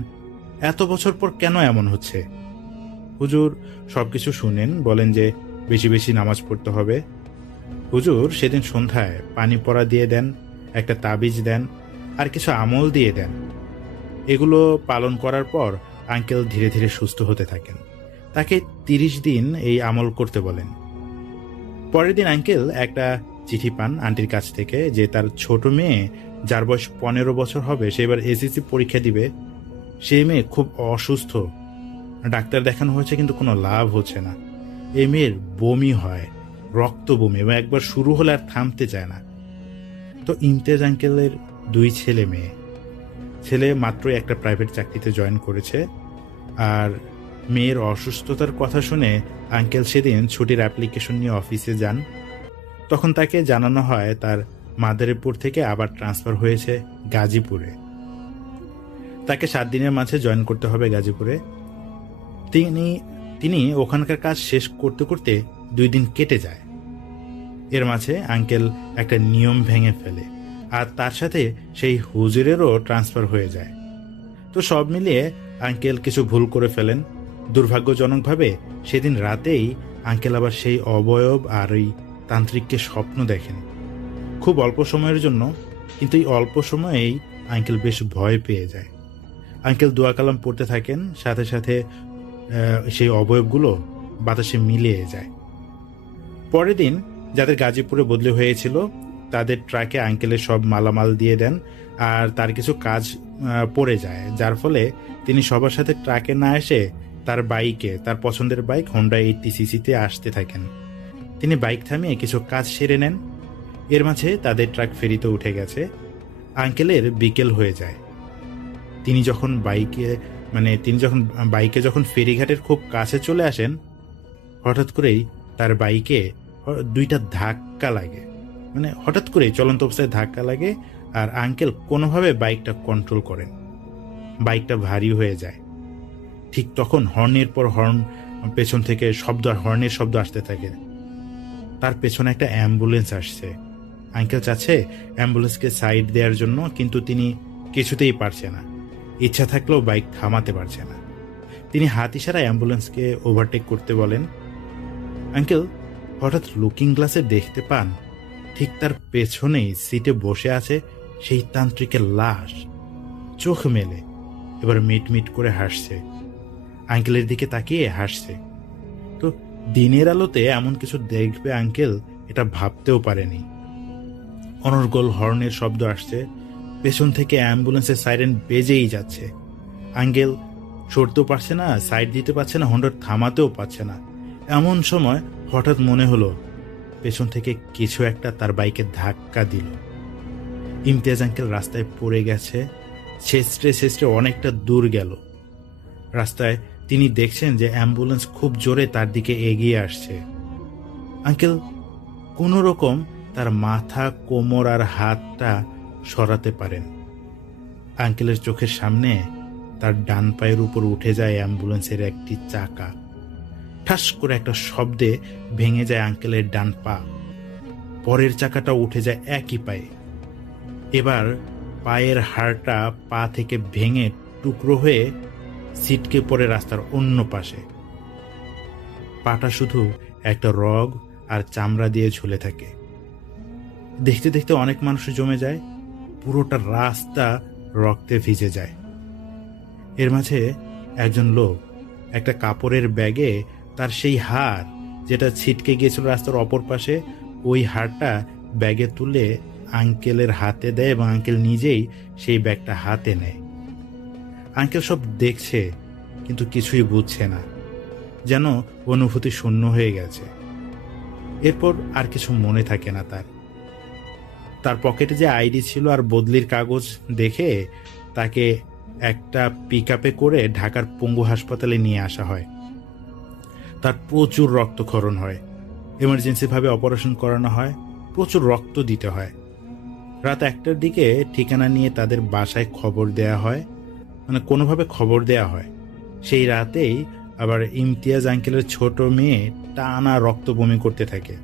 এত বছর পর কেন এমন হচ্ছে? হুজুর সবকিছু শুনেন, বলেন যে বেশি বেশি নামাজ পড়তে হবে। হুজুর সেদিন সন্ধ্যায় পানি পড়া দিয়ে দেন, একটা তাবিজ দেন, আর কিছু আমল দিয়ে দেন। এগুলো পালন করার পর আঙ্কেল ধীরে ধীরে সুস্থ হতে থাকেন। তাকে 30 দিন এই আমল করতে বলেন। পরের দিন আঙ্কেল একটা চিঠি পান আন্টির কাছ থেকে যে তার ছোট মেয়ে, যার বয়স 15 বছর হবে, সে এবার এসএসসি পরীক্ষা দিবে। সেই মেয়ে খুব অসুস্থ, ডাক্তার দেখানো হয়েছে কিন্তু কোনো লাভ হচ্ছে না। এই মেয়ের বমি হয়, রক্ত বমি, এবং একবার শুরু হলে আর থামতে চায় না। তো ইমতিয়াজ আঙ্কেলের 2 ছেলে মেয়ে। ছেলে মাত্রই একটা প্রাইভেট চাকরিতে জয়েন করেছে। আর মেয়ের অসুস্থতার কথা শুনে আঙ্কেল সেদিন ছুটির অ্যাপ্লিকেশন নিয়ে অফিসে যান। তখন তাকে জানানো হয় তার মাদারীপুর থেকে আবার ট্রান্সফার হয়েছে গাজীপুরে। তাকে 7 দিনের মাঝে জয়েন করতে হবে গাজীপুরে। তিনি ওখানকার কাজ শেষ করতে করতে 2 দিন কেটে যায়। এর মাঝে আঙ্কেল একটা নিয়ম ভেঙে ফেলে, আর তার সাথে সেই হুজুরেরও ট্রান্সফার হয়ে যায়। তো সব মিলিয়ে আঙ্কেল কিছু ভুল করে ফেলেন। দুর্ভাগ্যজনকভাবে সেদিন রাতেই আঙ্কেল আবার সেই অবয়ব আর ওই তান্ত্রিককে স্বপ্ন দেখেন, খুব অল্প সময়ের জন্য। কিন্তু এই অল্প সময়েই আঙ্কেল বেশ ভয় পেয়ে যায়। আঙ্কেল দোয়া কালাম পড়তে থাকেন, সাথে সাথে সেই অবয়বগুলো বাতাসে মিলিয়ে যায়। পরের দিন যাদের গাজীপুরে বদলি হয়েছিল তাদের ট্রাকে আঙ্কেলের সব মালামাল দিয়ে দেন, আর তার কিছু কাজ পড়ে যায়, যার ফলে তিনি সবার সাথে ট্রাকে না এসে তার বাইকে, তার পছন্দের বাইক হোন্ডা 80cc-তে আসতে থাকেন। তিনি বাইক থামিয়ে কিছু কাজ সেরে নেন। এর মাঝে তাদের ট্রাক ফেরিতে উঠে গেছে। আঙ্কেলের বিকেল হয়ে যায়। তিনি যখন বাইকে যখন ফেরিঘাটের খুব কাছে চলে আসেন, হঠাৎ করেই তার বাইকে 2টা ধাক্কা লাগে। হঠাৎ করেই চলন্ত অবস্থায় ধাক্কা লাগে, আর আঙ্কেল কোনোভাবে বাইকটা কন্ট্রোল করেন। বাইকটা ভারী হয়ে যায়। ঠিক তখন হর্নের পর হর্ন, পেছন থেকে হর্নের শব্দ আসতে থাকে। তার পেছনে একটা অ্যাম্বুলেন্স আসছে। আঙ্কেল চাচ্ছে অ্যাম্বুলেন্সকে সাইড দেওয়ার জন্য, কিন্তু তিনি কিছুতেই পারছে না। ইচ্ছা থাকলেও বাইক থামাতে পারছে না। তিনি হাত ইশারায় অ্যাম্বুলেন্সকে ওভারটেক করতে বলেন। আঙ্কেল হঠাৎ লুকিং গ্লাসে দেখতে পান ঠিক তার পেছনেই সিটে বসে আছে সেই তান্ত্রিকের লাশ, চোখ মেলে, এবার মিটমিট করে হাসছে। আঙ্কেলের দিকে তাকিয়ে হাসছে। তো দিনের আলোতে এমন কিছু দেখবে আঙ্কেল এটা ভাবতেও পারেনি। অনর্গল হর্নের শব্দ আসছে, পেছন থেকে অ্যাম্বুলেন্সের সাইরেন বেজেই যাচ্ছে। আঙ্কেল সরতেও পারছে না, সাইড দিতে পারছে না, হন্ডা থামাতেও পারছে না। এমন সময় হঠাৎ মনে হলো পেছন থেকে কিছু একটা তার বাইকে ধাক্কা দিল। ইমতিয়াজ আঙ্কেল রাস্তায় পড়ে গেছে। ছেঁচড়ে অনেকটা দূর গেল। রাস্তায় তিনি দেখছেন যে অ্যাম্বুলেন্স খুব জোরে তার দিকে এগিয়ে আসছে। আঙ্কেল কোনো রকম তার মাথা, কোমর আর হাতটা সরাতে পারেন। আঙ্কেলের চোখের সামনে তার ডান পায়ের উপর উঠে যায় অ্যাম্বুলেন্সের একটি চাকা। ঠাস করে একটা শব্দে ভেঙে যায় আঙ্কেলের ডান পা। পরের চাকাটা উঠে যায় একই পায়ে। এবার পায়ের হাড়টা পা থেকে ভেঙে টুকরো হয়ে ছিটকে পড়ে রাস্তার অন্য পাশে। পাটা শুধু একটা রগ আর চামড়া দিয়ে ঝুলে থাকে। দেখতে দেখতে অনেক মানুষ জমে যায়, পুরোটা রাস্তা রক্তে ভিজে যায়। এর মাঝে একজন লোক একটা কাপড়ের ব্যাগে তার সেই হাড় যেটা ছিটকে গিয়েছিল রাস্তার অপর পাশে, ওই হাড়টা ব্যাগে তুলে আঙ্কেলের হাতে দেয় এবং আঙ্কেল নিজেই সেই ব্যাগটা হাতে নেয়। আঙ্কেল সব দেখছে কিন্তু কিছুই বুঝছে না, যেন অনুভূতি শূন্য হয়ে গেছে। এরপর আর কিছু মনে থাকে না তার পকেটে যে আইডি ছিল আর বদলির কাগজ দেখে তাকে একটা পিকআপে করে ঢাকার পঙ্গু হাসপাতালে নিয়ে আসা হয়। তার প্রচুর রক্তক্ষরণ হয়, এমার্জেন্সি ভাবে অপারেশন করানো হয়, প্রচুর রক্ত দিতে হয়। রাত 1টার দিকে ঠিকানা নিয়ে তাদের বাসায় খবর দেয়া হয়, মানে কোনোভাবে খবর দেয়া হয়। সেই রাতেই আবার ইমতিয়াজ আঙ্কেলের ছোট মেয়ে টানা রক্ত বমি করতে থাকে।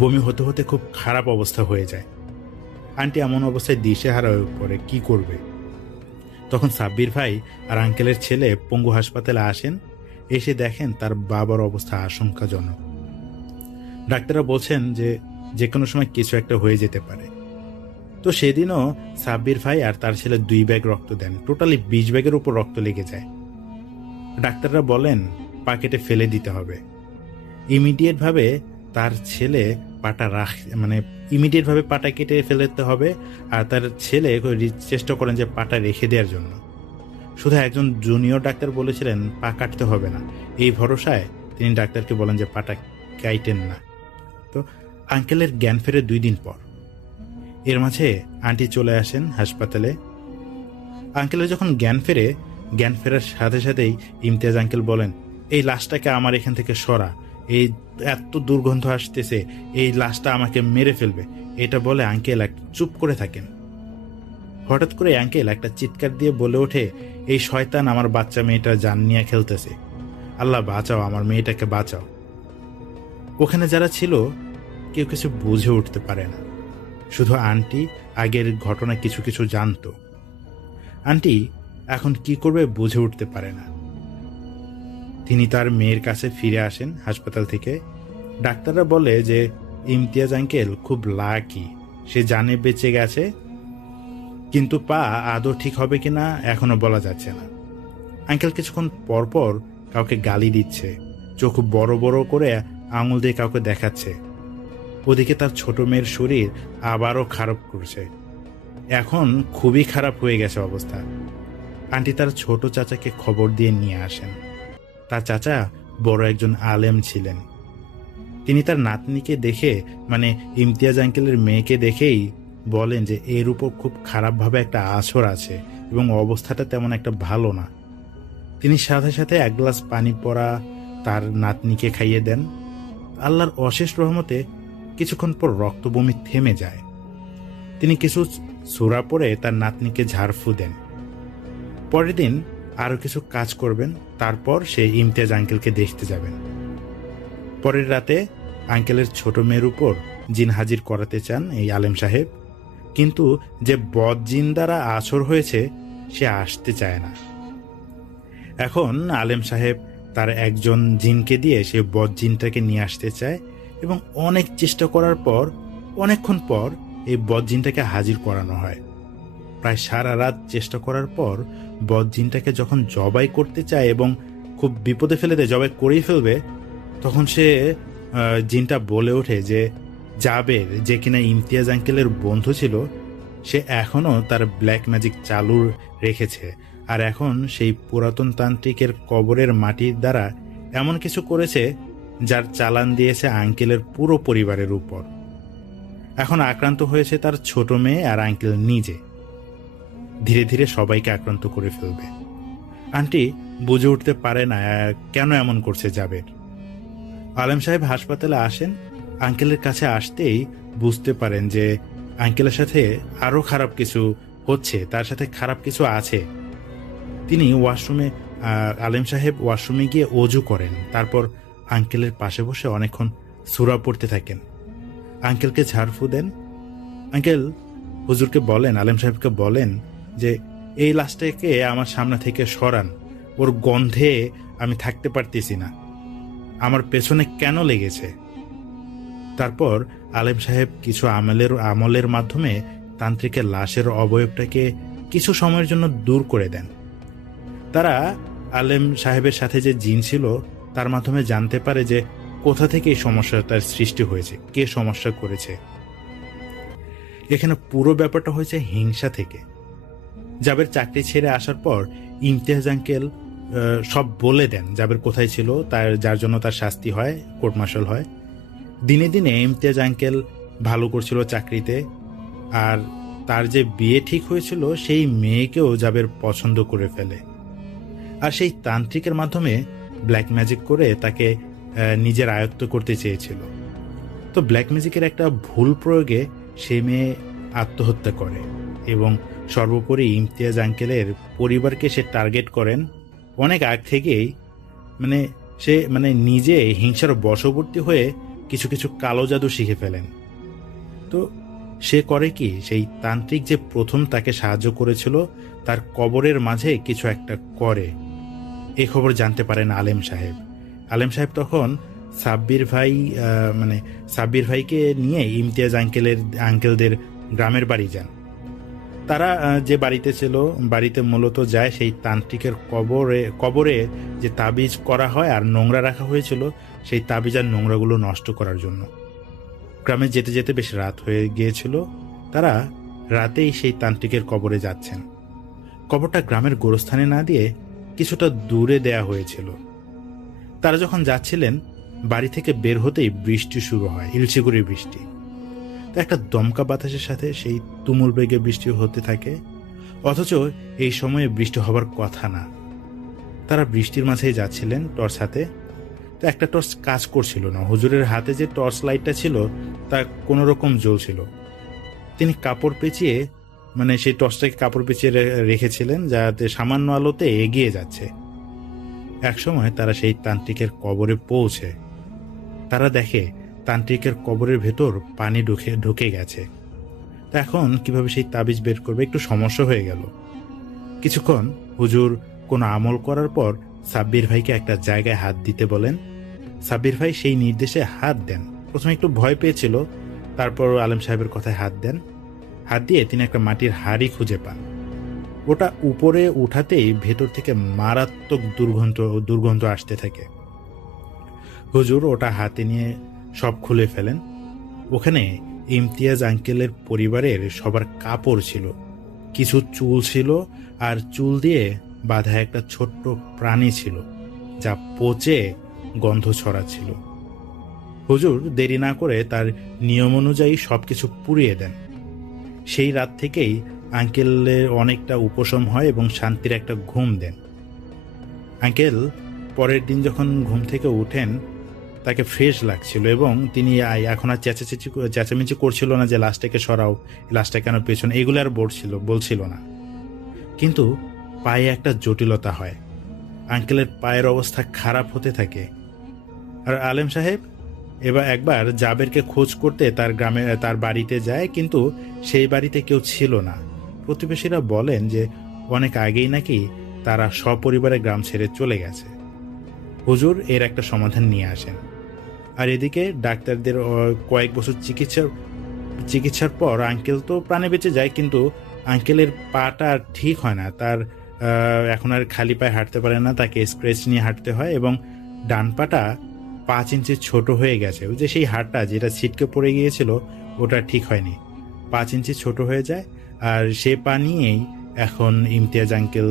বমি হতে হতে খুব খারাপ অবস্থা হয়ে যায়। আন্টি এমন অবস্থায় দিশেহারা হয়ে পড়ে, কি করবে? তখন সাব্বির ভাই আর আঙ্কেলের ছেলে পঙ্গু হাসপাতালে আসেন। এসে দেখেন তার বাবার অবস্থা আশঙ্কাজনক। ডাক্তাররা বলছেন যে কোনো সময় কিছু একটা হয়ে যেতে পারে। তো সেদিনও সাব্বির ভাই আর তার ছেলে 2 ব্যাগ রক্ত দেন। টোটালি 20 ব্যাগের উপর রক্ত লেগে যায়। ডাক্তাররা বলেন পা কেটে ফেলে দিতে হবে। ইমিডিয়েট ভাবে তার ছেলে পাটা কেটে ফেলতে হবে, আর তার ছেলে চেষ্টা করেন যে পাটা রেখে দেওয়ার জন্য। শুধু একজন জুনিয়র ডাক্তার বলেছিলেন পা কাটতে হবে না, এই ভরসায় তিনি ডাক্তারকে বলেন যে পাটা কাইটেন না। তো আঙ্কেলের জ্ঞান ফেরে 2 দিন পর। এর মাঝে আন্টি চলে আসেন হাসপাতালে। আঙ্কেলের যখন জ্ঞান ফেরার সাথে সাথেই ইমতিয়াজ আঙ্কেল বলেন, এই লাশটাকে আমার এখান থেকে সরা, এই এত দুর্গন্ধ আসতেছে, এই লাশটা আমাকে মেরে ফেলবে। এটা বলে আঙ্কেল চুপ করে থাকেন। হঠাৎ করে আঙ্কেল একটা চিৎকার দিয়ে বলে ওঠে, এই শয়তান আমার বাচ্চা মেয়েটা জান নিয়ে খেলতেছে, আল্লাহ বাঁচাও, আমার মেয়েটাকে বাঁচাও। ওখানে যারা ছিল কেউ কিছু বুঝে উঠতে পারে না, শুধু আন্টি আগের ঘটনা কিছু কিছু জানতো। আন্টি এখন কি করবে বুঝে উঠতে পারে না। তিনি তার মেয়ের কাছে ফিরে আসেন হাসপাতাল থেকে। ডাক্তাররা বলে যে ইমতিয়াজ আঙ্কেল খুব লাকি, সে জানে বেঁচে গেছে, কিন্তু পা আদৌ ঠিক হবে কিনা এখনো বলা যাচ্ছে না। আঙ্কেল কিছুক্ষণ পরপর কাউকে গালি দিচ্ছে, চোখ বড় বড় করে আঙুল দিয়ে কাউকে দেখাচ্ছে। ওদিকে তার ছোট মেয়ের শরীর আবারও খারাপ করছে, এখন খুবই খারাপ হয়ে গেছে অবস্থা। আন্টি তার ছোট চাচাকে খবর দিয়ে নিয়ে আসেন। তার চাচা বড় একজন আলেম ছিলেন। তিনি তার নাতনিকে দেখে, মানে ইমতিয়াজ আঙ্কেলের মেয়েকে দেখেই বলেন যে এর উপর খুব খারাপভাবে একটা আছর আছে এবং অবস্থাটা তেমন একটা ভালো না। তিনি সাথে সাথে 1 গ্লাস পানি পড়া তার নাতনিকে খাইয়ে দেন। আল্লাহর অশেষ রহমতে কিছুক্ষণ পর রক্ত বমি থেমে যায়। তিনি কিছু সূরা পড়ে তার নাতনিকে ঝাড়ফু দেন। পরের দিন আরো কিছু কাজ করবেন, তারপর সে ইমতিয়াজ আঙ্কেলকে দেখতে যাবেন। পরের রাতে আঙ্কেলের ছোট মেয়ের উপর জিন হাজির করাতে চান এই আলেম সাহেব, কিন্তু যে বদ জিন দ্বারা আছর হয়েছে সে আসতে চায় না। এখন আলেম সাহেব তার একজন জিনকে দিয়ে সে বদ জিনটাকে নিয়ে আসতে চায় এবং অনেক চেষ্টা করার পর অনেকক্ষণ পর এই বদ জিনটাকে হাজির করানো হয়। প্রায় সারা রাত চেষ্টা করার পর বদ জিনটাকে যখন জবাই করতে চায় এবং খুব বিপদে ফেলে দেয়, জবাই করেই ফেলবে, তখন সে জিনটা বলে ওঠে যে জাবের, যে কিনা ইমতিয়াজ আঙ্কেলের বন্ধু ছিল, সে এখনো তার ব্ল্যাক ম্যাজিক চালু রেখেছে, আর এখন সেই পুরাতন তান্ত্রিকের কবরের মাটির দ্বারা এমন কিছু করেছে যার চালান দিয়েছে আঙ্কেলের পুরো পরিবারের উপর। এখন আক্রান্ত হয়েছে তার ছোট মেয়ে আর আঙ্কেল নিজে। ধীরে ধীরে সবাইকে আক্রান্ত করে ফেলবে। আন্টি বুঝে উঠতে পারে না কেন এমন করছে জাবের। আলেম সাহেব হাসপাতালে আসেন। আঙ্কেলের কাছে আসতেই বুঝতে পারেন যে আঙ্কেলের সাথে আরো খারাপ কিছু হচ্ছে, তার সাথে খারাপ কিছু আছে। তিনি আলেম সাহেব ওয়াশরুমে গিয়ে অজু করেন, তারপর আঙ্কেলের পাশে বসে অনেকক্ষণ সূরা পড়তে থাকেন। আঙ্কেলকে ঝাড়ফু দেন। আঙ্কেল হুজুরকে বলেন, আলেম সাহেবকে বলেন যে এই লাশটাকে আমার সামনে থেকে সরান, ওর গন্ধে আমি থাকতে পারতেছি না, আমার পেছনে কেন লেগেছে। তারপর আলেম সাহেব কিছু আমলের মাধ্যমে তান্ত্রিকের লাশের অবয়বটাকে কিছু সময়ের জন্য দূর করে দেন। তারা আলেম সাহেবের সাথে যে জিন ছিল তার মাধ্যমে জানতে পারে যে কোথা থেকে এই সমস্যাটার সৃষ্টি হয়েছে, কে সমস্যা করেছে। এখানে পুরো ব্যাপারটা হয়েছে হিংসা থেকে। জাবের চাকরি ছেড়ে আসার পর ইমতিয়াজ আঙ্কেল সব বলে দেন জাবের কোথায় ছিল, তার যার জন্য তার শাস্তি হয়, কোর্ট মার্শাল হয়। দিনে দিনে ইমতিয়াজ আঙ্কেল ভালো করছিল চাকরিতে, আর তার যে বিয়ে ঠিক হয়েছিল সেই মেয়েকেও জাবের পছন্দ করে ফেলে। আর সেই তান্ত্রিকের মাধ্যমে ব্ল্যাক ম্যাজিক করে তাকে নিজের আয়ত্ত করতে চেয়েছিল। তো ব্ল্যাক ম্যাজিকের একটা ভুল প্রয়োগে সে মেয়ে আত্মহত্যা করে এবং সর্বোপরি ইমতিয়াজ আঙ্কেলের পরিবারকে সে টার্গেট করেন অনেক আগ থেকেই। সে নিজে হিংসার বশবর্তী হয়ে কিছু কিছু কালো জাদু শিখে ফেলেন। তো সে করে কি, সেই তান্ত্রিক যে প্রথম তাকে সাহায্য করেছিল তার কবরের মাঝে কিছু একটা করে। এই খবর জানতে পারেন আলেম সাহেব। আলেম সাহেব তখন সাব্বির ভাইকে নিয়ে ইমতিয়াজ আঙ্কেলদের গ্রামের বাড়ি যান। তারা যে বাড়িতে ছিল, বাড়িতে মূলত যায় সেই তান্ত্রিকের কবরে যে তাবিজ করা হয় আর নোংরা রাখা হয়েছিল, সেই তাবিজ আর নোংরাগুলো নষ্ট করার জন্য। গ্রামে যেতে যেতে বেশ রাত হয়ে গিয়েছিল। তারা রাতেই সেই তান্ত্রিকের কবরে যাচ্ছেন। কবরটা গ্রামের গোরস্থানে না দিয়ে কিছুটা দূরে দেয়া হয়েছিল। তারা যখন যাচ্ছিলেন, বাড়ি থেকে বের হতেই বৃষ্টি শুরু হয়, ইলশিগুড়ির বৃষ্টি। তো একটা দমকা বাতাসের সাথে সেই তুমুল বেগে বৃষ্টি হতে থাকে, অথচ এই সময়ে বৃষ্টি হবার কথা না। তারা বৃষ্টির মাঝেই যাচ্ছিলেন টর্চ হাতে। তো একটা টর্চ কাজ করছিল না। হুজুরের হাতে যে টর্চ লাইটটা ছিল তা কোনো রকম জ্বলছিল। তিনি কাপড় পেঁচিয়ে সেই টর্চটাকে কাপড় পেঁচিয়ে রেখেছিলেন যাতে সামান্য আলোতে এগিয়ে যাচ্ছে। একসময় তারা সেই তান্ত্রিকের কবরে পৌঁছে তারা দেখে তান্ত্রিকের কবরের ভেতর পানি ঢুকে গেছে। তা এখন কিভাবে সেই তাবিজ বের করবে, একটু সমস্যা হয়ে গেল। কিছুক্ষণ হুজুর কোনো আমল করার পর সাব্বির ভাইকে একটা জায়গায় হাত দিতে বলেন। সাব্বির ভাই সেই নির্দেশে হাত দেন। প্রথমে একটু ভয় পেয়েছিল, তারপর আলেম সাহেবের কথায় হাত দেন। হাত দিয়ে তিনি একটা মাটির হাড়ি খুঁজে পান। ওটা উপরে উঠাতেই ভেতর থেকে মারাত্মক দুর্গন্ধ আসতে থাকে। হুজুর ওটা হাতে নিয়ে সব খুলে ফেলেন। ওখানে ইমতিয়াজ আঙ্কেলের পরিবারের সবার কাপড় ছিল, কিছু চুল ছিল, আর চুল দিয়ে বাঁধা একটা ছোট্ট প্রাণী ছিল যা পচে গন্ধ ছড়াচ্ছিল। হুজুর দেরি না করে তার নিয়ম অনুযায়ী সবকিছু পুড়িয়ে দেন। সেই রাত থেকেই আঙ্কেলের অনেকটা উপশম হয় এবং শান্তির একটা ঘুম দেন। আঙ্কেল পরের দিন যখন ঘুম থেকে উঠেন তাকে ফ্রেশ লাগছিল এবং তিনি এখন আর চেঁচামেচি করছিল না যে লাশটাকে সরাও, লাশটা কেন পেছনে, এগুলো আর বলছিল না। কিন্তু পায়ে একটা জটিলতা হয়। আঙ্কেলের পায়ের অবস্থা খারাপ হতে থাকে। আর আলেম সাহেব একবার জাবেরকে খোঁজ করতে তার বাড়িতে যায়, কিন্তু সেই বাড়িতে কেউ ছিল না। প্রতিবেশীরা বলেন যে অনেক আগেই নাকি তারা সপরিবারে গ্রাম ছেড়ে চলে গেছে। হুজুর এর একটা সমাধান নিয়ে আসেন। আর এদিকে ডাক্তারদের কয়েক বছর চিকিৎসার পর আঙ্কেল তো প্রাণে বেঁচে যায়, কিন্তু আঙ্কেলের পাটা ঠিক হয় না। তার এখন আর খালি পায়ে হাঁটতে পারে না, তাকে স্ক্র্যাচ নিয়ে হাঁটতে হয় এবং ডান পাটা 5 ইঞ্চি ছোট হয়ে গেছে। ওই যে সেই হাড়টা যেটা ছিটকে পড়ে গিয়েছিল ওটা ঠিক হয়নি, 5 ইঞ্চি ছোট হয়ে যায়। আর সে পা নিয়েই এখন ইমতিয়াজ আঙ্কেল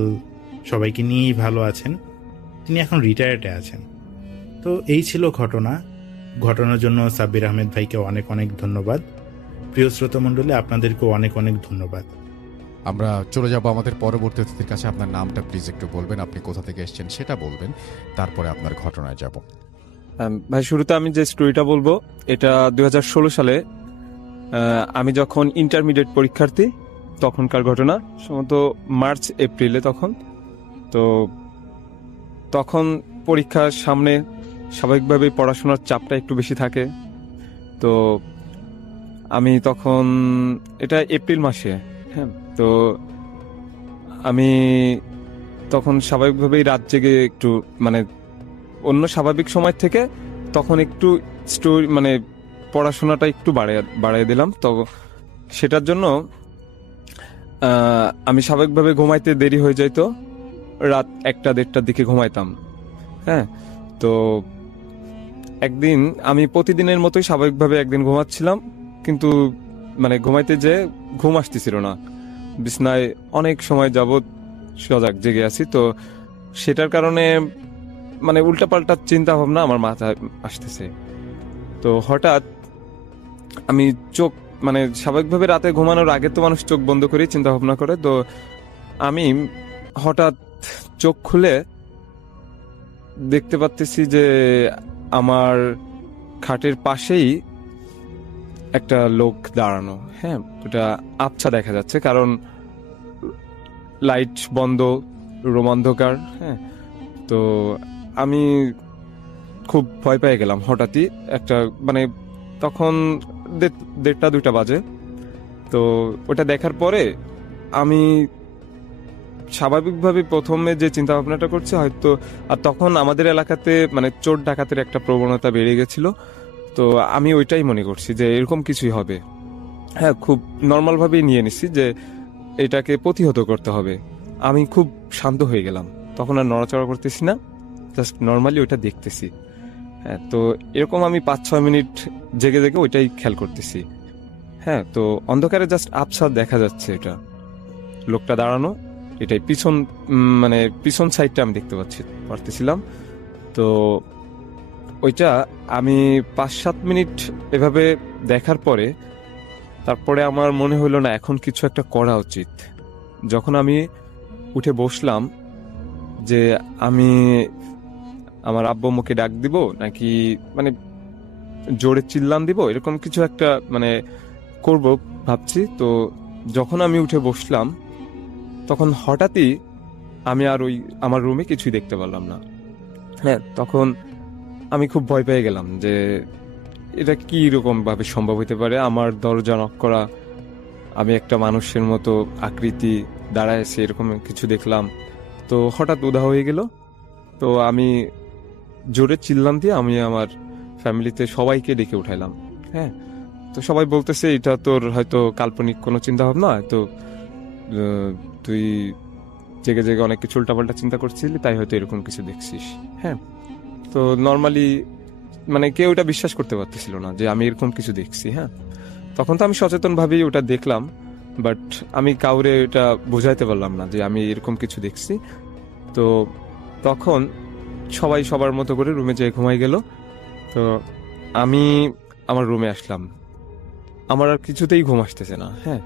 সবাইকে নিয়েই ভালো আছেন। তিনি এখন রিটায়ার্ডে আছেন। তো এই ছিল ঘটনার জন্য সাব্বির আহমেদ ভাইকে অনেক অনেক ধন্যবাদ। প্রিয় শ্রোতা মণ্ডলী, আপনাদেরকেও অনেক অনেক ধন্যবাদ। আমরা চলে যাব আমাদের পরবর্তী অতিথির কাছে। আপনার নামটা প্লিজ একটু বলবেন, আপনি কোথা থেকে এসেছেন সেটা বলবেন, তারপরে আপনার ঘটনায় যাব। ভাই, শুরুতে আমি যে স্টোরিটা বলবো এটা 2016 সালে আমি যখন ইন্টারমিডিয়েট পরীক্ষার্থী তখনকার ঘটনা, সম্ভবত মার্চ এপ্রিলে। তখন পরীক্ষার সামনে স্বাভাবিকভাবে পড়াশোনার চাপটা একটু বেশি থাকে। তো আমি তখন, এটা এপ্রিল মাসে, হ্যাঁ, তো আমি তখন স্বাভাবিকভাবেই রাত জেগে একটু মানে অন্য স্বাভাবিক সময় থেকে তখন একটু স্টোরি মানে পড়াশোনাটা একটু বাড়িয়ে দিলাম। তো সেটার জন্য আমি স্বাভাবিকভাবে ঘুমাইতে দেরি হয়ে যেত, রাত 1টা-1:30টার দিকে ঘুমাইতাম। হ্যাঁ, তো একদিন আমি প্রতিদিনের মতোই স্বাভাবিকভাবে একদিন ঘুমাচ্ছিলাম, কিন্তু মানে ঘুমাইতে যে ঘুম আসতেছিল না, বিছনায় অনেক সময় যাবৎ সজাগ জেগে আছি। তো সেটার কারণে মানে উল্টাপাল্টা চিন্তা ভাবনা আমার মাথায় আসতেছে। তো হঠাৎ আমি চোখ মানে স্বাভাবিকভাবে রাতে ঘুমানোর আগে তো মানুষ চোখ বন্ধ করে চিন্তা ভাবনা করে, তো আমি হঠাৎ চোখ খুলে দেখতে পাচ্তেছি যে আমার খাটের পাশেই একটা লোক দাঁড়ানো। হ্যাঁ, ওটা আবছা দেখা যাচ্ছে কারণ লাইট বন্ধ, রুম অন্ধকার। হ্যাঁ, তো আমি খুব ভয় পেয়ে গেলাম হঠাৎই। একটা মানে তখন 1:30-2টা বাজে। তো ওটা দেখার পরে আমি স্বাভাবিকভাবে প্রথমে যে চিন্তা ভাবনাটা করছে হয়তো, আর তখন আমাদের এলাকাতে মানে চোর ডাকাতের একটা প্রবণতা বেড়ে গেছিল, তো আমি ওইটাই মনে করছি যে এরকম কিছুই হবে। হ্যাঁ, খুব নর্মাল ভাবেই নিয়ে নিছি যে এটাকে প্রতিহত করতে হবে। আমি খুব শান্ত হয়ে গেলাম, তখন আর নড়াচড়া করতেছি না, জাস্ট নর্মালি ওইটা দেখতেছি। হ্যাঁ, তো এরকম আমি 5-6 মিনিট জেগে জেগে ওইটাই খেয়াল করতেছি। হ্যাঁ, তো অন্ধকারে জাস্ট আবছা দেখা যাচ্ছে, এটা লোকটা দাঁড়ানো, এটাই পিছন মানে পিছন সাইডটা আমি দেখতে পারতেছিলাম। তো ওইটা আমি 5-7 মিনিট এভাবে দেখার পরে তারপরে আমার মনে হলো না এখন কিছু একটা করা উচিত। যখন আমি উঠে বসলাম যে আমি আমার আব্বু আম্মুকে ডাক দিব নাকি মানে জোরে চিল্লান দিব, এরকম কিছু একটা মানে করব ভাবছি। তো যখন আমি উঠে বসলাম তখন হঠাৎই আমি আর ওই আমার রুমে কিছুই দেখতে পারলাম না। হ্যাঁ, তখন আমি খুব ভয় পেয়ে গেলাম যে এটা কি রকম ভাবে সম্ভব হতে পারে। আমার দরজা নক করা, আমি একটা মানুষের মতো আকৃতি দাঁড়ায় আছে, এরকম কিছু দেখলাম। তো হঠাৎ উধাও হয়ে গেল। তো আমি জোরে চিল্লাম দিয়ে আমি আমার ফ্যামিলিতে সবাইকে ডেকে উঠাইলাম। হ্যাঁ, তো সবাই বলতেছে এটা তোর হয়তো কাল্পনিক কোনো চিন্তা ভাবনা, হয়তো তুই জেগে জেগে অনেক কিছু উল্টাপাল্টা চিন্তা করছিলি, তাই হয়তো এরকম কিছু দেখছিস। হ্যাঁ, তো নর্মালি মানে কেউ এটা বিশ্বাস করতে পারতেছিল না যে আমি এরকম কিছু দেখছি। হ্যাঁ, তখন তো আমি সচেতন ভাবেই ওটা দেখলাম, বাট আমি কাউরে এটা বোঝাইতে পারলাম না যে আমি এরকম কিছু দেখছি। তো তখন সবাই সবার মতো করে রুমে যেয়ে ঘুমাই গেল। তো আমি আমার রুমে আসলাম, আমার আর কিছুতেই ঘুম আসতেছে না। হ্যাঁ,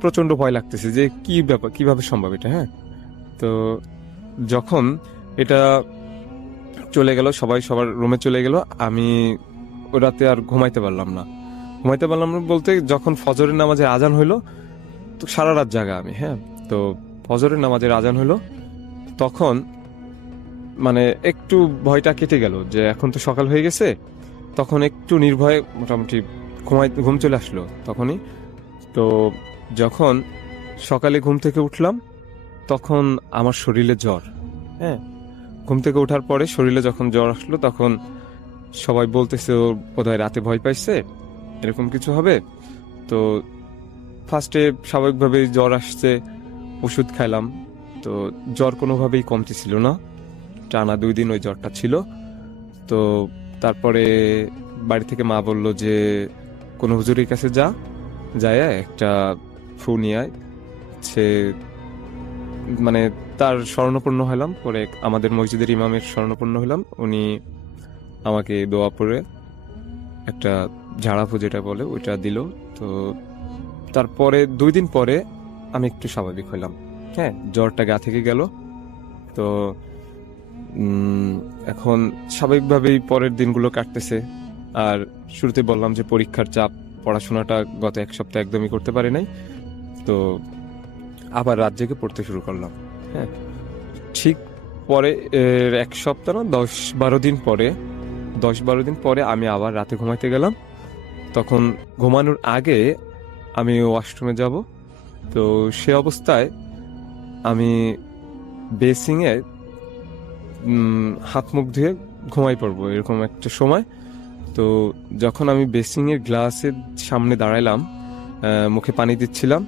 প্রচন্ড ভয় লাগতেছে যে কি ব্যাপার, কিভাবে সম্ভব এটা। হ্যাঁ, তো যখন এটা চলে গেল, সবাই সবার রুমে চলে গেল, আমি রাতে আর ঘুমাইতে পারলাম না বলতে যখন ফজরের নামাজের আজান হইলো, তো সারা রাত জাগা আমি। হ্যাঁ, তো ফজরের নামাজের আজান হইলো, তখন মানে একটু ভয়টা কেটে গেল যে এখন তো সকাল হয়ে গেছে। তখন একটু নির্ভয়ে মোটামুটি ঘুম চলে আসলো তখনই। তো যখন সকালে ঘুম থেকে উঠলাম তখন আমার শরীরে জ্বর। হ্যাঁ, ঘুম থেকে ওঠার পরে শরীরে যখন জ্বর আসলো তখন সবাই বলতেছে ও বোধহয় রাতে ভয় পাইছে, এরকম কিছু হবে। তো ফার্স্টে স্বাভাবিকভাবে জ্বর আসছে, ওষুধ খাইলাম। তো জ্বর কোনোভাবেই কমতেছিল না, টানা 2 দিন ওই জ্বরটা ছিল। তো তারপরে বাড়ি থেকে মা বলল যে কোনো হুজুরের কাছে যায় একটা ফু নিয়ে আয়। সে মানে তার শরণাপন্ন হলাম, পরে আমাদের মসজিদের ইমামের শরণাপন্ন হলাম। উনি আমাকে দোয়া পড়ে একটা ঝাড়াফু যেটা বলে ওইটা দিল। তো তারপরে 2 দিন পরে আমি একটু স্বাভাবিক হলাম। হ্যাঁ, জ্বরটা গা থেকে গেল। তো এখন স্বাভাবিকভাবেই পরের দিনগুলো কাটতেছে। আর শুরুতে বললাম যে পরীক্ষার চাপ, পড়াশোনাটা গত 1 সপ্তাহ একদমই করতে পারি নাই। তো আবার রাত জেগে পড়তে শুরু করলাম। হ্যাঁ, ঠিক পরে 1 সপ্তাহ না 10-12 দিন পরে আমি আবার রাতে ঘুমাইতে গেলাম। তখন ঘুমানোর আগে আমি ওয়াশরুমে যাব। তো সে অবস্থায় আমি বেসিংয়ে হাত মুখ ধুয়ে ঘুমাই পড়বো এরকম একটা সময়। তো যখন আমি বেসিংয়ের গ্লাসের সামনে দাঁড়াইলাম, মুখে পানি দিচ্ছিলাম,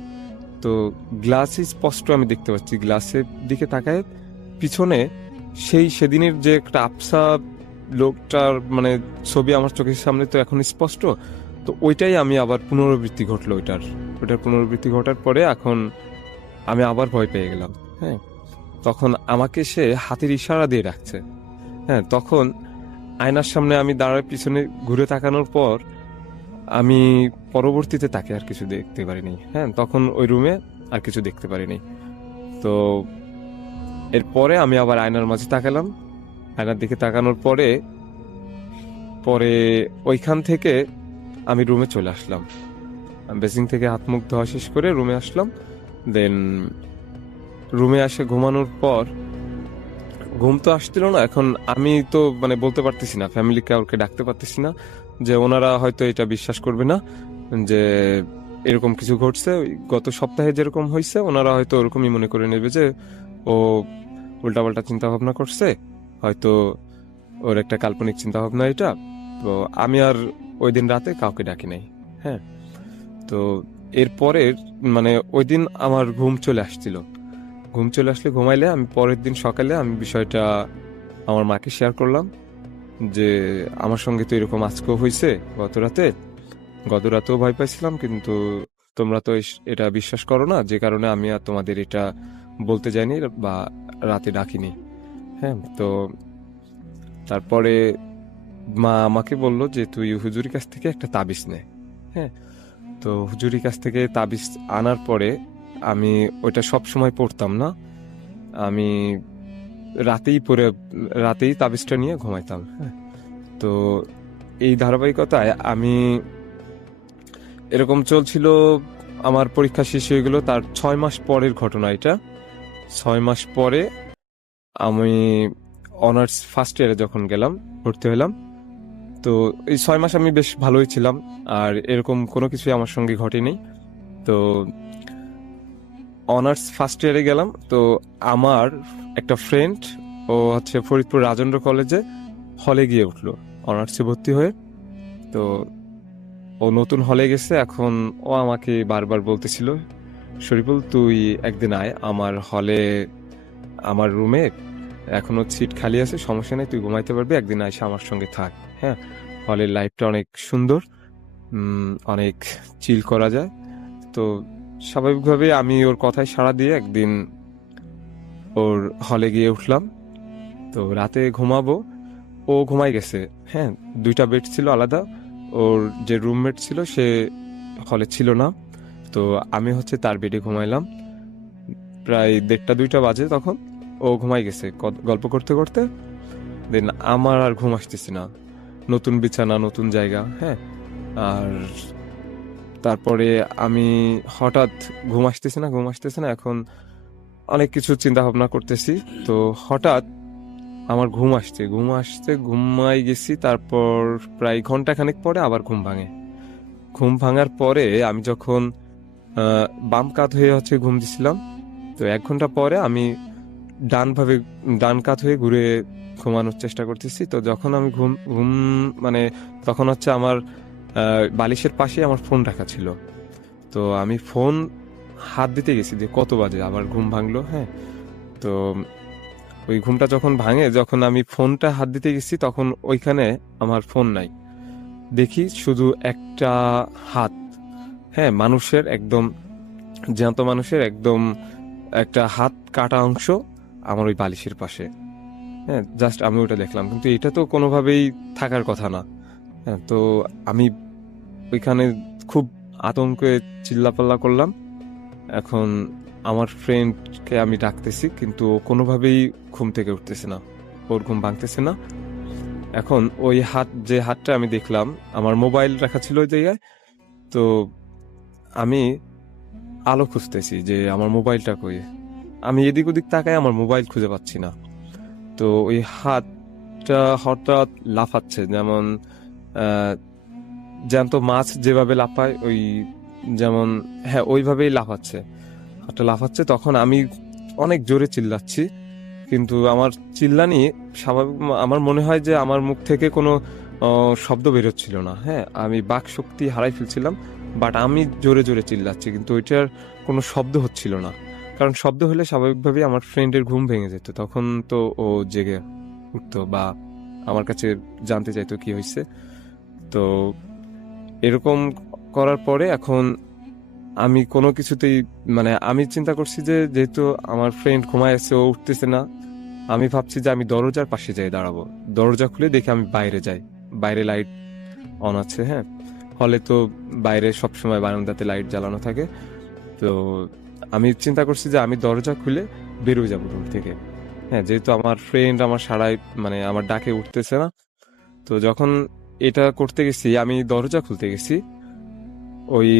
তো গ্লাসে স্পষ্ট আমি দেখতে পাচ্ছি, গ্লাসের দিকে তাকায় পিছনে সেদিনের যে একটা আবসা লোকটার মানে ছবি আমার চোখের সামনে তো এখন স্পষ্ট। তো ওইটাই আমি আবার পুনরাবৃত্তি ঘটলো, ওইটার পুনরাবৃত্তি ঘটার পরে এখন আমি আবার ভয় পেয়ে গেলাম। হ্যাঁ, তখন আমাকে সে হাতের ইশারা দিয়ে ডাকছে। হ্যাঁ, তখন আয়নার সামনে আমি দাঁড়ায় পিছনে ঘুরে তাকানোর পর আমি পরবর্তীতে তাকে আর কিছু দেখতে পারিনি। হ্যাঁ, তখন ওই রুমে আর কিছু দেখতে পারিনি। তো এরপরে আমি আবার আয়নার মাঝে তাকালাম। আয়নার দিকে তাকানোর পরে ওইখান থেকে আমি রুমে চলে আসলাম। বেসিং থেকে হাত মুখ ধোয়া শেষ করে রুমে আসলাম। দেন রুমে এসে ঘুমানোর পর ঘুম তো আসছিল না। এখন আমি তো মানে বলতে পারতেছি না, ফ্যামিলি কাউকে ডাকতে পারতেছি না, যে ওনারা হয়তো এটা বিশ্বাস করবে না যে এরকম কিছু ঘটছে। গত সপ্তাহে যেরকম হয়েছে ওনারা হয়তো ওরকমই মনে করে নেবে যে ও উল্টাপাল্টা চিন্তা ভাবনা করছে, হয়তো ওর একটা কাল্পনিক চিন্তা ভাবনা এটা। তো আমি আর ওই দিন রাতে কাউকে ডাকি নাই। হ্যাঁ, তো এরপরে মানে ওই দিন আমার ঘুম চলে আসছিল। ঘুম চলে আসলে ঘুমাইলে আমি পরের দিন সকালে আমি বিষয়টা আমার মাকে শেয়ার করলাম যে আমার সঙ্গে তো এরকম আজকেও হয়েছে গত রাতেও ভয় পাইছিলাম, কিন্তু তোমরা তো এটা বিশ্বাস করো না, যে কারণে আমি আর তোমাদের এটা বলতে যাইনি বা রাতে ডাকিনি। হ্যাঁ, তো তারপরে মা আমাকে বলল যে তুই হুজুরির কাছ থেকে একটা তাবিজ নে। হ্যাঁ, তো হুজুরির কাছ থেকে তাবিজ আনার পরে আমি ওইটা সব সময় পড়তাম না, আমি রাতেই তাবিজটা নিয়ে ঘুমাইতাম। হ্যাঁ, তো এই ধারাবাহিকতায় আমি এরকম চলছিল। আমার পরীক্ষা শেষ হয়ে গেল, তার 6 মাস পরের ঘটনা এটা। 6 মাস পরে আমি অনার্স ফার্স্ট ইয়ারে যখন গেলাম, ভর্তি হলাম, তো এই 6 মাস আমি বেশ ভালোই ছিলাম, আর এরকম কোনো কিছুই আমার সঙ্গে ঘটেনি। তো অনার্স ফার্স্ট ইয়ারে গেলাম, তো আমার একটা ফ্রেন্ড ও হচ্ছে ফরিদপুর রাজেন্দ্র কলেজে হলে গিয়ে উঠলো অনার্সে ভর্তি হয়ে। তো ও নতুন হলে গেছে, এখন ও আমাকে বারবার বলতেছিল, শরীফুল তুই একদিন আয় আমার হলে, আমার রুমে এখনো সিট খালি আছে, সমস্যা নেই, তুই ঘুমাইতে পারবি, একদিন এসে আমার সঙ্গে থাক। হ্যাঁ, হলের লাইফটা অনেক সুন্দর, অনেক চিল করা যায়। তো স্বাভাবিকভাবে আমি ওর কথায় সাড়া দিয়ে একদিন ওর হলে গিয়ে উঠলাম। তো রাতে ঘুমাবো, ও ঘুমাই গেছে। হ্যাঁ, 2টা বেড ছিল আলাদা, ওর যে রুমমেট ছিল সে হলে ছিল না। তো আমি হচ্ছে তার বেডে ঘুমাইলাম। প্রায় 1:30-2টা বাজে, তখন ও ঘুমাই গেছে গল্প করতে করতে। দেন আমার আর ঘুম আসতেছে না, নতুন বিছানা, নতুন জায়গা। হ্যাঁ, আর তারপরে আমি হঠাৎ ঘুম আসতেছে না, এখন অনেক কিছু চিন্তা ভাবনা করতেছি। তো হঠাৎ আমার ঘুম আসতে ঘুমাই গেছি। তারপর প্রায় ঘন্টাখানেক পরে আবার ঘুম ভাঙার পরে আমি যখন বাম কাত হয়ে হচ্ছে ঘুম দিছিলাম, তো 1 ঘন্টা পরে আমি ডান কাত হয়ে ঘুরে ঘুমানোর চেষ্টা করতেছি। তো যখন আমি ঘুম মানে তখন হচ্ছে আমার বালিশের পাশে আমার ফোন রাখা ছিল। তো আমি ফোন হাত দিতে গেছি যে কত বাজে, আবার ঘুম ভাঙলো। হ্যাঁ, তো ওই ঘুমটা যখন আমি ফোনটা হাত দিতে গেছি, তখন ওইখানে আমার ফোন নাই, দেখি শুধু একটা হাত। হ্যাঁ, মানুষের একদম জ্যান্ত মানুষের একদম একটা হাত কাটা অংশ আমার ওই বালিশের পাশে। হ্যাঁ, জাস্ট আমি ওটা দেখলাম, কিন্তু এটা তো কোনোভাবেই থাকার কথা না। হ্যাঁ, তো আমি ওইখানে খুব আতঙ্কে চিল্লাপাল্লা করলাম। এখন আমার ফ্রেন্ডকে আমি ডাকতেছি, কিন্তু ও কোনোভাবেই ঘুম থেকে উঠতেছে না, ওর ঘুম ভাঙতেছে না। এখন ওই যে হাতটা আমি দেখলাম, আমার মোবাইল রাখা ছিল ওই জায়গায়। তো আমি আলো খুঁজতেছি যে আমার মোবাইলটা কই, আমি এদিক ওদিক তাকাই, আমার মোবাইল খুঁজে পাচ্ছি না। তো ওই হাতটা হঠাৎ লাফাচ্ছে, যেমন জ্যান্ত মাছ যেভাবে লাফায় ওই যেমন, হ্যাঁ ওইভাবেই লাফাচ্ছে, হাতটা লাফাচ্ছে। তখন আমি অনেক জোরে চিল্লাচ্ছি, কিন্তু আমার চিল্লানি স্বাভাবিক, আমার মনে হয় যে আমার মুখ থেকে কোনো শব্দ বেরোচ্ছিল না। হ্যাঁ, আমি বাক শক্তি হারাই ফেলছিলাম, বাট আমি জোরে জোরে চিল্লাচ্ছি, কিন্তু ওইটার কোনো শব্দ হচ্ছিল না। কারণ শব্দ হলে স্বাভাবিকভাবেই আমার ফ্রেন্ডের ঘুম ভেঙে যেত, তখন তো ও জেগে উঠতো বা আমার কাছে জানতে চাইতো কি হয়েছে। তো এরকম করার পরে এখন আমি কোনো কিছুতেই, মানে আমি চিন্তা করছি যে যেহেতু আমার ফ্রেন্ড ঘুমায় আছে, ও উঠতেছে না, আমি ভাবছি যে আমি দরজার পাশে যাই দাঁড়াবো। দরজা খুলে দেখি আমি বাইরে যাই, বাইরে লাইট অন আছে। হ্যাঁ, হলে তো বাইরে সবসময় বারান্দাতে লাইট জ্বালানো থাকে। তো আমি চিন্তা করছি যে আমি দরজা খুলে বেরোয় যাবো রুম থেকে। হ্যাঁ, যেহেতু আমার ফ্রেন্ড আমার সারাই, মানে আমার ডাকে উঠতেছে না। তো যখন এটা করতে গেছি, আমি দরজা খুলতে গেছি, ওই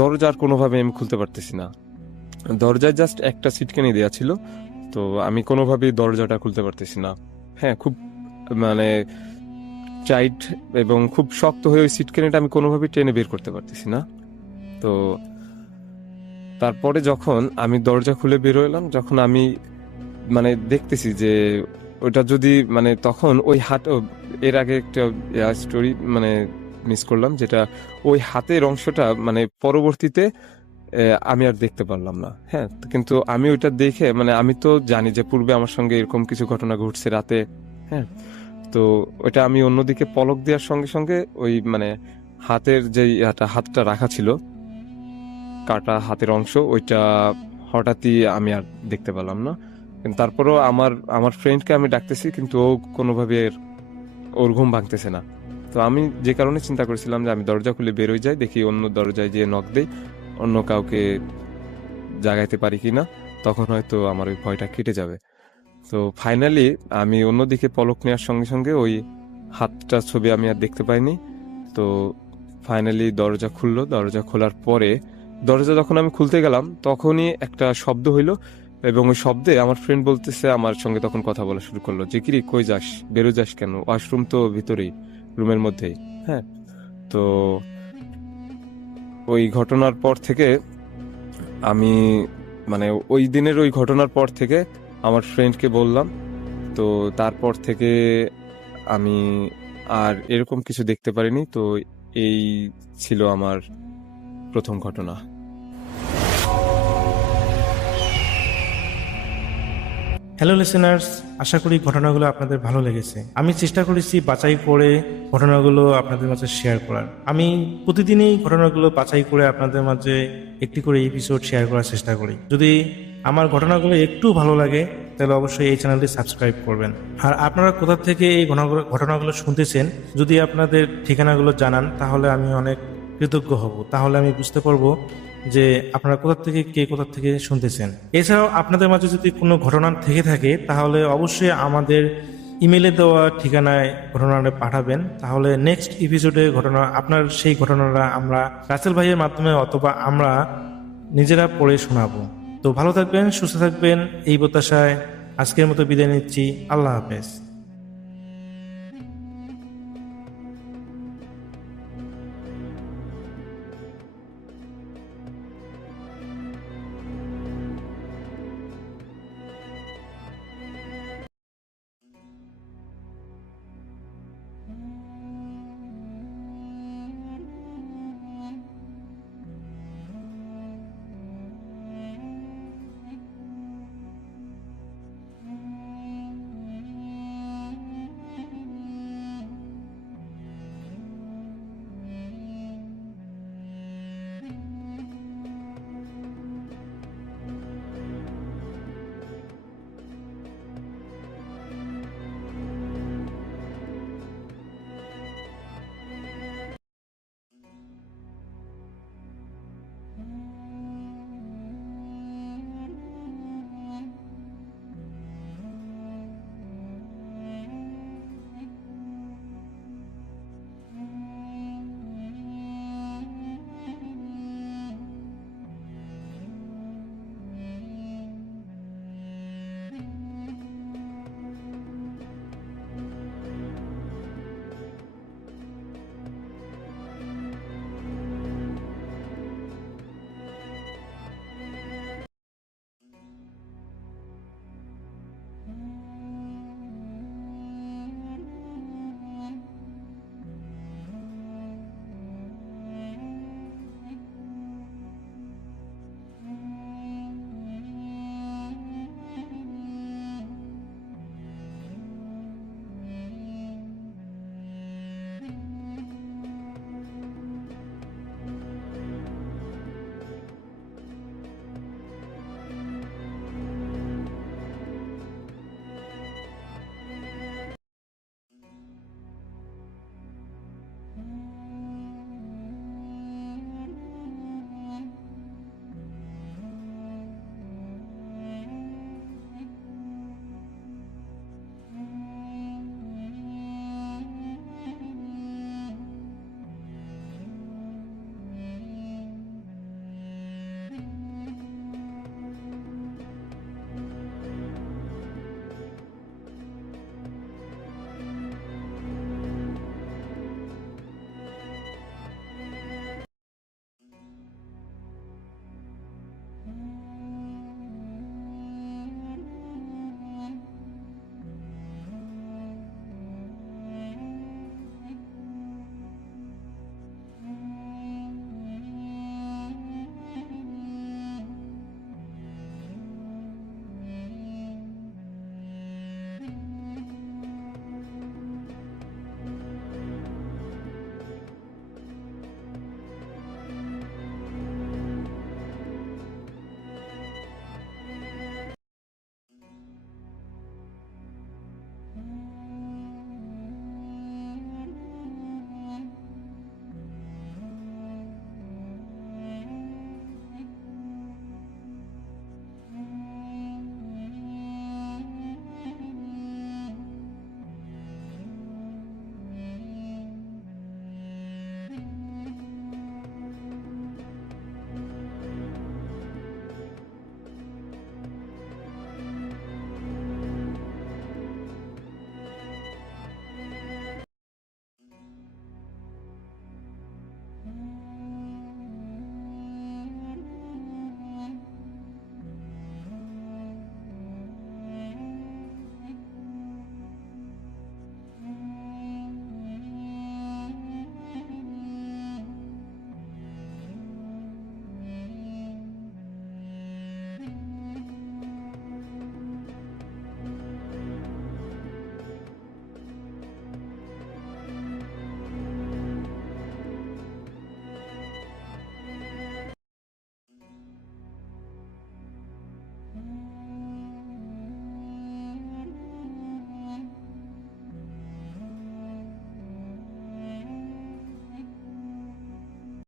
দরজার কোনোভাবে আমি খুলতে পারতেছি না। দরজায় জাস্ট একটা সিটকানি দেওয়া ছিল, তো আমি কোনোভাবেই দরজাটা খুলতে পারতেছি না। হ্যাঁ, খুব মানে টাইট এবং খুব শক্ত হয়ে ওই সিটকানিটা আমি কোনোভাবেই টেনে বের করতে পারতেছি না। তো তারপরে যখন আমি দরজা খুলে বের হলাম, যখন আমি মানে দেখতেছি যে ওটা যদি, মানে তখন ওই হাত, এর আগে একটা স্টোরি মানে মিস করলাম, যেটা ওই হাতের অংশটা মানে পরবর্তীতে আমি আর দেখতে পারলাম না। হ্যাঁ, কিন্তু আমি ওইটা দেখে, মানে আমি তো জানি যে পূর্বে আমার সঙ্গে এরকম কিছু ঘটনা ঘটছে রাতে। হ্যাঁ, তো ওইটা আমি অন্যদিকে পলক দেওয়ার সঙ্গে সঙ্গে ওই মানে হাতের যে হাতটা রাখা ছিল, কাটা হাতের অংশ, ওইটা হঠাৎই আমি আর দেখতে পেলাম না। কিন্তু তারপরও আমার ফ্রেন্ডকে আমি ডাকতেছি, কিন্তু ও কোনোভাবে ওর ঘুম ভাঙতেছে না। তো আমি যে কারণে চিন্তা করেছিলাম যে আমি দরজা খুলে বেরোয় যাই, দেখি অন্য দরজায় যেয়ে নক দেই, অন্য কাউকে জাগাইতে পারি কিনা, তখন হয়তো আমার ওই ভয়টা কেটে যাবে। তো ফাইনালি আমি অন্যদিকে পলক নেওয়ার সঙ্গে সঙ্গে ওই হাতটার ছবি আমি আর দেখতে পাইনি। তো ফাইনালি দরজা খুললো। দরজা খোলার পরে, দরজা যখন আমি খুলতে গেলাম, তখনই একটা শব্দ হইলো, এবং ওই শব্দে আমার ফ্রেন্ড বলতেছে, আমার সঙ্গে তখন কথা বলা শুরু করলো যে কিরে কই যাস, বেরো যাস কেন, ওয়াশরুম তো ভিতরেই, রুমের মধ্যেই। হ্যাঁ, তো ওই ঘটনার পর থেকে আমি, মানে ওই দিনের ওই ঘটনার পর থেকে আমার ফ্রেন্ডকে বললাম। তো তারপর থেকে আমি আর এরকম কিছু দেখতে পারিনি। তো এই ছিল আমার প্রথম ঘটনা। হ্যালো লিসেনার্স, আশা করি ঘটনাগুলো আপনাদের ভালো লেগেছে। আমি চেষ্টা করেছি বাছাই করে ঘটনাগুলো আপনাদের মাঝে শেয়ার করার। আমি প্রতিদিনই ঘটনাগুলো বাছাই করে আপনাদের মাঝে একটি করে এপিসোড শেয়ার করার চেষ্টা করি। যদি আমার ঘটনাগুলো একটু ভালো লাগে তাহলে অবশ্যই এই চ্যানেলটি সাবস্ক্রাইব করবেন। আর আপনারা কোথা থেকে এই ঘটনাগুলো শুনতেছেন, যদি আপনাদের ঠিকানাগুলো জানান তাহলে আমি অনেক কৃতজ্ঞ হব। তাহলে আমি বুঝতে পারবো যে আপনারা কোথা থেকে শুনতেছেন। এছাড়াও আপনাদের মাঝে যদি কোনো ঘটনা থেকে থাকে তাহলে অবশ্যই আমাদের ইমেলে দেওয়া ঠিকানায় ঘটনাটা পাঠাবেন। তাহলে নেক্সট এপিসোডে আপনার সেই ঘটনাটা আমরা রাসেল ভাইয়ের মাধ্যমে অথবা আমরা নিজেরা পড়ে শোনাবো। তো ভালো থাকবেন, সুস্থ থাকবেন, এই প্রত্যাশায় আজকের মতো বিদায় নিচ্ছি। আল্লাহ হাফেজ।